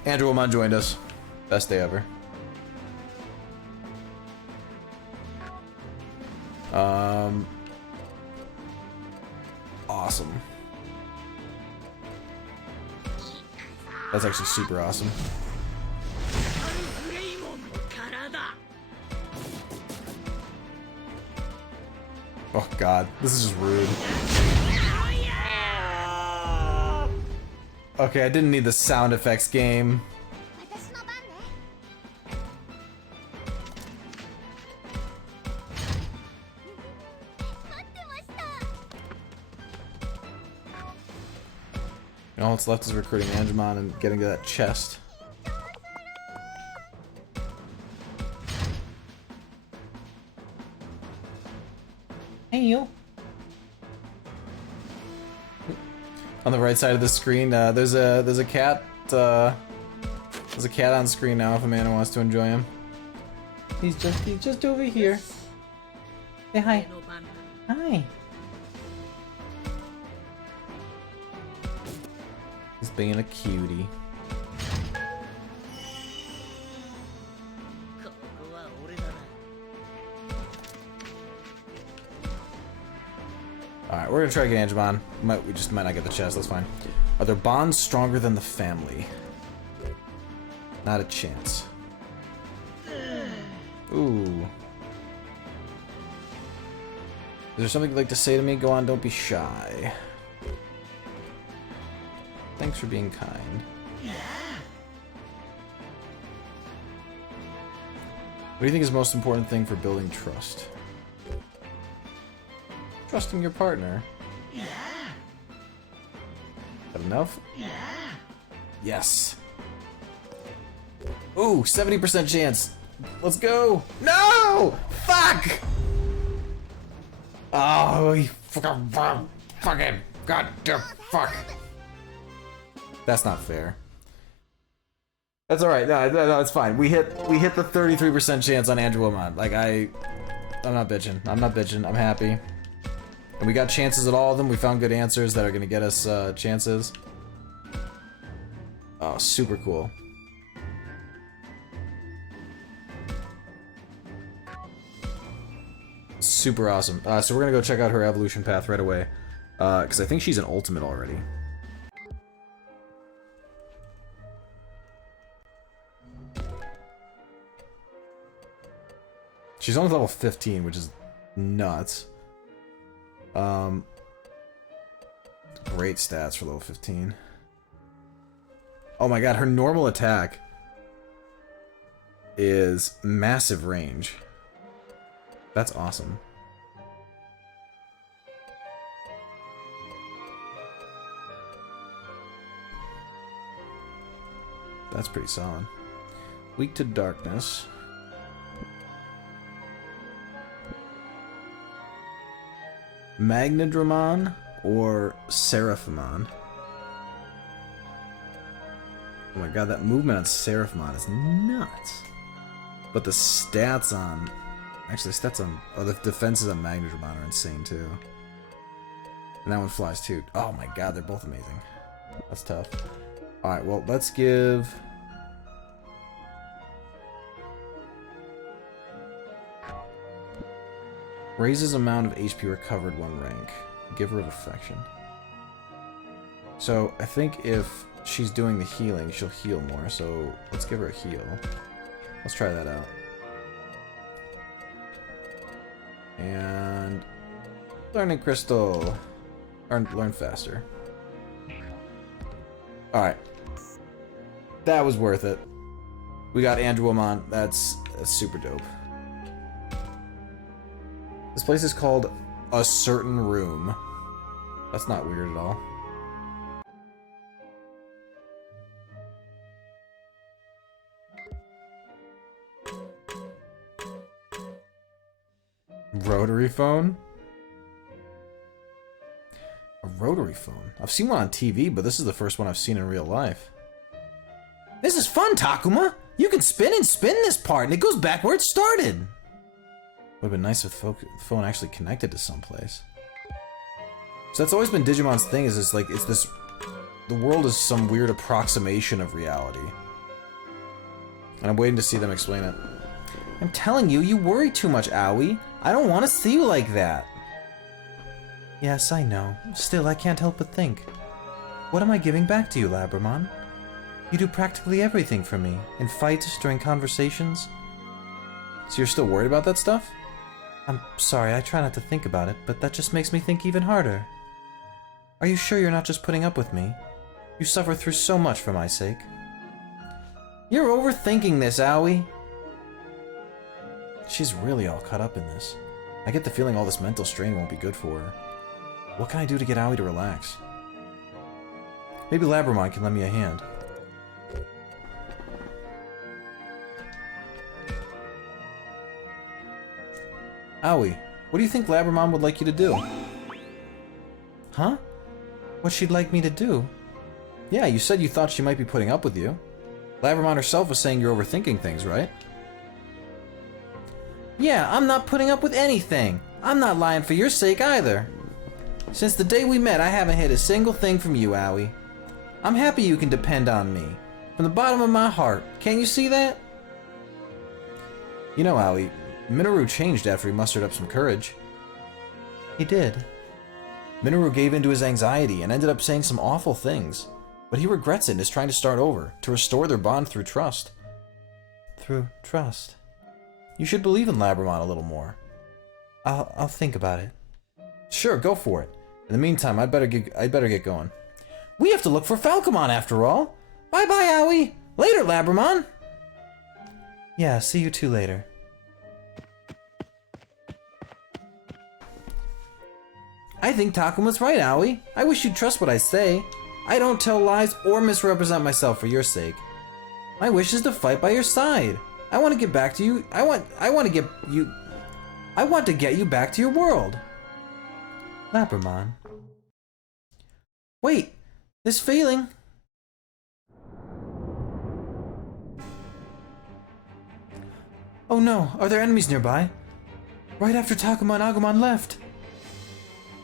Angemon joined us. Best day ever. Awesome. That's actually super awesome. Oh god, this is just rude. Okay, I didn't need the sound effects game. And all that's left is recruiting Angemon and getting to that chest. Hey, you. On the right side of the screen, there's a cat. There's a cat on screen now. If Amanda wants to enjoy him, he's just over here. Say hi. Hi. He's being a cutie. Alright, we're gonna try to get Angemon. We just might not get the chest, that's fine. Are there bonds stronger than the family? Not a chance. Ooh. Is there something you'd like to say to me? Go on, don't be shy. Thanks for being kind. What do you think is the most important thing for building trust? Trusting your partner. That enough? Yes. Ooh, 70% chance. Let's go. No! Fuck! Oh, you fucking goddamn fuck. That's not fair. That's alright. No, it's fine. We hit the 33% chance on Angemon. Like I'm not bitching. I'm not bitching. I'm happy. And we got chances at all of them. We found good answers that are gonna get us chances. Oh, super cool. Super awesome. So we're gonna go check out her evolution path right away. Because I think she's an ultimate already. She's only level 15, which is nuts. Great stats for level 15. Oh my god, her normal attack is massive range. That's awesome. That's pretty solid. Weak to darkness. Magnadramon or Seraphimon? Oh my god, that movement on Seraphimon is nuts. But the stats on... Actually, the stats on... Oh, the defenses on Magnadramon are insane, too. And that one flies, too. Oh my god, they're both amazing. That's tough. Alright, well, let's give... Raises amount of HP recovered 1 rank. Giver of affection. So, I think if she's doing the healing, she'll heal more, so let's give her a heal. Let's try that out. And... Learning Crystal. Learn faster. Alright. That was worth it. We got Angemon. That's super dope. This place is called A Certain Room. That's not weird at all. Rotary phone? A rotary phone? I've seen one on TV, but this is the first one I've seen in real life. This is fun, Takuma! You can spin and spin this part, and it goes back where it started! Would've been nice if the phone actually connected to someplace. So that's always been Digimon's thing, is it's like, it's this... The world is some weird approximation of reality. And I'm waiting to see them explain it. I'm telling you, you worry too much, Aoi. I don't want to see you like that. Yes, I know. Still, I can't help but think. What am I giving back to you, Labramon? You do practically everything for me. In fights, during conversations. So you're still worried about that stuff? I'm sorry, I try not to think about it, but that just makes me think even harder. Are you sure you're not just putting up with me? You suffer through so much for my sake. You're overthinking this, Aoi. She's really all caught up in this. I get the feeling all this mental strain won't be good for her. What can I do to get Aoi to relax? Maybe Labramon can lend me a hand. Aoi, what do you think Labramon would like you to do? Huh? What she'd like me to do? Yeah, you said you thought she might be putting up with you. Labramon herself was saying you're overthinking things, right? Yeah, I'm not putting up with anything. I'm not lying for your sake either. Since the day we met, I haven't hid a single thing from you, Aoi. I'm happy you can depend on me. From the bottom of my heart. Can't you see that? You know, Aoi, Minoru changed after he mustered up some courage. He did. Minoru gave in to his anxiety and ended up saying some awful things. But he regrets it and is trying to start over, to restore their bond through trust. Through trust? You should believe in Labramon a little more. I'll think about it. Sure, go for it. In the meantime, I'd better get going. We have to look for Falcomon after all. Bye-bye, Aoi. Later, Labramon. Yeah, see you two later. I think Takuma's right, Aoi. I wish you'd trust what I say. I don't tell lies or misrepresent myself for your sake. My wish is to fight by your side. I want to get back to you. I want to get you back to your world. Labramon. Wait, this feeling. Oh no, are there enemies nearby? Right after Takuma and Agumon left.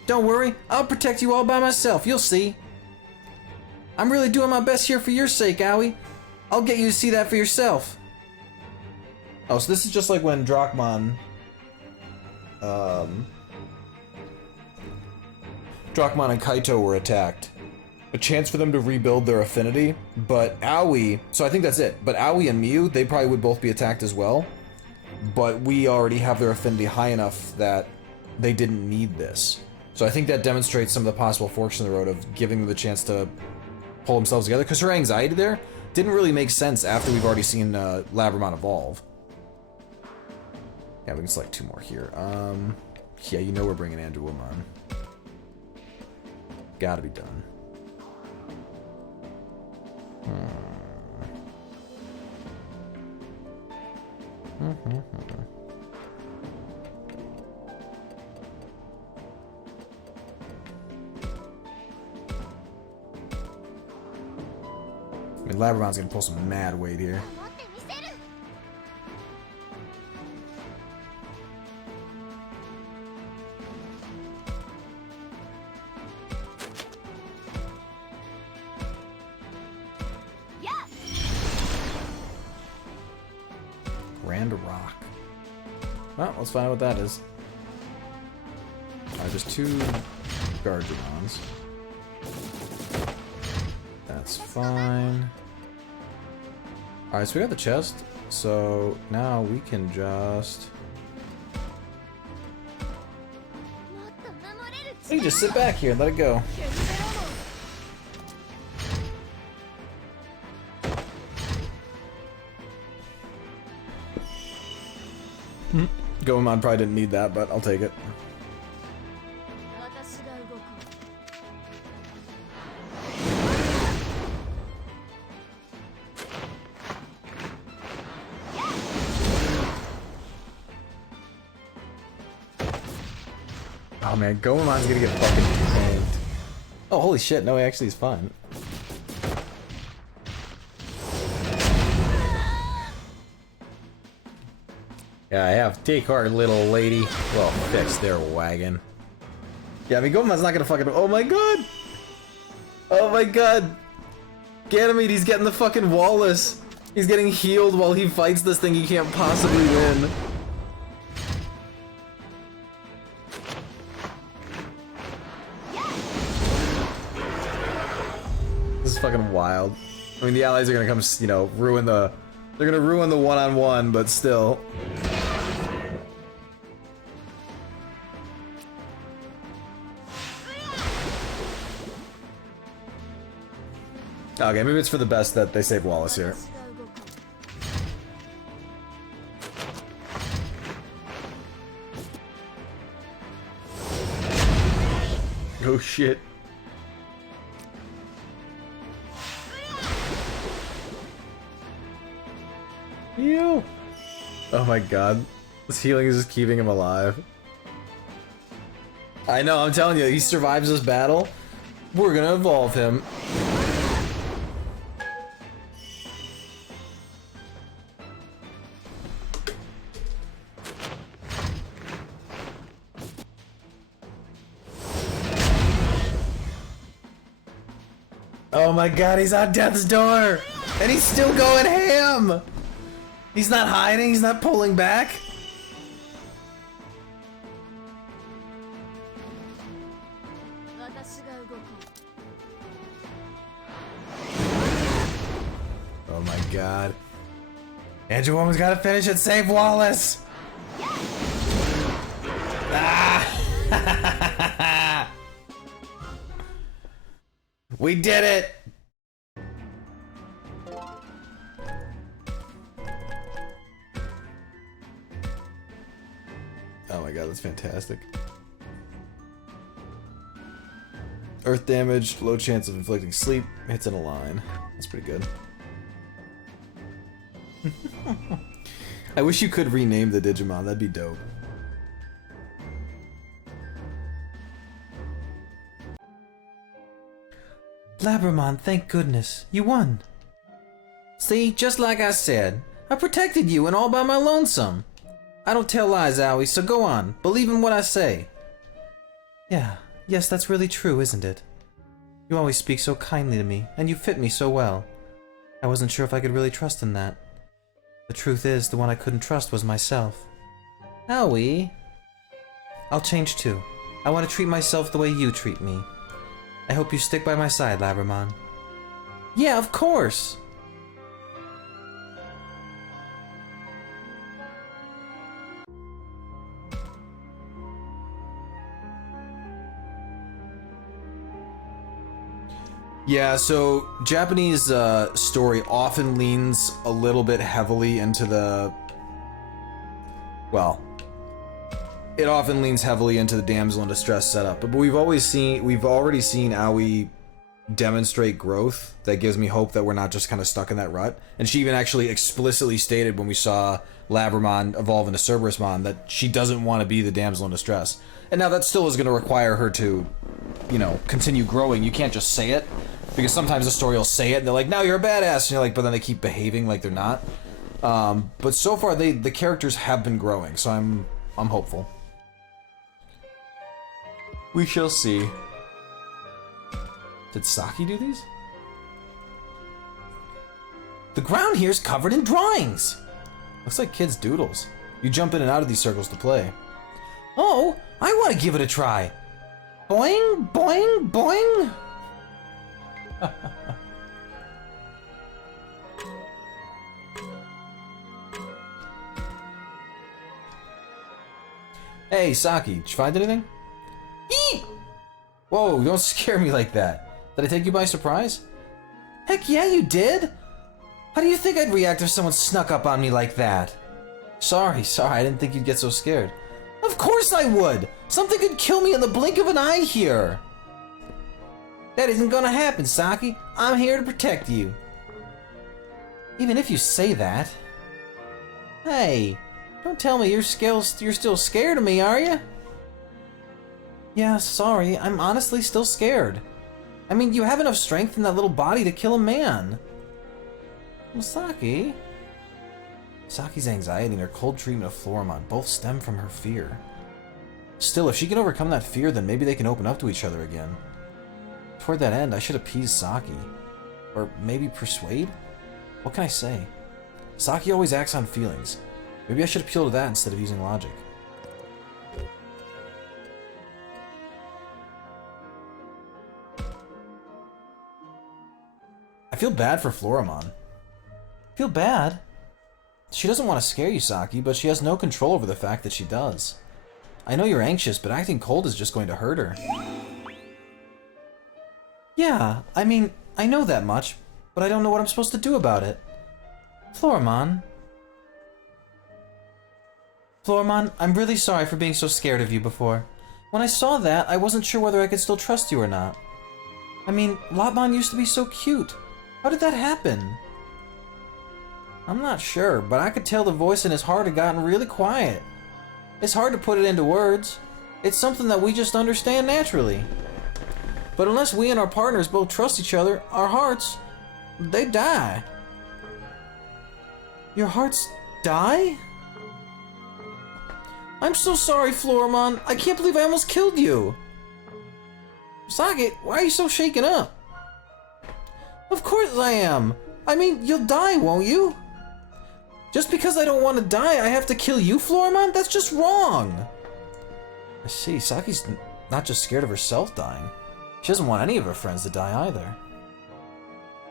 Don't worry, I'll protect you all by myself, you'll see. I'm really doing my best here for your sake, Aoi. I'll get you to see that for yourself. Oh, so this is just like when Drachmon and Kaito were attacked. A chance for them to rebuild their affinity, but Aoi, so I think that's it. But Aoi and Miu, they probably would both be attacked as well. But we already have their affinity high enough that they didn't need this. So I think that demonstrates some of the possible forks in the road of giving them the chance to pull themselves together, because her anxiety there didn't really make sense after we've already seen Labramon evolve. Yeah, we can select two more here. Yeah, you know we're bringing Andrewomon. Gotta be done. I mean, Labramon's gonna pull some mad weight here. Grand Rock. Well, let's find out what that is. Alright, there's two Guardians. That's fine. Alright, so we got the chest. So now we can just... We can just sit back here and let it go. Goemon probably didn't need that, but I'll take it. Oh man, Goemon's gonna get fucking tanked. Oh holy shit, no, he actually is fine. Yeah, I have take our little lady. Well, fix their wagon. Yeah, I mean, Goemon's not gonna fucking. Oh my god! Oh my god! Ganymede, he's getting the fucking Wallace. He's getting healed while he fights this thing he can't possibly win. This is fucking wild. I mean, the allies are gonna come, you know, ruin the. They're gonna ruin the one-on-one, but still. Okay, maybe it's for the best that they save Wallace here. Oh shit. Ew. Oh my god. This healing is just keeping him alive. I know, I'm telling you, he survives this battle. We're gonna evolve him. Oh my god, he's on death's door! And he's still going ham! He's not hiding, he's not pulling back. Oh my god. Andrew Woman's gotta finish it, save Wallace! Ah! We did it! Oh my god, that's fantastic. Earth damage, low chance of inflicting sleep, hits in a line. That's pretty good. I wish you could rename the Digimon, that'd be dope. Labramon, thank goodness. You won. See, just like I said, I protected you and all by my lonesome. I don't tell lies, Owie, so go on. Believe in what I say. Yeah, yes, that's really true, isn't it? You always speak so kindly to me, and you fit me so well. I wasn't sure if I could really trust in that. The truth is, the one I couldn't trust was myself. Owie. I'll change too. I want to treat myself the way you treat me. I hope you stick by my side, Labramon. Yeah, of course! Yeah, so Japanese story often leans a little bit heavily into the... Well, it often leans heavily into the damsel in distress setup, but we've already seen Aoi demonstrate growth that gives me hope that we're not just kind of stuck in that rut. And she even actually explicitly stated when we saw Labramon evolve into Cerberusmon that she doesn't want to be the damsel in distress. And now that still is going to require her to, you know, continue growing. You can't just say it, because sometimes the story will say it and they're like, now you're a badass, and you're like, but then they keep behaving like they're not. But so far the characters have been growing, so I'm hopeful. We shall see. Did Saki do these? The ground here's covered in drawings. Looks like kids' doodles. You jump in and out of these circles to play. Oh, I want to give it a try. Boing, boing, boing. Hey, Saki, did you find anything? Eep! Whoa, don't scare me like that. Did I take you by surprise? Heck yeah, you did! How do you think I'd react if someone snuck up on me like that? Sorry, I didn't think you'd get so scared. Of course I would! Something could kill me in the blink of an eye here! That isn't gonna happen, Saki. I'm here to protect you. Even if you say that. Hey, don't tell me you're still scared of me, are you? Yeah, sorry, I'm honestly still scared. I mean, you have enough strength in that little body to kill a man. Well, Saki... Saki's anxiety and her cold treatment of Floramon both stem from her fear. Still, if she can overcome that fear, then maybe they can open up to each other again. Toward that end, I should appease Saki. Or maybe persuade? What can I say? Saki always acts on feelings. Maybe I should appeal to that instead of using logic. I feel bad for Floramon. Feel bad? She doesn't want to scare you, Saki, but she has no control over the fact that she does. I know you're anxious, but acting cold is just going to hurt her. Yeah, I mean, I know that much, but I don't know what I'm supposed to do about it. Floramon. Floramon, I'm really sorry for being so scared of you before. When I saw that, I wasn't sure whether I could still trust you or not. I mean, Lopmon used to be so cute. How did that happen? I'm not sure, but I could tell the voice in his heart had gotten really quiet. It's hard to put it into words. It's something that we just understand naturally. But unless we and our partners both trust each other, our hearts, they die. Your hearts die? I'm so sorry, Floramon. I can't believe I almost killed you. Saki, why are you so shaken up? Of course I am. I mean, you'll die, won't you? Just because I don't want to die, I have to kill you, Floramon? That's just wrong. I see. Saki's not just scared of herself dying. She doesn't want any of her friends to die either.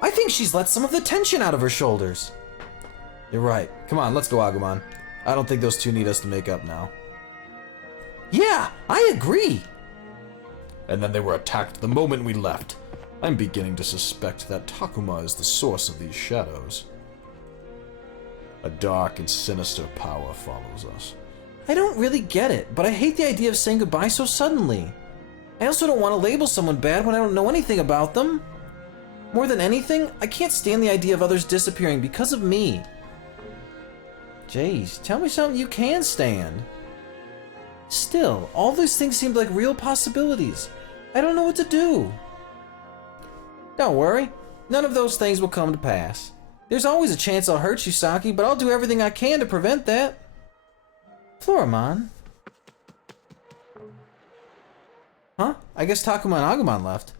I think she's let some of the tension out of her shoulders. You're right. Come on, let's go, Agumon. I don't think those two need us to make up now. Yeah, I agree. And then they were attacked the moment we left. I'm beginning to suspect that Takuma is the source of these shadows. A dark and sinister power follows us. I don't really get it, but I hate the idea of saying goodbye so suddenly. I also don't want to label someone bad when I don't know anything about them. More than anything, I can't stand the idea of others disappearing because of me. Jeez, tell me something you can stand. Still, all those things seemed like real possibilities. I don't know what to do. Don't worry, none of those things will come to pass. There's always a chance I'll hurt you, Saki, but I'll do everything I can to prevent that. Floramon? Huh? I guess Takuma and Agumon left.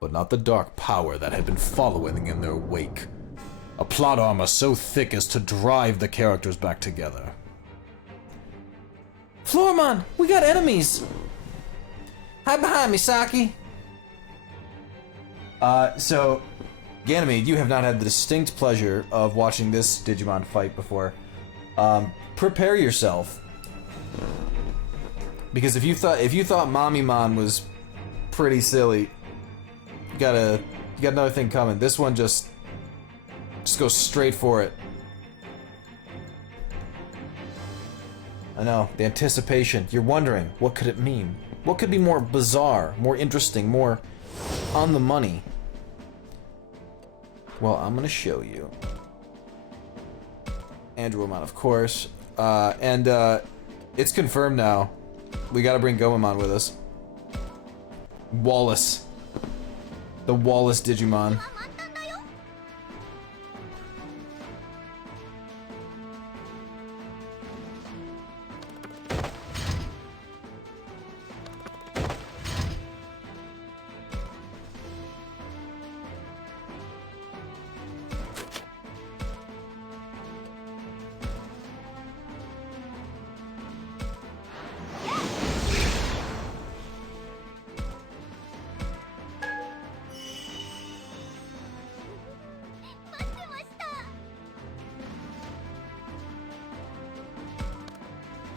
But not the dark power that had been following in their wake. A plot armor so thick as to drive the characters back together. Floramon, we got enemies! Hide behind me, Saki! So, Ganymede, you have not had the distinct pleasure of watching this Digimon fight before. Prepare yourself. Because if you thought Mamimon was pretty silly, you got another thing coming. This one just goes straight for it. I know, the anticipation. You're wondering, what could it mean? What could be more bizarre, more interesting, more on the money? Well, I'm gonna show you. Andrewmon, of course. It's confirmed now. We gotta bring Gomamon with us. Wallace. The Wallace Digimon.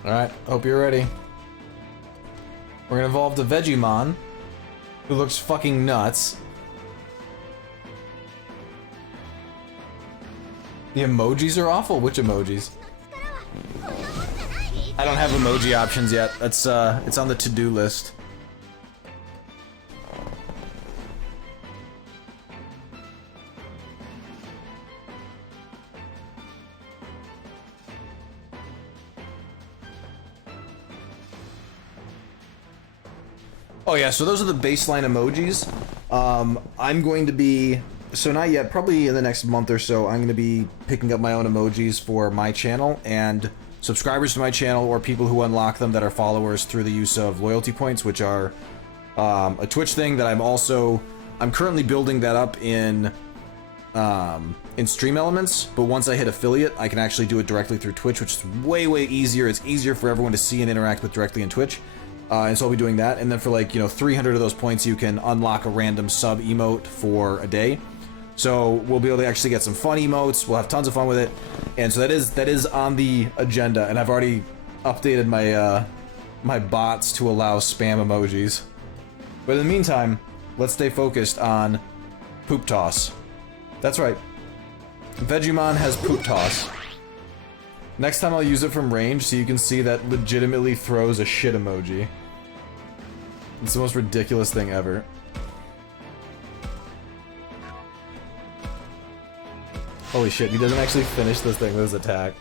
Alright, hope you're ready. We're gonna evolve the Vegemon, who looks fucking nuts. The emojis are awful. Which emojis? I don't have emoji options yet. That's it's on the to-do list. Oh yeah, so those are the baseline emojis. I'm going to be, so not yet, probably in the next month or so, I'm going to be picking up my own emojis for my channel, and subscribers to my channel or people who unlock them that are followers through the use of loyalty points, which are a Twitch thing that I'm currently building that up in Stream Elements, but once I hit affiliate, I can actually do it directly through Twitch, which is way easier. It's easier for everyone to see and interact with directly in Twitch. And so I'll be doing that, and then for 300 of those points you can unlock a random sub emote for a day. So we'll be able to actually get some fun emotes, we'll have tons of fun with it, and so that is on the agenda, and I've already updated my my bots to allow spam emojis. But in the meantime, let's stay focused on Poop Toss. That's right. Vegemon has poop toss. Next time I'll use it from range so you can see that legitimately throws a shit emoji. It's the most ridiculous thing ever. Holy shit, he doesn't actually finish this thing with his attack.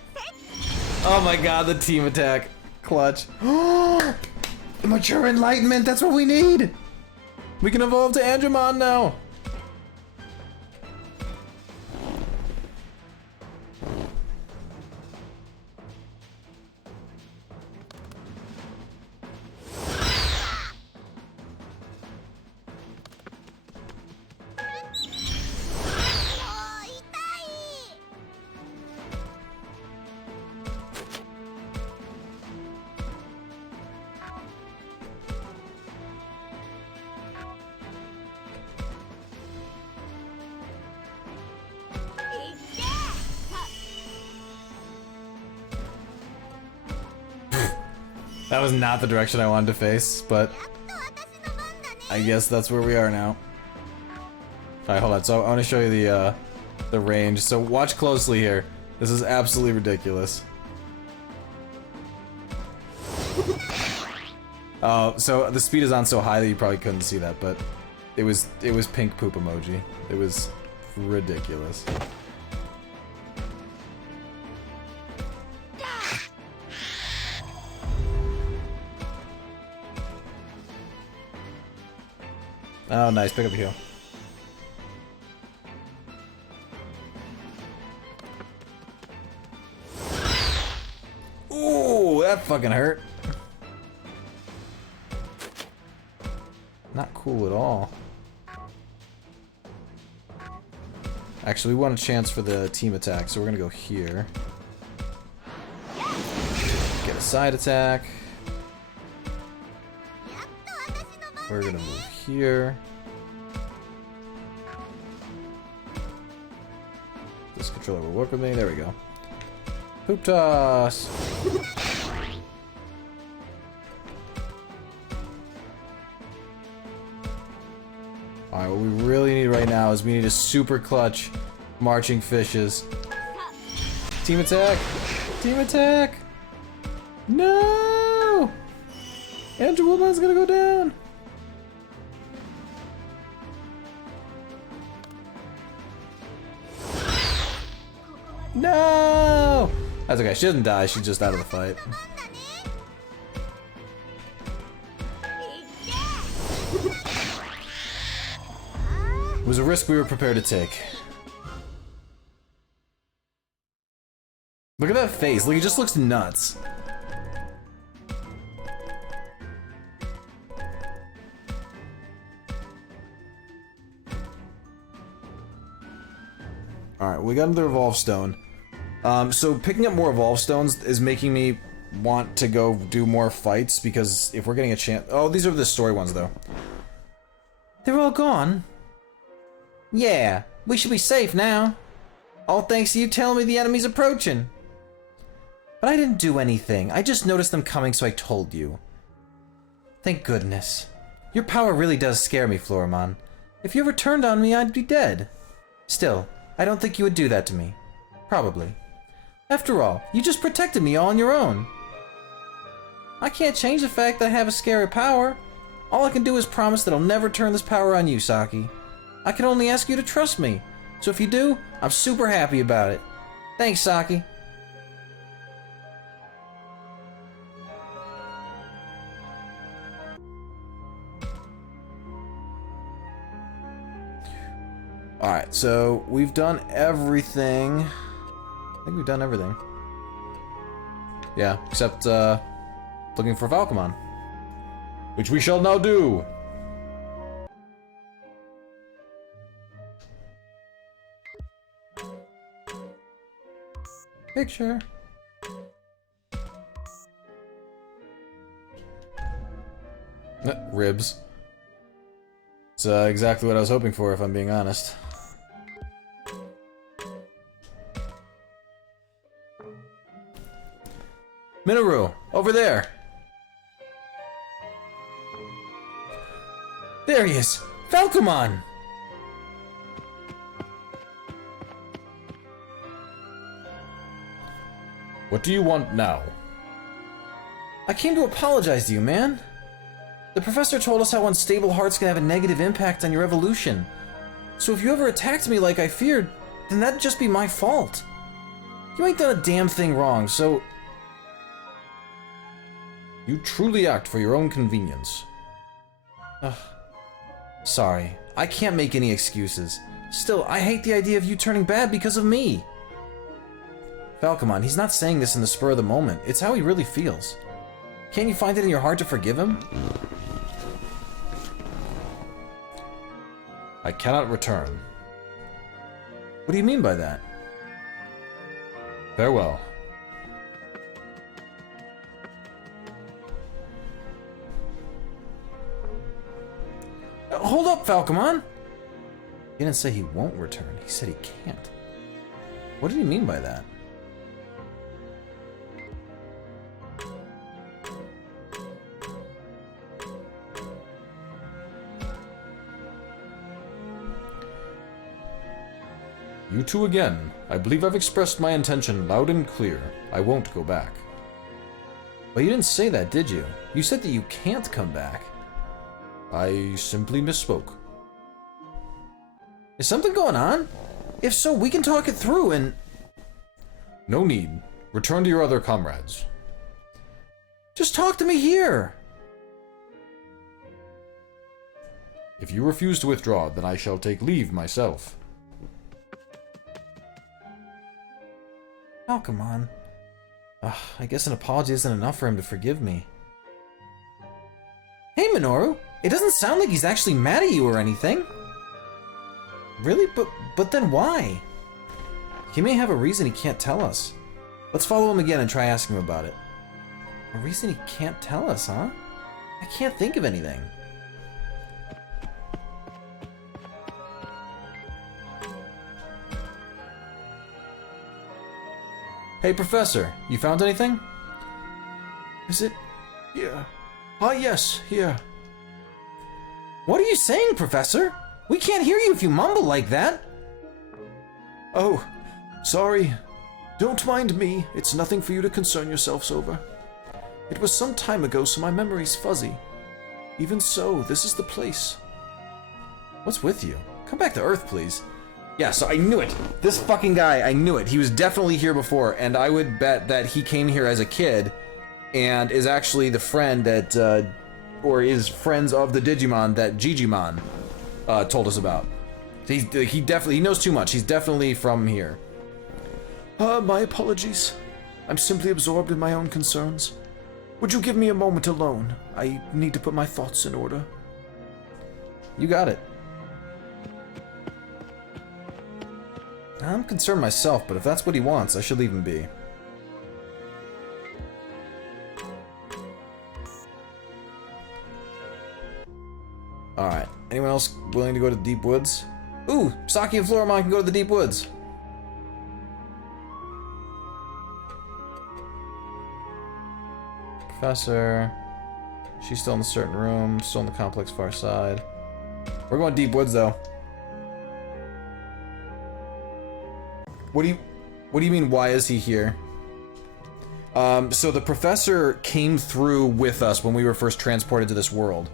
Oh my god, the team attack. Clutch. Mature enlightenment, that's what we need! We can evolve to Angemon now! That was not the direction I wanted to face, but I guess that's where we are now. Alright, hold on. So I want to show you the range. So watch closely here. This is absolutely ridiculous. Oh, so the speed is on so high that you probably couldn't see that, but it was pink poop emoji. It was ridiculous. Oh, nice. Pick up a heal. Ooh, that fucking hurt. Not cool at all. Actually, we want a chance for the team attack, so we're gonna go here. Get a side attack. We're gonna move here. This controller will work with me. There we go. Poop toss. Alright, what we really need right now is we need a super clutch marching fishes. Team attack! Team attack! No! Andrew Woodman's gonna go down! No! That's okay, she doesn't die, she's just out of the fight. It was a risk we were prepared to take. Look at that face, like he just looks nuts. Alright, we got another Evolve Stone. So picking up more Evolve Stones is making me want to go do more fights, because if we're getting a chance... Oh, these are the story ones, though. They're all gone? Yeah, we should be safe now. All thanks to you telling me the enemy's approaching. But I didn't do anything. I just noticed them coming, so I told you. Thank goodness. Your power really does scare me, Floramon. If you ever turned on me, I'd be dead. Still, I don't think you would do that to me. Probably. After all, you just protected me all on your own. I can't change the fact that I have a scary power. All I can do is promise that I'll never turn this power on you, Saki. I can only ask you to trust me. So if you do, I'm super happy about it. Thanks, Saki. Alright, so we've done everything. I think we've done everything. Yeah, except looking for Falcomon. Which we shall now do! Picture. Ribs. It's exactly what I was hoping for, if I'm being honest. Minoru, over there! There he is! Falcomon! What do you want now? I came to apologize to you, man. The professor told us how unstable hearts can have a negative impact on your evolution. So if you ever attacked me like I feared, then that'd just be my fault. You ain't done a damn thing wrong, so... You truly act for your own convenience. Sorry, I can't make any excuses. Still, I hate the idea of you turning bad because of me. Falcomon, he's not saying this in the spur of the moment. It's how he really feels. Can't you find it in your heart to forgive him? I cannot return. What do you mean by that? Farewell. Hold up, Falcomon! He didn't say he won't return. He said he can't. What did he mean by that? You two again. I believe I've expressed my intention loud and clear. I won't go back. Well, you didn't say that, did you? You said that you can't come back. I simply misspoke. Is something going on? If so, we can talk it through and... No need. Return to your other comrades. Just talk to me here! If you refuse to withdraw, then I shall take leave myself. Oh, come on. I guess an apology isn't enough for him to forgive me. Hey, Minoru! It doesn't sound like he's actually mad at you or anything. Really? But then why? He may have a reason he can't tell us. Let's follow him again and try asking him about it. A reason he can't tell us, huh? I can't think of anything. Hey, Professor, you found anything? Is it here? Ah, yes, here. What are you saying, Professor? We can't hear you if you mumble like that. Oh, sorry. Don't mind me. It's nothing for you to concern yourselves over. It was some time ago, so my memory's fuzzy. Even so, this is the place. What's with you? Come back to Earth, please. Yeah, so I knew it. This fucking guy, I knew it. He was definitely here before, and I would bet that he came here as a kid and is actually the friend that, or is friends of the Digimon that Digimon told us about. He definitely, he knows too much. He's definitely from here. My apologies. I'm simply absorbed in my own concerns. Would you give me a moment alone? I need to put my thoughts in order. You got it. I'm concerned myself, but if that's what he wants, I should leave him be. Alright, anyone else willing to go to the deep woods? Ooh, Saki and Floramon can go to the deep woods. Professor. She's still in a certain room, still in the complex far side. We're going deep woods though. What do you mean, why is he here? So the professor came through with us when we were first transported to this world.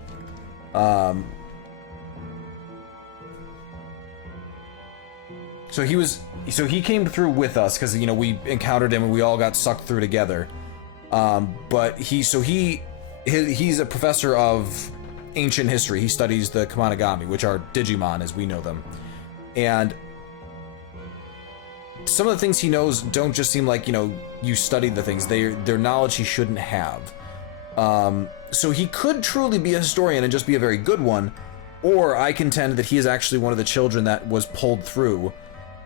So he came through with us because, you know, we encountered him and we all got sucked through together. But he's a professor of ancient history. He studies the Kamanagami, which are Digimon as we know them. And some of the things he knows don't just seem like, you know, you studied the things. They're knowledge he shouldn't have. So he could truly be a historian and just be a very good one, or I contend that he is actually one of the children that was pulled through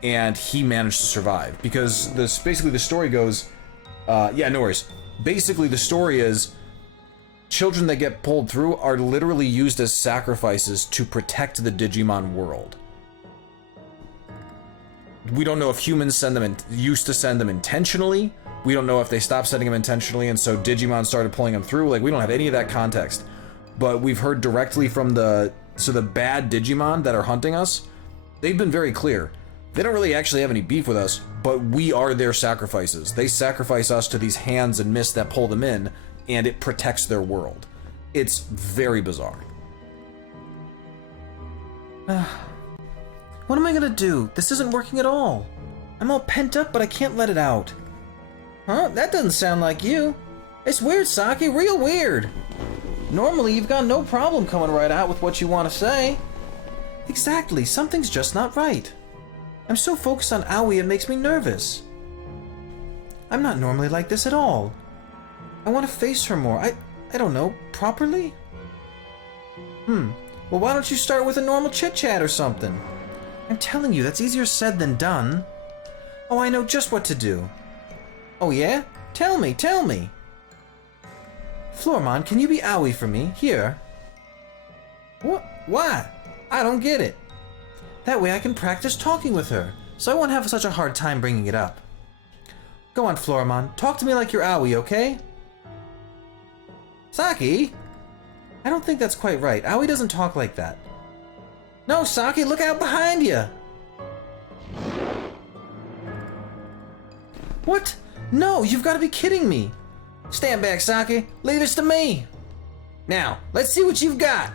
and he managed to survive. Because basically the story goes, yeah, no worries. Basically the story is children that get pulled through are literally used as sacrifices to protect the Digimon world. We don't know if humans used to send them intentionally. We don't know if they stopped sending them intentionally and so Digimon started pulling them through. Like, we don't have any of that context. But we've heard directly from the bad Digimon that are hunting us, they've been very clear. They don't really actually have any beef with us, but we are their sacrifices. They sacrifice us to these hands and mists that pull them in, and it protects their world. It's very bizarre. What am I gonna do? This isn't working at all. I'm all pent up, but I can't let it out. Huh? That doesn't sound like you. It's weird, Saki, real weird. Normally, you've got no problem coming right out with what you want to say. Exactly, something's just not right. I'm so focused on Aoi, it makes me nervous. I'm not normally like this at all. I want to face her more. I don't know, properly? Well, why don't you start with a normal chit-chat or something? I'm telling you, that's easier said than done. Oh, I know just what to do. Oh yeah? Tell me, tell me. Floormon, can you be Aoi for me? Here. What? Why? I don't get it. That way I can practice talking with her, so I won't have such a hard time bringing it up. Go on, Floormon. Talk to me like you're Aoi, okay? Saki? I don't think that's quite right. Aoi doesn't talk like that. No, Saki, look out behind you! What? No, you've got to be kidding me! Stand back, Saki. Leave this to me! Now, let's see what you've got!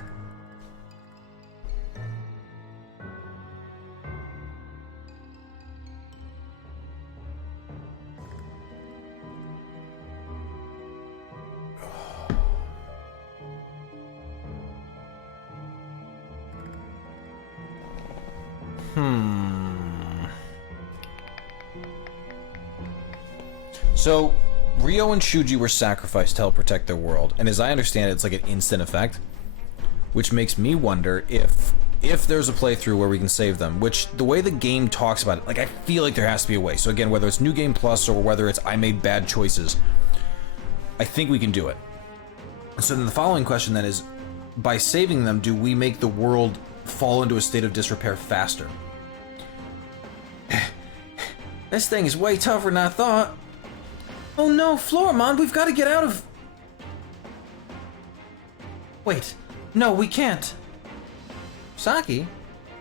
So, Ryo and Shuji were sacrificed to help protect their world, and as I understand it, it's like an instant effect, which makes me wonder if there's a playthrough where we can save them, which the way the game talks about it, like I feel like there has to be a way. So again, whether it's New Game Plus or whether it's I made bad choices, I think we can do it. So then the following question then is, by saving them, do we make the world fall into a state of disrepair faster? This thing is way tougher than I thought. Oh no, Floormon, we've got to get out of... Wait, no, we can't. Saki?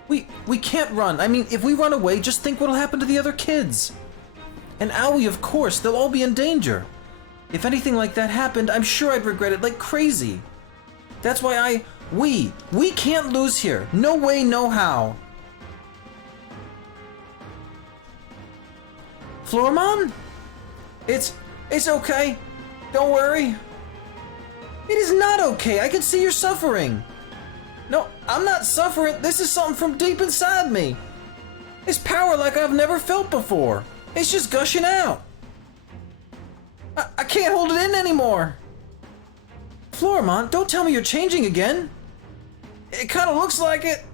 We can't run. I mean, if we run away, just think what'll happen to the other kids. And Aoi, of course, they'll all be in danger. If anything like that happened, I'm sure I'd regret it like crazy. That's why we can't lose here. No way, no how. Floormon? It's okay. Don't worry. It is not okay. I can see you're suffering. No, I'm not suffering. This is something from deep inside me. It's power like I've never felt before. It's just gushing out. I can't hold it in anymore. Floormon, don't tell me you're changing again. It kind of looks like it.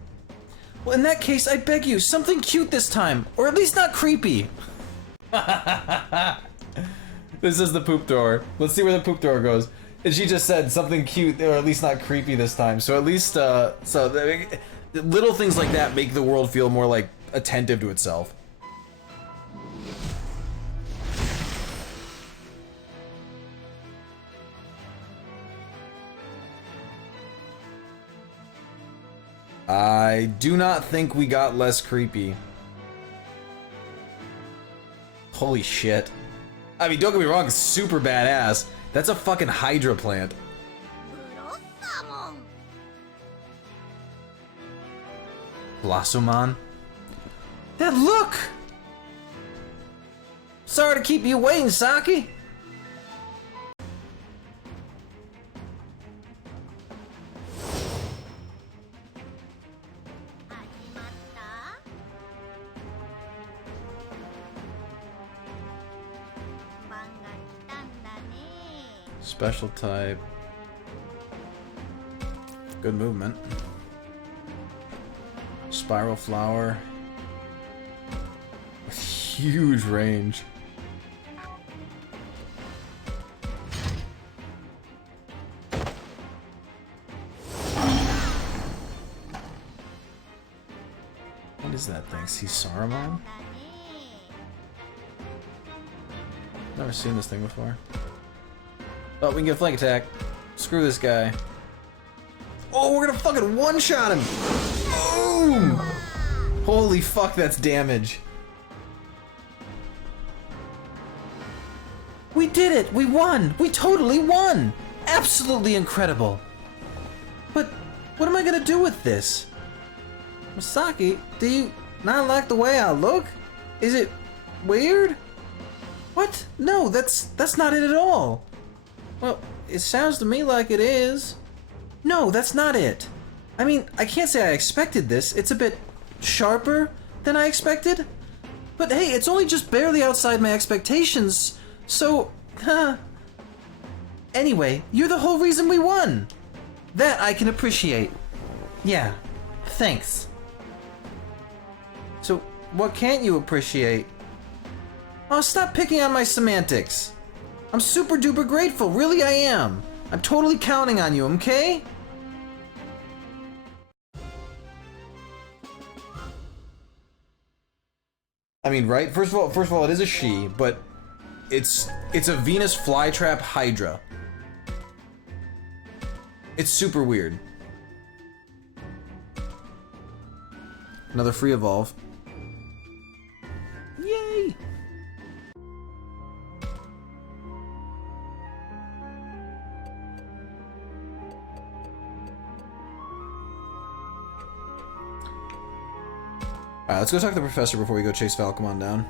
Well, in that case, I beg you, something cute this time. Or at least not creepy. This is the poop thrower. Let's see where the poop thrower goes. And she just said something cute, or at least not creepy this time. So at least, little things like that make the world feel more like attentive to itself. I do not think we got less creepy. Holy shit. I mean, don't get me wrong, it's super badass. That's a fucking Hydra plant. Blossomon? That look! Sorry to keep you waiting, Saki. Special type. Good movement. Spiral flower. Huge range. What is that thing? See Saruman? Never seen this thing before. Oh, we can get a flank attack. Screw this guy. Oh, we're gonna fucking one-shot him! Boom! Holy fuck, that's damage. We did it! We won! We totally won! Absolutely incredible! But what am I gonna do with this? Masaki, do you not like the way I look? Is it weird? What? No, that's not it at all. Well, it sounds to me like it is. No, that's not it. I mean, I can't say I expected this. It's a bit sharper than I expected. But hey, it's only just barely outside my expectations. So, Anyway, you're the whole reason we won. That I can appreciate. Yeah, thanks. So, what can't you appreciate? Oh, stop picking on my semantics. I'm super duper grateful, really I am. I'm totally counting on you, okay? I mean, right? First of all, it is a she, but it's a Venus flytrap Hydra. It's super weird. Another free evolve. Yay! Alright, let's go talk to the professor before we go chase Falcomon down.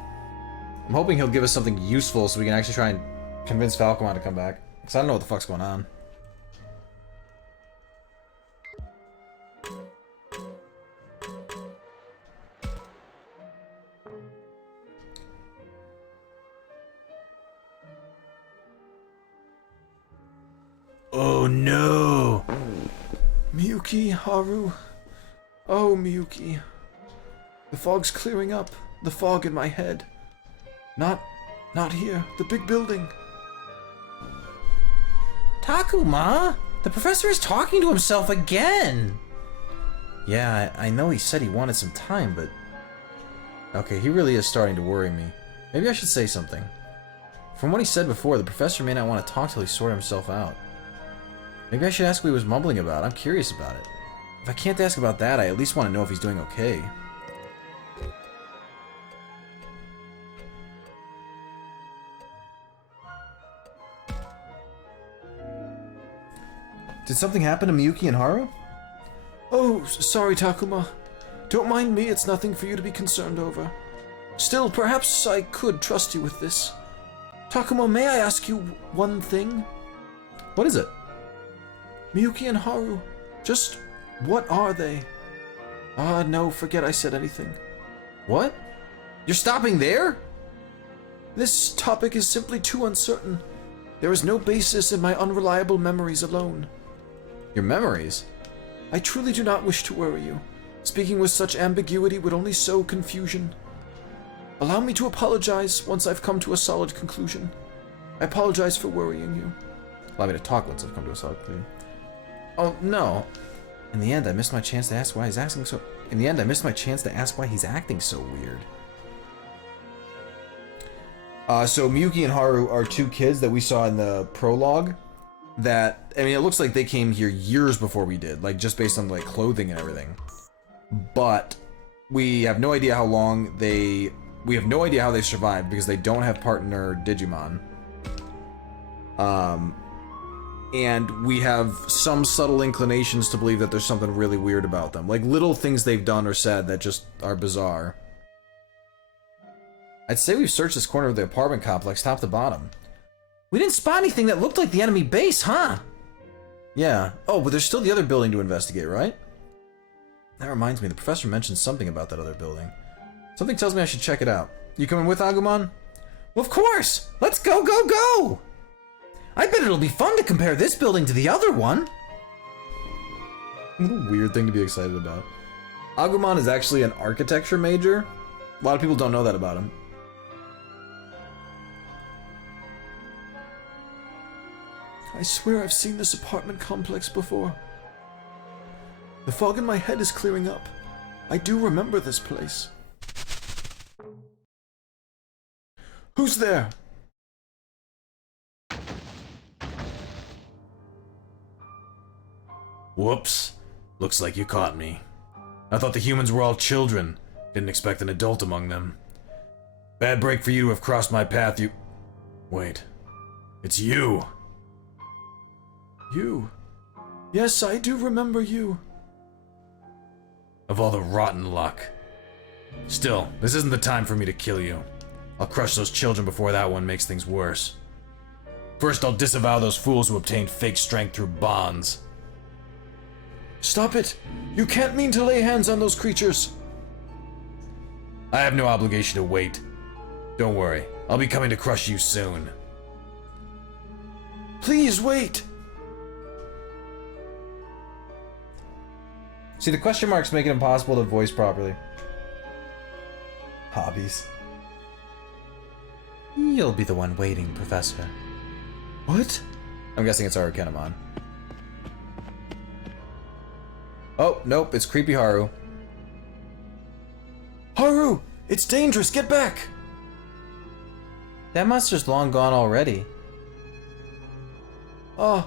I'm hoping he'll give us something useful so we can actually try and convince Falcomon to come back. Because I don't know what the fuck's going on. Oh no! Miyuki, Haru. Oh, Miyuki. The fog's clearing up. The fog in my head. Not here. The big building. Takuma! The professor is talking to himself again! Yeah, I know he said he wanted some time, but... Okay, he really is starting to worry me. Maybe I should say something. From what he said before, the professor may not want to talk till he sorted himself out. Maybe I should ask what he was mumbling about. I'm curious about it. If I can't ask about that, I at least want to know if he's doing okay. Did something happen to Miyuki and Haru? Oh, sorry, Takuma. Don't mind me, it's nothing for you to be concerned over. Still, perhaps I could trust you with this. Takuma, may I ask you one thing? What is it? Miyuki and Haru, just what are they? No, forget I said anything. What? You're stopping there? This topic is simply too uncertain. There is no basis in my unreliable memories alone. Your memories? I truly do not wish to worry you. Speaking with such ambiguity would only sow confusion. Allow me to apologize once I've come to a solid conclusion. I apologize for worrying you. Allow me to talk once I've come to a solid conclusion. Oh, no. In the end, I missed my chance to ask why he's acting so... In the end, I missed my chance to ask why he's acting so weird. So Miyuki and Haru are two kids that we saw in the prologue that, I mean, it looks like they came here years before we did, like, just based on, like, clothing and everything. But we have no idea how long they... We have no idea how they survived because they don't have partner Digimon. And we have some subtle inclinations to believe that there's something really weird about them. Like, little things they've done or said that just are bizarre. I'd say we've searched this corner of the apartment complex top to bottom. We didn't spot anything that looked like the enemy base, huh? Yeah. Oh, but there's still the other building to investigate, right? That reminds me, the professor mentioned something about that other building. Something tells me I should check it out. You coming with, Agumon? Well, of course! Let's go, go, go! I bet it'll be fun to compare this building to the other one. What a weird thing to be excited about. Agumon is actually an architecture major. A lot of people don't know that about him. I swear I've seen this apartment complex before. The fog in my head is clearing up. I do remember this place. Who's there? Whoops. Looks like you caught me. I thought the humans were all children. Didn't expect an adult among them. Bad break for you to have crossed my path, you... Wait. It's you! You. Yes, I do remember you. Of all the rotten luck. Still, this isn't the time for me to kill you. I'll crush those children before that one makes things worse. First, I'll disavow those fools who obtained fake strength through bonds. Stop it! You can't mean to lay hands on those creatures! I have no obligation to wait. Don't worry, I'll be coming to crush you soon. Please wait! See, the question marks make it impossible to voice properly. Hobbies. You'll be the one waiting, Professor. What? I'm guessing it's Arukenimon. Oh, nope, it's Creepy Haru. Haru! It's dangerous! Get back! That monster's long gone already. Ah,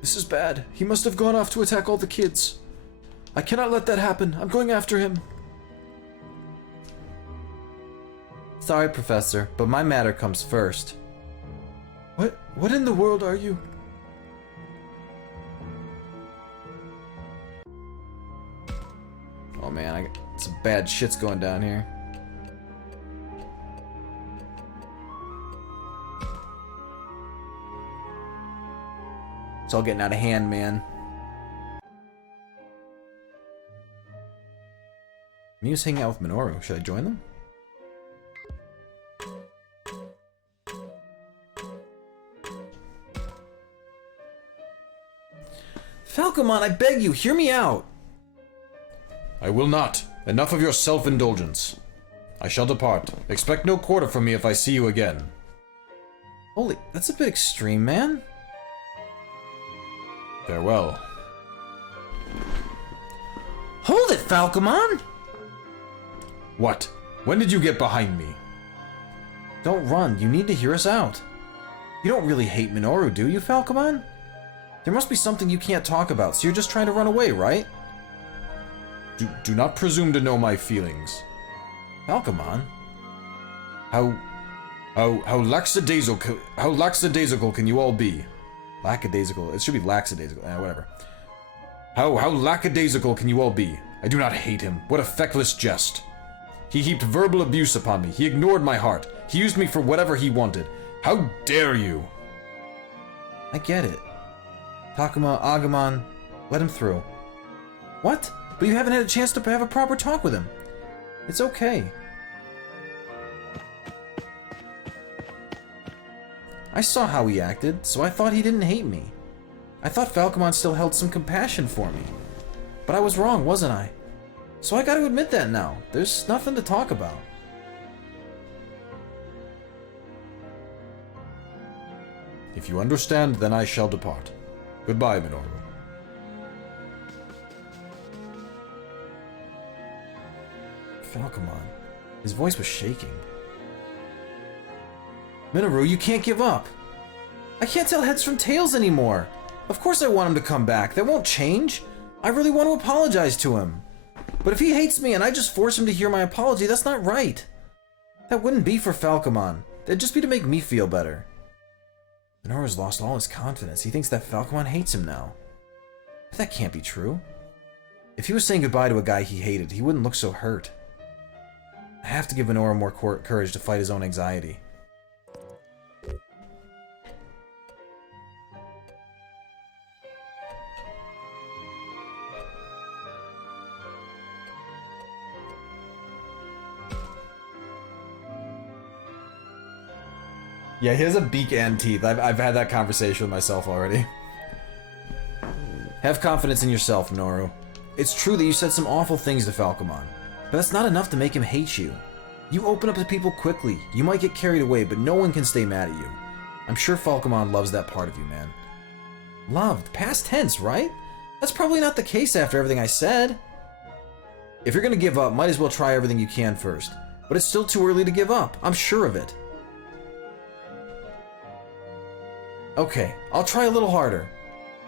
this is bad. He must have gone off to attack all the kids. I cannot let that happen. I'm going after him. Sorry, Professor, but my matter comes first. What in the world are you? Oh man, some bad shit's going down here. It's all getting out of hand, man. Miu's hanging out with Minoru. Should I join them? Falcomon, I beg you, hear me out! I will not. Enough of your self-indulgence. I shall depart. Expect no quarter from me if I see you again. Holy, that's a bit extreme, man. Farewell. Hold it, Falcomon! What? When did you get behind me? Don't run, you need to hear us out. You don't really hate Minoru, do you, Falcomon? There must be something you can't talk about, so you're just trying to run away, right? Do not presume to know my feelings. Falcomon? How lackadaisical can you all be? Lackadaisical. It should be lackadaisical. Whatever. How lackadaisical can you all be? I do not hate him. What a feckless jest. He heaped verbal abuse upon me. He ignored my heart. He used me for whatever he wanted. How dare you? I get it. Takuma, Agumon, let him through. What? But you haven't had a chance to have a proper talk with him. It's okay. I saw how he acted, so I thought he didn't hate me. I thought Falcomon still held some compassion for me. But I was wrong, wasn't I? So I gotta admit that now. There's nothing to talk about. If you understand, then I shall depart. Goodbye, Minoru. Falcomon. His voice was shaking. Minoru, you can't give up. I can't tell heads from tails anymore. Of course I want him to come back. That won't change. I really want to apologize to him. But if he hates me and I just force him to hear my apology, that's not right. That wouldn't be for Falcomon. That'd just be to make me feel better. Minoru's lost all his confidence. He thinks that Falcomon hates him now. But that can't be true. If he was saying goodbye to a guy he hated, he wouldn't look so hurt. I have to give Minoru more courage to fight his own anxiety. Yeah, he has a beak and teeth. I've had that conversation with myself already. Have confidence in yourself, Minoru. It's true that you said some awful things to Falcomon, but that's not enough to make him hate you. You open up to people quickly. You might get carried away, but no one can stay mad at you. I'm sure Falcomon loves that part of you, man. Loved? Past tense, right? That's probably not the case after everything I said. If you're gonna give up, might as well try everything you can first. But it's still too early to give up. I'm sure of it. Okay, I'll try a little harder.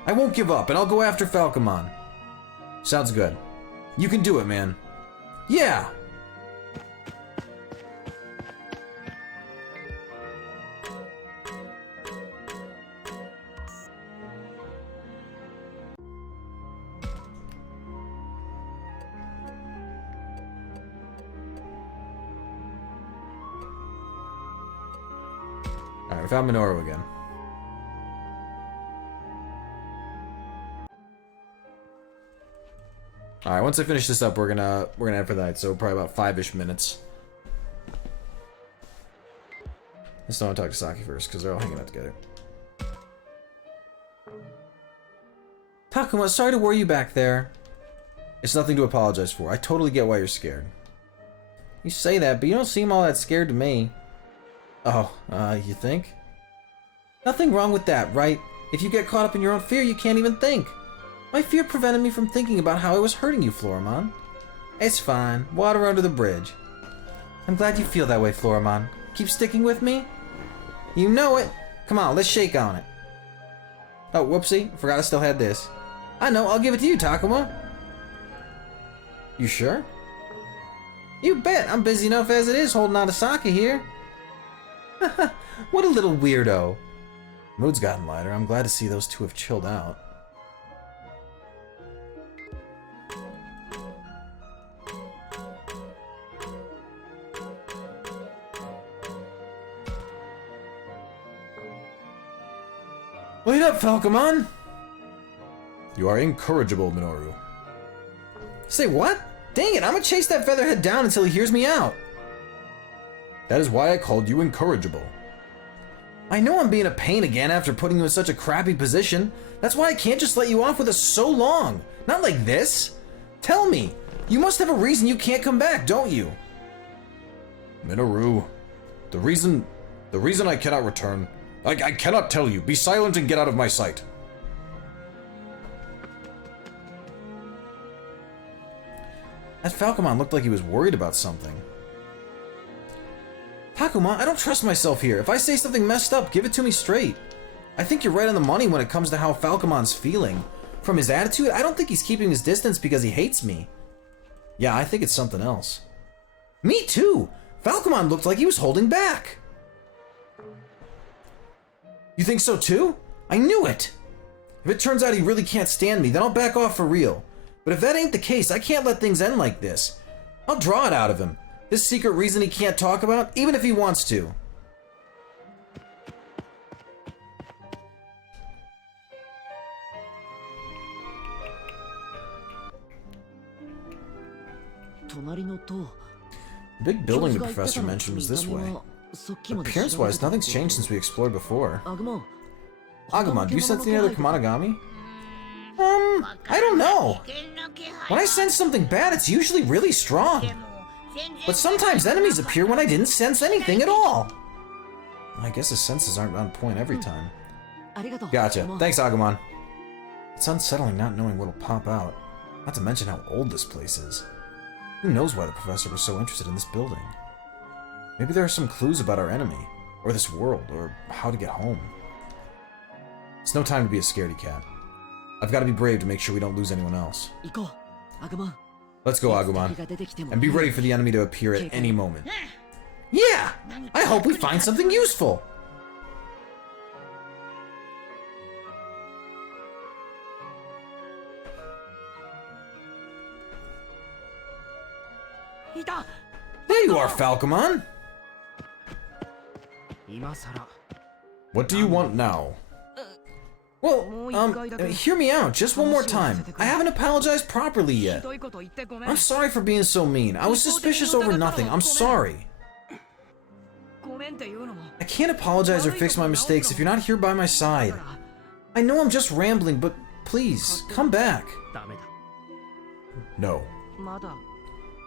I won't give up, and I'll go after Falcomon. Sounds good. You can do it, man. Yeah! Alright, we found Minoru again. Alright, once I finish this up, we're gonna end for the night, so probably about 5-ish minutes. I just don't want to talk to Saki first, because they're all hanging out together. Takuma, sorry to worry you back there. It's nothing to apologize for. I totally get why you're scared. You say that, but you don't seem all that scared to me. Oh, you think? Nothing wrong with that, right? If you get caught up in your own fear, you can't even think. My fear prevented me from thinking about how I was hurting you, Floramon. It's fine. Water under the bridge. I'm glad you feel that way, Floramon. Keep sticking with me? You know it. Come on, let's shake on it. Oh, whoopsie. Forgot I still had this. I know, I'll give it to you, Takuma. You sure? You bet. I'm busy enough as it is holding on to Saki here. What a little weirdo. Mood's gotten lighter. I'm glad to see those two have chilled out. Wait up, Falcomon! You are incorrigible, Minoru. Say what? Dang it, I'm gonna chase that featherhead down until he hears me out. That is why I called you incorrigible. I know I'm being a pain again after putting you in such a crappy position. That's why I can't just let you off with us so long. Not like this. Tell me, you must have a reason you can't come back, don't you? Minoru, the reason I cannot return, I cannot tell you. Be silent and get out of my sight. That Falcomon looked like he was worried about something. Takuma, I don't trust myself here. If I say something messed up, give it to me straight. I think you're right on the money when it comes to how Falcomon's feeling. From his attitude, I don't think he's keeping his distance because he hates me. Yeah, I think it's something else. Me too! Falcomon looked like he was holding back. You think so too? I knew it! If it turns out he really can't stand me, then I'll back off for real. But if that ain't the case, I can't let things end like this. I'll draw it out of him. This secret reason he can't talk about, even if he wants to. The big building the professor mentioned was this way. Appearance-wise, nothing's changed since we explored before. Agumon, do you sense any other Kamanagami? I don't know. When I sense something bad, it's usually really strong. But sometimes enemies appear when I didn't sense anything at all. I guess his senses aren't on point every time. Gotcha. Thanks, Agumon. It's unsettling not knowing what'll pop out. Not to mention how old this place is. Who knows why the professor was so interested in this building? Maybe there are some clues about our enemy, or this world, or how to get home. It's no time to be a scaredy cat. I've got to be brave to make sure we don't lose anyone else. Let's go, Agumon. And be ready for the enemy to appear at any moment. Yeah! I hope we find something useful! There you are, Falcomon! What do you want now? Well, hear me out just one more time. I haven't apologized properly yet. I'm sorry for being so mean. I was suspicious over nothing. I'm sorry. I can't apologize or fix my mistakes if you're not here by my side. I know I'm just rambling, but please, come back. No.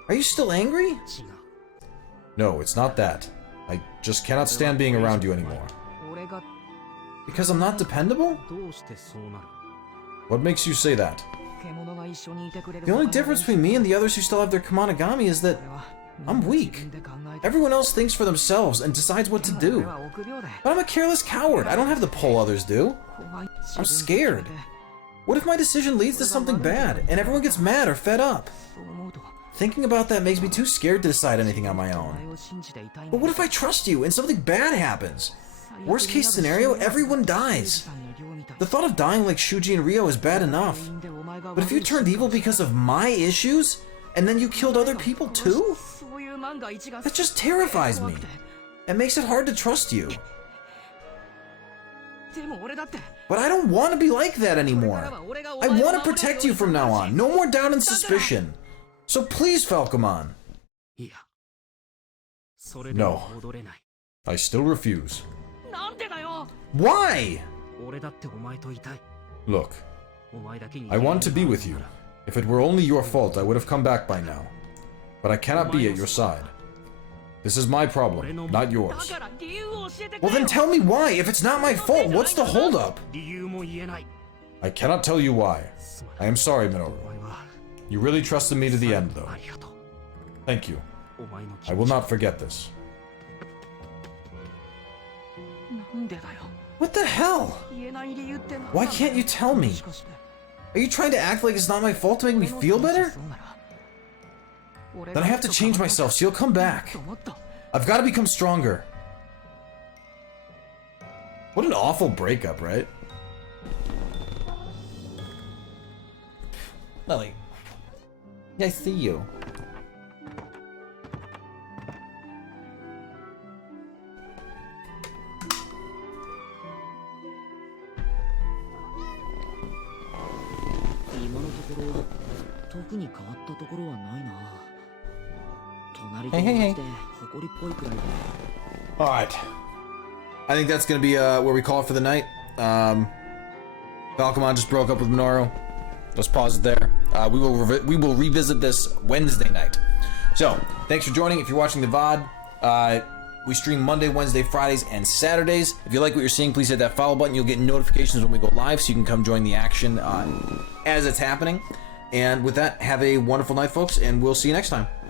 Are you still angry? No, it's not that. I just cannot stand being around you anymore. Because I'm not dependable? What makes you say that? The only difference between me and the others who still have their Kamanagami is that I'm weak. Everyone else thinks for themselves and decides what to do. But I'm a careless coward. I don't have the pull others do. I'm scared. What if my decision leads to something bad and everyone gets mad or fed up? Thinking about that makes me too scared to decide anything on my own. But what if I trust you and something bad happens? Worst case scenario, everyone dies. The thought of dying like Shuji and Ryo is bad enough. But if you turned evil because of my issues, and then you killed other people too? That just terrifies me. It makes it hard to trust you. But I don't want to be like that anymore. I want to protect you from now on. No more doubt and suspicion. So please, Falcomon. No. I still refuse. Why? Look, I want to be with you. If it were only your fault, I would have come back by now. But I cannot be at your side. This is my problem, not yours. Well, then tell me why. If it's not my fault, what's the holdup? I cannot tell you why. I am sorry, Minoru. You really trusted me to the end, though. Thank you. I will not forget this. What the hell? Why can't you tell me? Are you trying to act like it's not my fault to make me feel better? Then I have to change myself so you'll come back. I've got to become stronger. What an awful breakup, right? Lily. I see you. Hey. Alright. I think that's gonna be where we call it for the night. Falcomon just broke up with Minoru. Let's pause it there. We will revisit this Wednesday night. So, thanks for joining. If you're watching the VOD, we stream Monday, Wednesday, Fridays, and Saturdays. If you like what you're seeing, please hit that follow button. You'll get notifications when we go live, so you can come join the action as it's happening. And with that, have a wonderful night, folks, and we'll see you next time.